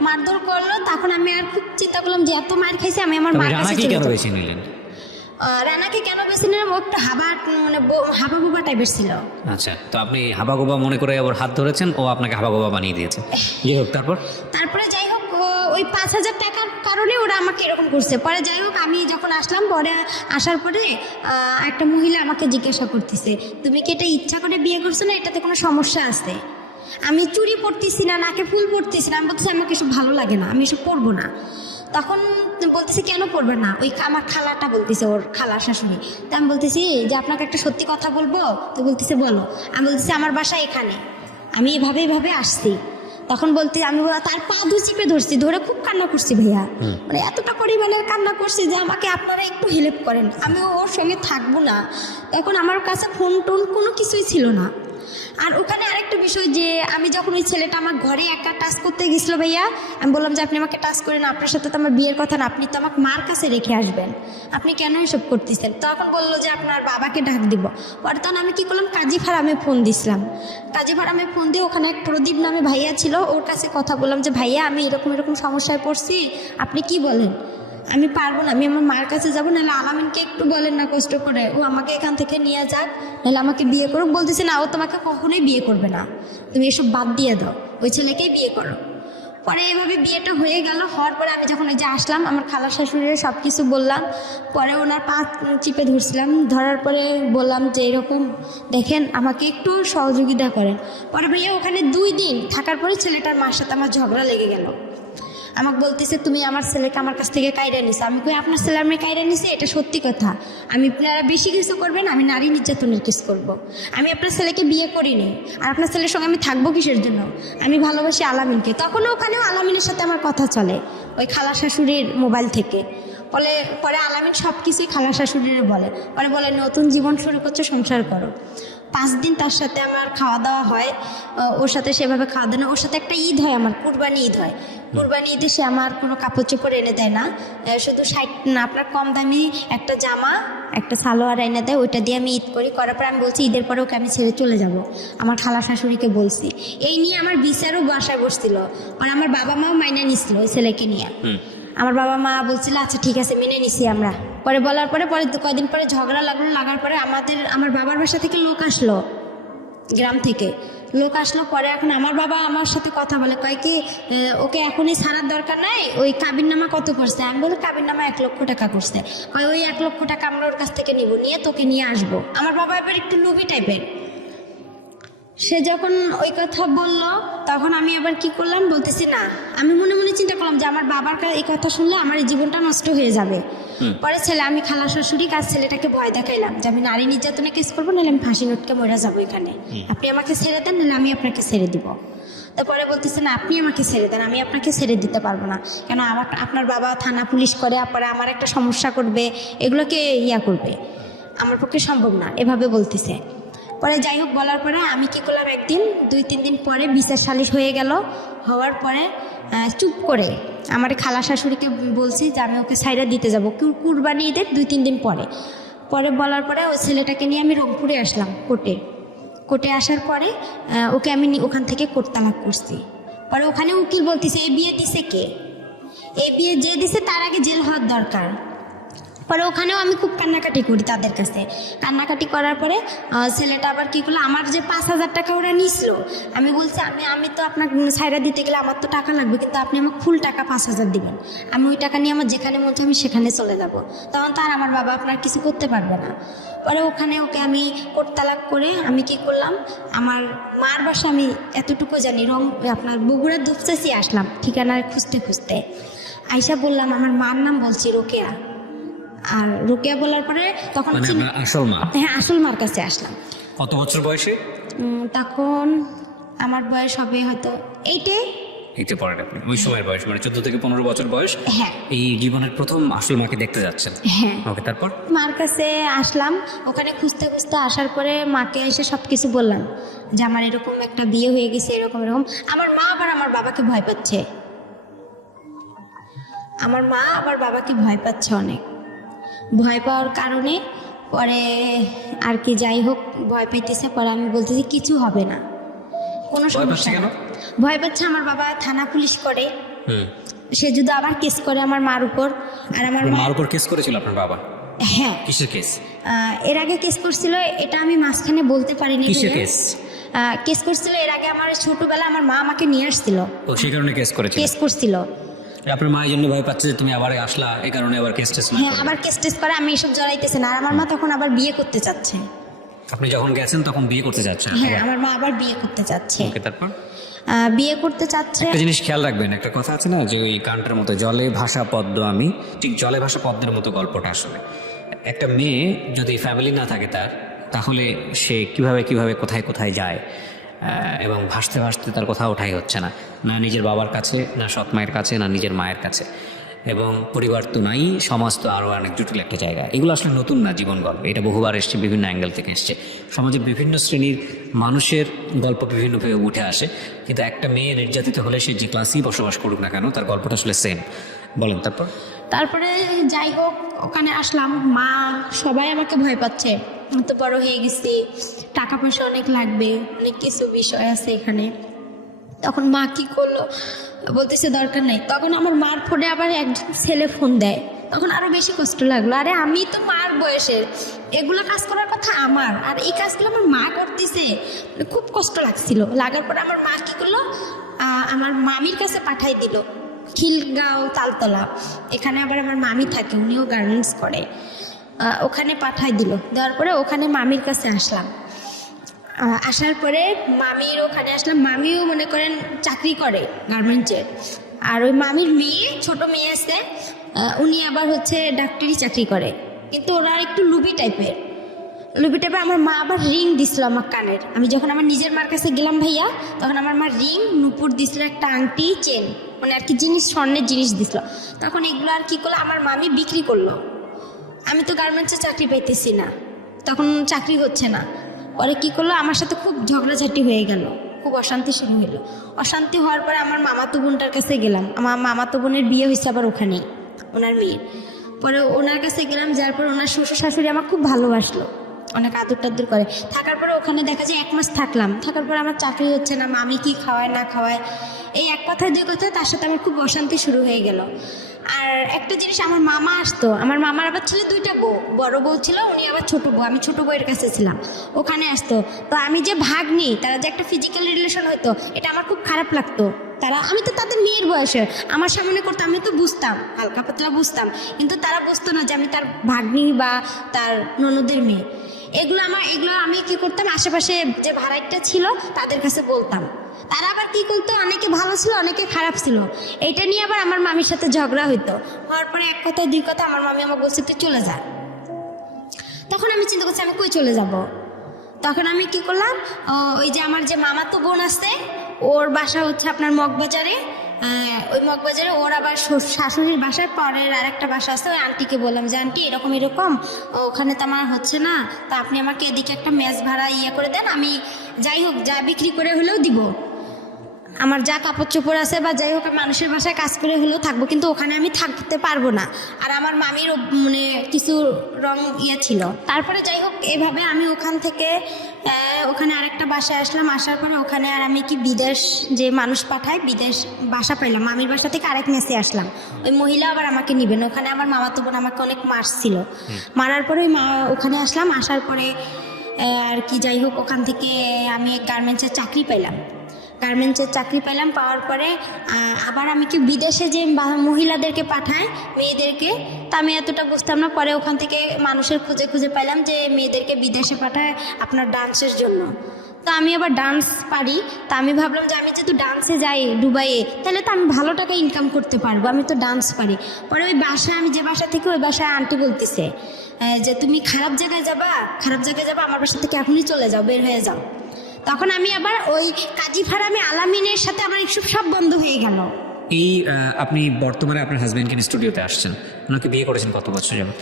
মারধর করলো, তখন আমি আর খুব চিন্তা করলাম যে এত মার খাইছি আমি আমার মার কাছে রানাকে কেন বেছে নিলেন? রানাকে কেন বেছে নিলাম, ও একটু হাবা বুবা টাইপের ছিল। আচ্ছা, তো আপনি হাবা গোবা মনে করে ওর হাত ধরেছেন, ও আপনাকে হাবা গোবা বানিয়ে দিয়েছে। যাই হোক তারপরে যাই হোক ওই 5,000 টাকার কারণে ওরা আমাকে এরকম করছে। পরে যাই হোক আমি যখন আসলাম, পরে আসার পরে একটা মহিলা আমাকে জিজ্ঞাসা করতেছে তুমি কি এটা ইচ্ছা করে বিয়ে করছো না, এটাতে কোনো সমস্যা আছে? আমি চুড়ি পরতেছি না, নাকে ফুল পরতেছি না, আমি বলতেছি আমাকে এসব ভালো লাগে না, আমি এসব পরবো না। তখন বলতেছে কেন পড়বে না, ওই আমার খালাটা বলতেছে, ওর খালা শাশুড়ি। তা আমি বলতেছি যে আপনাকে একটা সত্যি কথা বলবো। তো বলতেছে বলো। আমি বলতেছি আমার বাসা এখানে, আমি এভাবে আসছি। তখন বলতে আমি তার পা চিপে ধরছি, ধরে খুব কান্না করছি ভাইয়া, মানে এতটা পরিমাণের কান্না করছি যে আমাকে আপনারা একটু হেল্প করেন, আমি ওর সঙ্গে থাকবো না। তখন আমার কাছে ফোন টোন কোনো কিছুই ছিল না। আর ওখানে আরেকটা বিষয় যে আমি যখন ওই ছেলেটা আমার ঘরে একা টাচ করতে গেছিলো ভাইয়া, আমি বললাম যে আপনি আমাকে টাচ করেন, আপনার সাথে তো আমার বিয়ের কথা না, আপনি তো আমাকে মার কাছে রেখে আসবেন, আপনি কেন এসব করতেছেন? তখন বললো যে আপনার বাবাকে ডাক দিব। পরে তখন আমি কী করলাম, কাজী ফার্মে ফোন দিছিলাম। কাজী ফার্মে ফোন দিয়ে ওখানে এক প্রদীপ নামে ভাইয়া ছিল, ওর কাছে কথা বললাম যে ভাইয়া আমি এরকম সমস্যায় পড়ছি, আপনি কি বলেন? আমি পারবো না, আমি আমার মার কাছে যাবো, নাহলে আলামিনকে একটু বলেন না কষ্ট করে, ও আমাকে এখান থেকে নিয়ে যাক, নাহলে আমাকে বিয়ে করুক। বলতেছে না, ও তোমাকে কখনোই বিয়ে করবে না, তুমি এসব বাদ দিয়ে দাও, ওই ছেলেকেই বিয়ে করো। পরে এভাবে বিয়েটা হয়ে গেল। হওয়ার পরে আমি যখন ওই যে আসলাম, আমার খালা শাশুড়ির সব কিছু বললাম। পরে ওনার পা চিপে ধরছিলাম, ধরার পরে বললাম যে এরকম দেখেন আমাকে একটু সহযোগিতা করেন। পরে ভাইয়া ওখানে 2 দিন থাকার পরে ছেলেটার মার সাথে আমার ঝগড়া লেগে গেল। আমাকে বলতেছে তুমি আমার ছেলেকে আমার কাছ থেকে কাইরা নিছো। আমি কই আপনার ছেলে আমি কাইরা নিছি, এটা সত্যি কথা, আমি আপনারা বেশি কিছু করবেন, আমি নারী নির্যাতনের কেস করব। আমি আপনার ছেলেকে বিয়ে করিনি, আর আপনার ছেলের সঙ্গে আমি থাকবো কিসের জন্য? আমি ভালোবাসি আলামিনকে। তখনও ওখানেও আলামিনের সাথে আমার কথা চলে ওই খালা শাশুড়ির মোবাইল থেকে। পরে আলামিন সব কিছুই খালা শাশুড়ির বলে, পরে বলে নতুন জীবন শুরু করছে, সংসার করো। 5 দিন তার সাথে আমার খাওয়া দাওয়া হয়, ওর সাথে সেভাবে খাওয়া দাওয়া না। ওর সাথে একটা ঈদ হয়, আমার কুরবানি ঈদ হয়। কুরবানি ঈদে সে আমার কোনো কাপড় চোপড় এনে দেয় না, শুধু 60 না আপনার কম দামি একটা জামা একটা সালোয়ার এনে দেয়, ওইটা দিয়ে আমি ঈদ করি। করার পর আমি বলছি ঈদের পরে ওকে আমি ছেড়ে চলে যাব। আমার খালা শাশুড়িকে বলছি, এই নিয়ে আমার বিচারও বাসায় বসছিল, আর আমার বাবা মাও মাইনা নিছিল ওই ছেলেকে নিয়ে। আমার বাবা মা বলছিল আচ্ছা ঠিক আছে মেনে নিছি আমরা। পরে বলার পরে কদিন পরে ঝগড়া লাগার পরে আমার বাবার বাসা থেকে লোক আসলো, গ্রাম থেকে লোক আসলো। পরে এখন আমার বাবা আমার সাথে কথা বলে, কয় কি ওকে এখনই ছাড়ার দরকার নাই, ওই কাবিননামা কত করছে? আমি বলি কাবিননামা 1 লক্ষ টাকা করছে। কয় ওই 1 লক্ষ টাকা আমরা ওর কাছ থেকে নিব, নিয়ে তোকে নিয়ে আসবো। আমার বাবা এবার একটু লুবি টাইপের, সে যখন ওই কথা বললো তখন আমি আবার কি করলাম, বলতেছি না, আমি মনে মনে চিন্তা করলাম যে আমার বাবার এই কথা শুনলে আমার এই জীবনটা নষ্ট হয়ে যাবে। পরে আমি খালা শাশুড়ি কাজ ছেলেটাকে ভয় দেখাইলাম যে আমি নারী নির্যাতনে কেস করবো, নাহলে আমি ফাঁসি নোটকে মরে যাবো এখানে, আপনি আমাকে ছেড়ে দেন, নাহলে আমি আপনাকে ছেড়ে দিব। তারপরে বলতেছে না আপনি আমাকে ছেড়ে দেন, আমি আপনাকে ছেড়ে দিতে পারবো না, কেন আপনার বাবা থানা পুলিশ করে, পরে আমার একটা সমস্যা করবে, এগুলোকে করবে, আমার পক্ষে সম্ভব না, এভাবে বলতেছে। পরে যাই হোক বলার পরে আমি কি করলাম, একদিন 2-3 দিন পরে বিচার সালিশ হয়ে গেল। হওয়ার পরে চুপ করে আমার খালা শাশুড়িকে বলছি যে আমি ওকে ছাইরা দিতে যাবো কুরবানি ঈদের 2-3 দিন পরে। বলার পরে ওই ছেলেটাকে নিয়ে আমি রংপুরে আসলাম কোর্টে আসার পরে ওকে আমি ওখান থেকে কোর্ট তালাক করছি। পরে ওখানে উকিল বলতেছে এই বিয়ে দিছে কে, এই বিয়ে যে দিছে তার আগে জেল হওয়ার দরকার। পরে ওখানেও আমি খুব কান্নাকাটি করি তাদের কাছে। কান্নাকাটি করার পরে ছেলেটা আবার কী করলো, আমার যে 5,000 টাকা ওরা নিছিল, আমি বলছি আমি তো আপনাকে ছাইরা দিতে গেলে আমার তো টাকা লাগবে, কিন্তু আপনি আমাকে ফুল টাকা 5,000 দিবেন, আমি ওই টাকা নিয়ে আমার যেখানে মন চায় আমি সেখানে চলে যাব। তখন তো আর আমার বাবা আপনার কিছু করতে পারবে না। পরে ওখানে ওকে আমি কোর্ট তালাক করে আমি কি করলাম, আমার মার বাসা আমি এতটুকু জানি, আপনার বগুড়ার দুপচাচি আসলাম ঠিকানা খুঁজতে আইসা বললাম আমার মার নাম বলছি রোকেয়া। আর রোকেয়া বলার পরে তখন আসল মা? হ্যাঁ আসল মার কাছে আসলাম। কত বছর বয়সে? তখন আমার বয়স হবে হয়তো এইটে পড়েন আপনি, ওই সময়ের বয়স মানে 14 থেকে 15 বছর বয়স। হ্যাঁ, এই জীবনের প্রথম আসল মাকে দেখতে যাচ্ছেন? হ্যাঁ। ওকে, তারপর মার কাছে আসলাম, ওখানে খুঁজতে আসার পরে মাকে এসে সব কিছু বললাম যে আমার এরকম একটা বিয়ে হয়ে গেছে, এরকম। আমার মা আবার আমার বাবাকে ভয় পাচ্ছে, অনেক ভয় পাওয়ার কারণে পরে আর কি যাই হোক ভয় পাইতেছে। পরে আমি বলতেছি কিছু হবে না, কোনো সমস্যা না। ভয় পাচ্ছে আমার বাবা থানা পুলিশ করে, সে যদি আবার কেস করে আমার মার উপর। আর আমার মার উপর কেস করেছিল আপনার বাবা? হ্যাঁ। কিসের কেস? এর আগে কেস করছিল, এটা আমি মাঝখানে বলতে পারিনি। কিসের কেস? কেস করছিল এর আগে, আমার ছোটবেলা আমার মা আমাকে নিয়ে আসছিল, তো সেই কারণে কেস করছিল। আপনার মা এই জন্য ভয় পাচ্ছে যে তুমি আবার আসলা, এই কারণে আবার কেস টেস? হ্যাঁ, আবার কেস করে আমি এসব জড়াইতেছে না। আর আমার মা তখন আবার বিয়ে করতে চাচ্ছে। আপনি যখন গেছেন তখন বিয়ে করতে যাচ্ছেন? হ্যাঁ, আমার মা আবার বিয়ে করতে চাচ্ছে। ওকে, তারপর? বিয়ে করতে চাচ্ছে। একটা জিনিস খেয়াল রাখবেন, একটা কথা আছে না যে ওই গানটার মতো জলে ভাষা পদ্ম আমি, ঠিক জলে ভাষা পদ্মের মতো গল্পটা আসলে। একটা মেয়ে যদি ফ্যামিলি না থাকে তাহলে সে কিভাবে কোথায় যায়, এবং ভাসতে তার কোথাও ওঠাই হচ্ছে না, না নিজের বাবার কাছে, না সৎ মায়ের কাছে, না নিজের মায়ের কাছে। এবং পরিবার তো নাই, সমাজ তো আরও অনেক জটিল একটা জায়গা। এগুলো আসলে নতুন না জীবন গল্প, এটা বহুবার এসছে, বিভিন্ন অ্যাঙ্গেল থেকে এসছে। সমাজের বিভিন্ন শ্রেণীর মানুষের গল্প বিভিন্নভাবে উঠে আসে, কিন্তু একটা মেয়ে নির্যাতিত হলে সে যে ক্লাসেই বসবাস করুক না কেন তার গল্পটা আসলে সেম। বলেন তারপরে যাই হোক ওখানে আসলাম, মা সবাই আমাকে ভয় পাচ্ছে, তো বড় হয়ে গেছি, টাকা পয়সা অনেক লাগবে, অনেক কিছু বিষয় আছে এখানে। তখন মা কি করলো, বলতেছে দরকার নাই। তখন আমার মার ফোনে আবার একজন ছেলে ফোন দেয়, তখন আরো বেশি কষ্ট লাগলো। আরে আমি তো মার বয়সের, এগুলো কাজ করার কথা আমার, আর এই কাজগুলো আমার মা করতেছে, খুব কষ্ট লাগছিল। লাগার পরে আমার মা কি করলো, আমার মামির কাছে পাঠাই দিল, খিলগাঁও তালতলা, এখানে আবার আমার মামি থাকে, উনিও গার্মেন্টস করে, ওখানে পাঠাই দিল। দেওয়ার পরে ওখানে মামির কাছে আসলাম। আসার পরে মামির ওখানে আসলাম, মামিও মনে করেন চাকরি করে গার্মেন্টসের। আর ওই মামির মেয়ে, ছোট মেয়ে আছে, উনি আবার হচ্ছে ডাক্তারি চাকরি করে, কিন্তু ওরা একটু লুবি টাইপের। আমার মা আবার রিং দিছিল আমার কানের। আমি যখন আমার নিজের মার কাছে গেলাম ভাইয়া, তখন আমার মা রিং, নুপুর দিছিল, একটা আংটি, চেন, মানে আর কি জিনিস, স্বর্ণের জিনিস দিছিল। তখন এগুলো আর কি করলো, আমার মামি বিক্রি করলো। আমি তো গার্মেন্টসে চাকরি পাইতেছি না, তখন চাকরি হচ্ছে না। পরে কি করলো, আমার সাথে খুব ঝগড়াঝাটি হয়ে গেল, খুব অশান্তি শুরু হলো। অশান্তি হওয়ার পরে আমার মামাতো বোনটার কাছে গেলাম, আমার মামাতো বোনের বিয়ে হয়েছে আবার ওখানেই, ওনার মেয়ের। পরে ওনার কাছে গেলাম, যার পর ওনার শ্বশুর শাশুড়ি আমার খুব ভালোবাসলো, অনেক আদর টাদর করে। থাকার পরে ওখানে দেখা যায় 1 মাস থাকলাম, থাকার পরে আমার চাকরি হচ্ছে না, মামি কি খাওয়ায় না খাওয়ায়, এই এক কথায় দুই কথায় তার সাথে আমার খুব অশান্তি শুরু হয়ে গেল। আর একটা জিনিস, আমার মামা আসতো, আমার মামার আবার ছিল 2টা বউ, বড় বউ ছিল, উনি আবার ছোট বউ, আমি ছোট বউয়ের কাছে ছিলাম, ওখানে আসতো। তো আমি যে ভাগ নিই, তারা যে একটা ফিজিক্যাল রিলেশন হতো, এটা আমার খুব খারাপ লাগতো। আমি তো তাদের মেয়ের বয়সে আমার সামনে করতো, আমি তো বুঝতাম, হালকা পাতলা বুঝতাম, কিন্তু তারা বুঝতো না যে আমি তার ভাগ্নি বা তার ননদের মেয়ে। এগুলো আমি কি করতাম, আশেপাশে যে ভাড়াইটা ছিল তাদের কাছে বলতাম। তারা আবার কি করতো, অনেকে ভালো ছিল, অনেকে খারাপ ছিল। এটা নিয়ে আবার আমার মামির সাথে ঝগড়া হইতো। হওয়ার পরে এক কথায় দুই কথা আমার মামি আমাকে বলছে তুই চলে যা। তখন আমি চিন্তা করছি আমি কই চলে যাব। তখন আমি কি করলাম, ওই যে আমার যে মামাতো বোন আছে, ওর বাসা হচ্ছে আপনার মগবাজারে, ওই মগবাজারে ওর আবার শাশুড়ির বাসায় পরের আরেকটা বাসা আছে, ওই আন্টিকে বললাম যে আন্টি এরকম এরকম ওখানে তো আমার হচ্ছে না, তা আপনি আমাকে এদিকে একটা মেস ভাড়া করে দেন, আমি যাই হোক যা বিক্রি করে হলেও দিব, আমার যা কাপড় চোপড় আছে বা যাই হোক মানুষের বাসায় কাজ করে হলেও থাকবো, কিন্তু ওখানে আমি থাকতে পারবো না। আর আমার মামির মানে কিছু রং ছিল। তারপরে যাই হোক এভাবে আমি ওখান থেকে ওখানে আরেকটা বাসায় আসলাম। আসার পরে ওখানে আর আমি কি বিদেশ যে মানুষ পাঠায়, বিদেশ বাসা পাইলাম, মামির বাসা থেকে আরেক মেসে আসলাম। ওই মহিলা আবার আমাকে নিবেন, ওখানে আমার মামাতো বোন আমাকে অনেক মারছিল, মারার পরে ওখানে আসলাম। আসার পরে আর কি যাই হোক ওখান থেকে আমি গার্মেন্টসের চাকরি পাইলাম। পাওয়ার পরে আবার আমি কি বিদেশে যে মহিলাদেরকে পাঠায় মেয়েদেরকে, তা আমি এতটা বুঝতাম না। পরে ওখান থেকে মানুষের খুঁজে পাইলাম যে মেয়েদেরকে বিদেশে পাঠায় আপনার ডান্সের জন্য। তো আমি আবার ডান্স পারি, তা আমি ভাবলাম যে আমি যেহেতু ডান্সে যাই দুবাইয়ে, তাহলে তো আমি ভালো টাকা ইনকাম করতে পারবো, আমি তো ডান্স পারি। পরে ওই বাসায়, আমি যে বাসা থেকে, ওই বাসায় আন্টি বলতেছে যে তুমি খারাপ জায়গায় যাবা, আমার বাসা থেকে এখনই চলে যাও, বের হয়ে যাও। তখন আমি আবার ওই কাজী ফারামি আলামিনের সাথে আমার সব বন্ধ হয়ে গেল। এই আপনি বর্তমানে আপনার হাজবেন্ডকে নিয়ে স্টুডিওতে আসছেন, ওনাকে বিয়ে করেছেন কত বছর যাবত?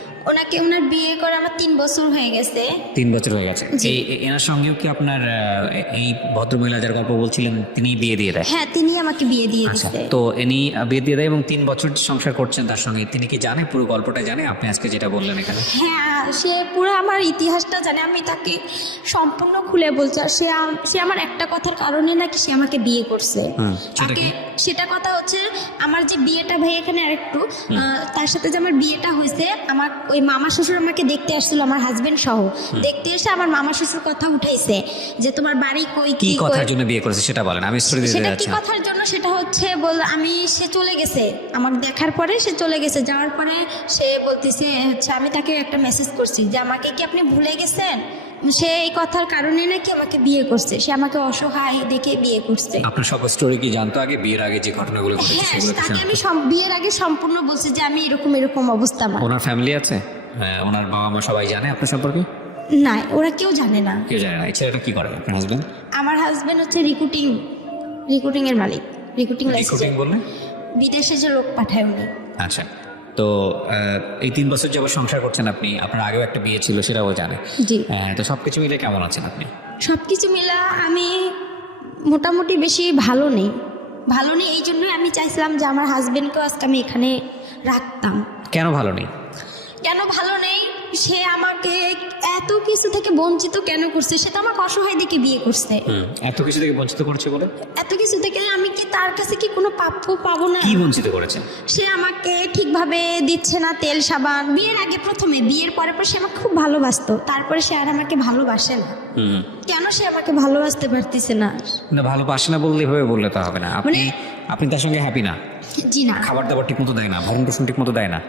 ওনার বিয়ে করে আমার 3 বছর হয়ে গেছে। 3 বছর হয়ে গেছে। এনার সঙ্গেও কি আপনার এই ভদ্রমহিলা যার গল্প বলছিলেন তিনি বিয়ে দিয়ে দেয়? হ্যাঁ, তিনি আমাকে বিয়ে দিয়ে দিয়েছে। তো ইনি বিয়ে দিয়ে দেয় এবং 3 বছর সংসার করছেন তার সঙ্গে। তিনি কি জানে, পুরো গল্পটা জানে আপনি আজকে যেটা বললেন এখানে? হ্যাঁ, সে পুরো আমার ইতিহাসটা জানে, আমি তাকে সম্পূর্ণ খুলে বলছি। আর সে আমার একটা কথার কারণে নাকি সে আমাকে বিয়ে করছে। সেটা কথা হচ্ছে আমার যে বিয়েটা, ভাই এখানে আরেকটু, তার সাথে যে আমার বিয়েটা হয়েছে, আমার ওই মামা শ্বশুর আমাকে দেখতে আসছিল, আমার হাজবেন্ড সহ দেখতে এসে আমার মামা শ্বশুর কথা উঠাইছে যে তোমার বাড়ি কই, কি কথার জন্য বিয়ে করেছে সেটা বলেন, আমি স্টোরি দিতে যাচ্ছি। কি কথার জন্য সেটা হচ্ছে সে চলে গেছে, আমাকে দেখার পরে সে চলে গেছে। যাওয়ার পরে সে বলতেছে হচ্ছে, আমি তাকে একটা মেসেজ করছি যে আমাকে কি আপনি ভুলে গেছেন। সে এই কথার কারণে নাকি আমাকে বিয়ে করছে, সে আমাকে অসহায় দেখে বিয়ে করছে। আপনার সব স্টোরি কি জানতো আগে, বিয়ের আগে যে ঘটনাগুলো ঘটেছে সেগুলো? তাকে আমি বিয়ের আগে সম্পূর্ণ বলছি যে আমি এরকম অবস্থা। ওনার ফ্যামিলি আছে, ওনার বাবা মা সবাই জানে আপনার সম্পর্কে? না, ওরা কেউ জানে না। এই ছেলেটা কি করে আপনার হাজবেন্ড? আমার হাজবেন্ড হচ্ছে রিক্রুটিং এর মালিক। রিক্রুটিং বললে বিদেশে যে লোক পাঠায় উনি। আচ্ছা, তো এই 3 বছর যাবত সংসার করছেন আপনি, আপনার আগেও একটা বিয়ে ছিল সেটাও জানে। জি। তো সবকিছু মিলে কেমন আছেন আপনি? সবকিছু মিলা আমি মোটামুটি বেশি ভালো নেই। এই জন্যই আমি চাইছিলাম যে আমার হাজবেন্ডকেও আজকে আমি এখানে রাখতাম। কেন ভালো নেই? সে আমাকে এত কিছু থেকে বঞ্চিত কেন করছে? সে তো আমাকে অসহায় দেখে বিয়ে করছে। এত কিছু থেকে বঞ্চিত করছে বলে? এত কিছু থেকে আমি কি তার কাছে কি কোনো প্রাপ্য পাবো না? কি বঞ্চিত করেছে? সে আমাকে ঠিকভাবে দিচ্ছে না তেল সাবান। বিয়ের আগে প্রথমে, বিয়ের পরে সে আমাকে খুব ভালোবাসতো, তারপরে সে আর আমাকে ভালোবাসে না। কেন সে আমাকে ভালোবাসতে পারতেছে না? ভালোবাসে না বললে এভাবে বললে তো হবে না। আপনি তার সঙ্গে হ্যাপি না? জি না। খাবার দাবার ঠিক মতো দেয় না, ভরণ পোষণ ঠিক মতো দেয় না?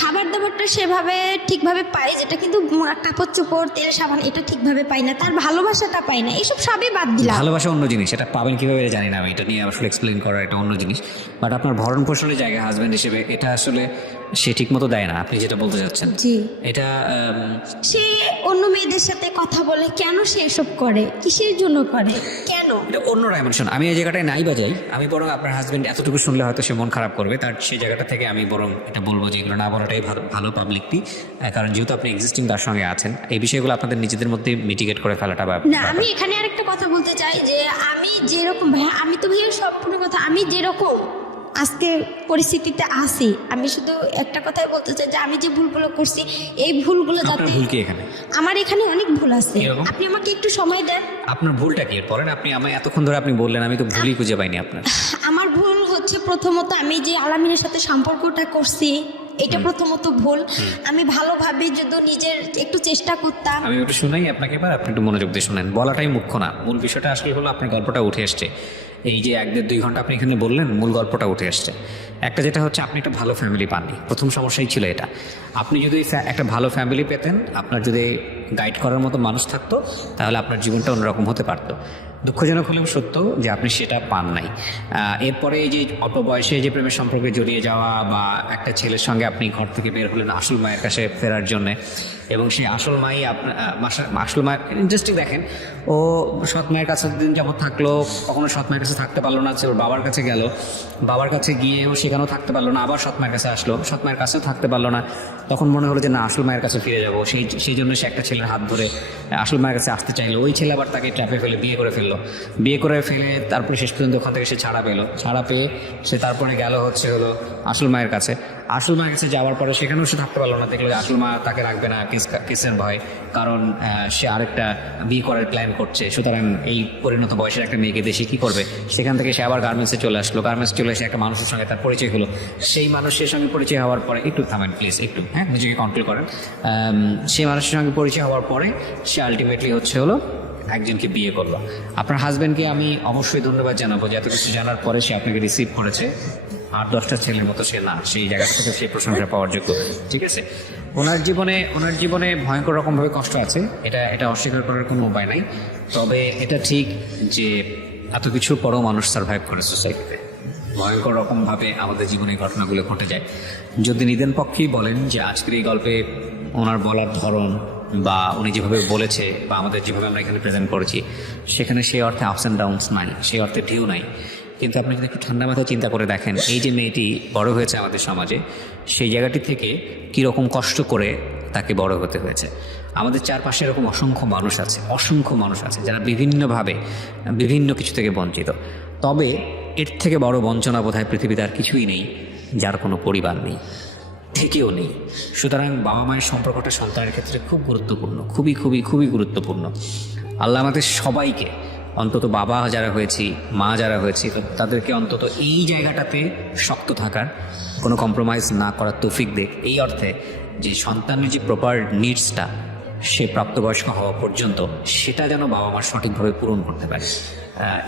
খাবার দাবারটা সেভাবে ঠিকভাবে পাই, যেটা কিন্তু কাপড় চোপড় তেল সাবান এটা ঠিকভাবে পাই না, তার ভালোবাসাটা পাই না, এইসব সবই বাদ দিলাম। ভালোবাসা অন্য জিনিস, এটা পাবেন কিভাবে জানি না আমি, এটা নিয়ে আসলে এক্সপ্লেন করা এটা অন্য জিনিস। বাট আপনার ভরণ পোষণের জায়গা হাজব্যান্ড হিসেবে এটা আসলে সে ঠিক মতো দেয় না, আপনি যেটা বলতে চাচ্ছেন জি। এটা সে অন্য মেয়েদের সাথে কথা বলে, কেন সে এসব করে, কিসের জন্য করে, কেন? এটা অন্য ডাইমেনশন। আমি এই জায়গাটায় নাই বাজাই, আমি বরং আপনার হাজবেন্ড এতটুকু শুনলে হয়তো সে মন খারাপ করবে, তার সেই জায়গাটা থেকে আমি বরং এটা বলবো যে এগুলো না বলাটাই ভালো পাবলিকলি, কারণ যেহেতু আপনি এক্সিস্টিং তার সঙ্গে আছেন, এই বিষয়গুলো আপনাদের নিজেদের মধ্যে মিটিগেট করে ফেলাটা বা না, আমি এখানে আরেকটা কথা বলতে চাই যে আমি যেরকম ভাইয়া, আমি তো ভাইয়া সম্পূর্ণ কথা, আমি যেরকম আজকে পরিস্থিতিতে আছি, আমি শুধু একটা কথাই বলতে চাই যে আমি যে ভুলগুলো করছি, এই ভুলগুলো আপনার যাতে, ভুল কি এখানে? আমার এখানে অনেক ভুল আছে, কিরকম? আপনি আমাকে একটু সময় দেন। আপনার ভুলটা কি বলেন? আপনি আমায় এতক্ষণ ধরে আপনি বললেন, আমি তো ভুলই খুঁজে পাইনি আপনার। আমার ভুল হচ্ছে প্রথমত আমি যে আলামিনের সাথে সম্পর্কটা করছি, এটা প্রথমত ভুল। আমি ভালোভাবে যদি নিজের একটু চেষ্টা করতাম। আমি একটু শুনাই আপনাকে, এবার আপনি একটু মনোযোগ দিয়ে শুনেন, বলাটাই মুখ্য না, মূল বিষয়টা আসলে হলো আপনার গল্পটা উঠে আসছে। এই যে 1-1.5-2 ঘন্টা আপনি এখানে বললেন, মূল গল্পটা উঠে আসছে। একটা যেটা হচ্ছে আপনি একটা ভালো ফ্যামিলি পাননি, প্রথম সমস্যাই ছিল এটা। আপনি যদি একটা ভালো ফ্যামিলি পেতেন, আপনার যদি গাইড করার মতো মানুষ থাকতো, তাহলে আপনার জীবনটা অন্যরকম হতে পারতো। দুঃখজনক হলেও সত্য যে আপনি সেটা পান নাই। এরপরে এই যে অল্প বয়সে যে প্রেমের সম্পর্কে জড়িয়ে যাওয়া, বা একটা ছেলের সঙ্গে আপনি ঘর থেকে বের হলেন আসল মায়ের কাছে ফেরার জন্যে, এবং সেই আসল মাই আপনার আসল মায়ের ইন্টারেস্টিং দেখেন, ও সৎ মায়ের কাছে দিন যাবত থাকলো, কখনো সৎ মায়ের কাছে থাকতে পারলো না, ওর বাবার কাছে গেল, বাবার কাছে গিয়েও সেখানেও থাকতে পারলো না, আবার সৎ মায়ের কাছে আসলো, সৎ মায়ের কাছেও থাকতে পারলো না, তখন মনে হলো যে না, আসল মায়ের কাছে ফিরে যাবো। সেই জন্য সে একটা ছেলের হাত ধরে আসল মায়ের কাছে আসতে চাইলো। ওই ছেলে আবার তাকে ট্র্যাপে ফেলে বিয়ে করে ফেললো, বিয়ে করে ফেলে তারপরে শেষ পর্যন্ত ওখান থেকে সে ছাড়া পেলো, ছাড়া পেয়ে সে তারপরে গেল হলো আসল মায়ের কাছে। আসল মায়ের কাছে যাওয়ার পরে সেখানেও সে থাকতে পারলো না, দেখলো যে আসল মা তাকে রাখবে না কিসের ভয়, কারণ সে আরেকটা বিয়ে করার প্ল্যান করছে। সুতরাং এই পরিণত বয়সের একটা মেয়েকে দেশে কী করবে? সেখান থেকে সে আবার গার্মেন্টসে চলে আসলো, গার্মেন্টসে চলে এসে একটা মানুষের সঙ্গে তার পরিচয় হলো। সেই মানুষের সঙ্গে পরিচয় হওয়ার পরে, একটু থামেন প্লিজ, একটু নিজেকে কন্ট্রোল করেন। সেই মানুষের সঙ্গে পরিচয় হওয়ার পরে সে আলটিমেটলি হলো একজনকে বিয়ে করলো। আপনার হাজব্যান্ডকে আমি অবশ্যই ধন্যবাদ জানাবো যে এত কিছু জানার পরে সে আপনাকে রিসিভ করেছে। 8-10টা ছেলের মতো সে না, সেই জায়গা থেকে সেই প্রশংসা পাওয়ার যোগ্য। ঠিক আছে, ওনার জীবনে ভয়ঙ্কর রকমভাবে কষ্ট আছে, এটা অস্বীকার করার কোনো উপায় নাই। তবে এটা ঠিক যে এত কিছুর পরেও মানুষ সার্ভাইভ করে সোসাইটিতে, ভয়ঙ্কর রকমভাবে আমাদের জীবনে ঘটনাগুলো ঘটে যায়। যদি নিদেন পক্ষেই বলেন যে আজকের এই গল্পে ওনার বলার ধরন, বা উনি যেভাবে বলেছে, বা আমাদের যেভাবে আমরা এখানে প্রেজেন্ট করেছি, সেখানে সেই অর্থে আপস অ্যান্ড ডাউনস নাই, সেই অর্থে ঢেউ নাই। কিন্তু আপনি যদি একটু ঠান্ডা মাথায় চিন্তা করে দেখেন, এই যে মেয়েটি বড় হয়েছে আমাদের সমাজে, সেই জায়গাটি থেকে কীরকম কষ্ট করে তাকে বড় হতে হয়েছে। আমাদের চারপাশে এরকম অসংখ্য মানুষ আছে যারা বিভিন্নভাবে বিভিন্ন কিছু থেকে বঞ্চিত। তবে এর থেকে বড় বঞ্চনা বোধহয় পৃথিবীতে আর কিছুই নেই, যার কোনো পরিবার নেই, থেকেও নেই। সুতরাং বাবা মায়ের সম্পর্কটা সন্তানের ক্ষেত্রে খুব গুরুত্বপূর্ণ, খুবই গুরুত্বপূর্ণ। আল্লাহ আমাদের সবাইকে, অন্তত বাবা যারা হয়েছি, মা যারা হয়েছি, তাদেরকে অন্তত এই জায়গাটাতে শক্ত থাকার, কোনো কম্প্রোমাইজ না করার তৌফিক দেখ, এই অর্থে যে সন্তানের যে প্রপার নিডসটা সে প্রাপ্তবয়স্ক হওয়া পর্যন্ত, সেটা যেন বাবা মা সঠিকভাবে পূরণ করতে পারে।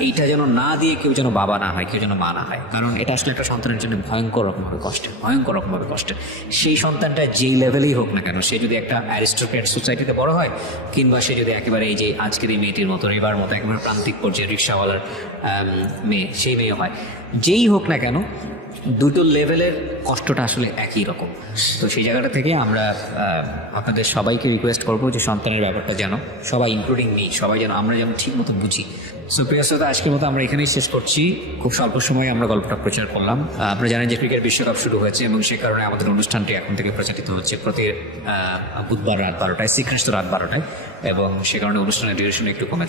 এইটা যেন না দিয়ে কেউ যেন বাবা না হয়, কেউ যেন মা না হয়, কারণ এটা আসলে একটা সন্তানের জন্য ভয়ঙ্কর রকমভাবে কষ্টের। সেই সন্তানটা যেই লেভেলেই হোক না কেন, সে যদি একটা অ্যারিস্টোক্রেট সোসাইটিতে বড় হয়, কিংবা সে যদি একেবারে এই যে আজকের এই মেয়েটির মতো, রেবার মতো একেবারে প্রান্তিক পর্যায়ে রিক্সাওয়ালার মেয়ে, সেই মেয়ে হয়, যেই হোক না কেন, দুটো লেভেলের কষ্টটা আসলে একই রকম। তো সেই জায়গাটা থেকে আমরা আপনাদের সবাইকে রিকোয়েস্ট করবো যে সন্তানের ব্যাপারটা যেন সবাই, ইনক্লুডিং মি, সবাই যেন আমরা যেন ঠিক মতো বুঝি। সো প্রিয় শ্রোতা, আজকের মতো আমরা এখানেই শেষ করছি। খুব স্বল্প সময়ে আমরা গল্পটা প্রচার করলাম। আপনারা জানেন যে ক্রিকেট বিশ্বকাপ শুরু হয়েছে, এবং সে কারণে আমাদের অনুষ্ঠানটি এখন থেকে প্রচারিত হচ্ছে প্রতি বুধবার রাত 12টায়, শ্রীকৃষ্ণ রাত 12টায়, এবং সে কারণে অনুষ্ঠানের ডিউরেশন একটু কমেছে।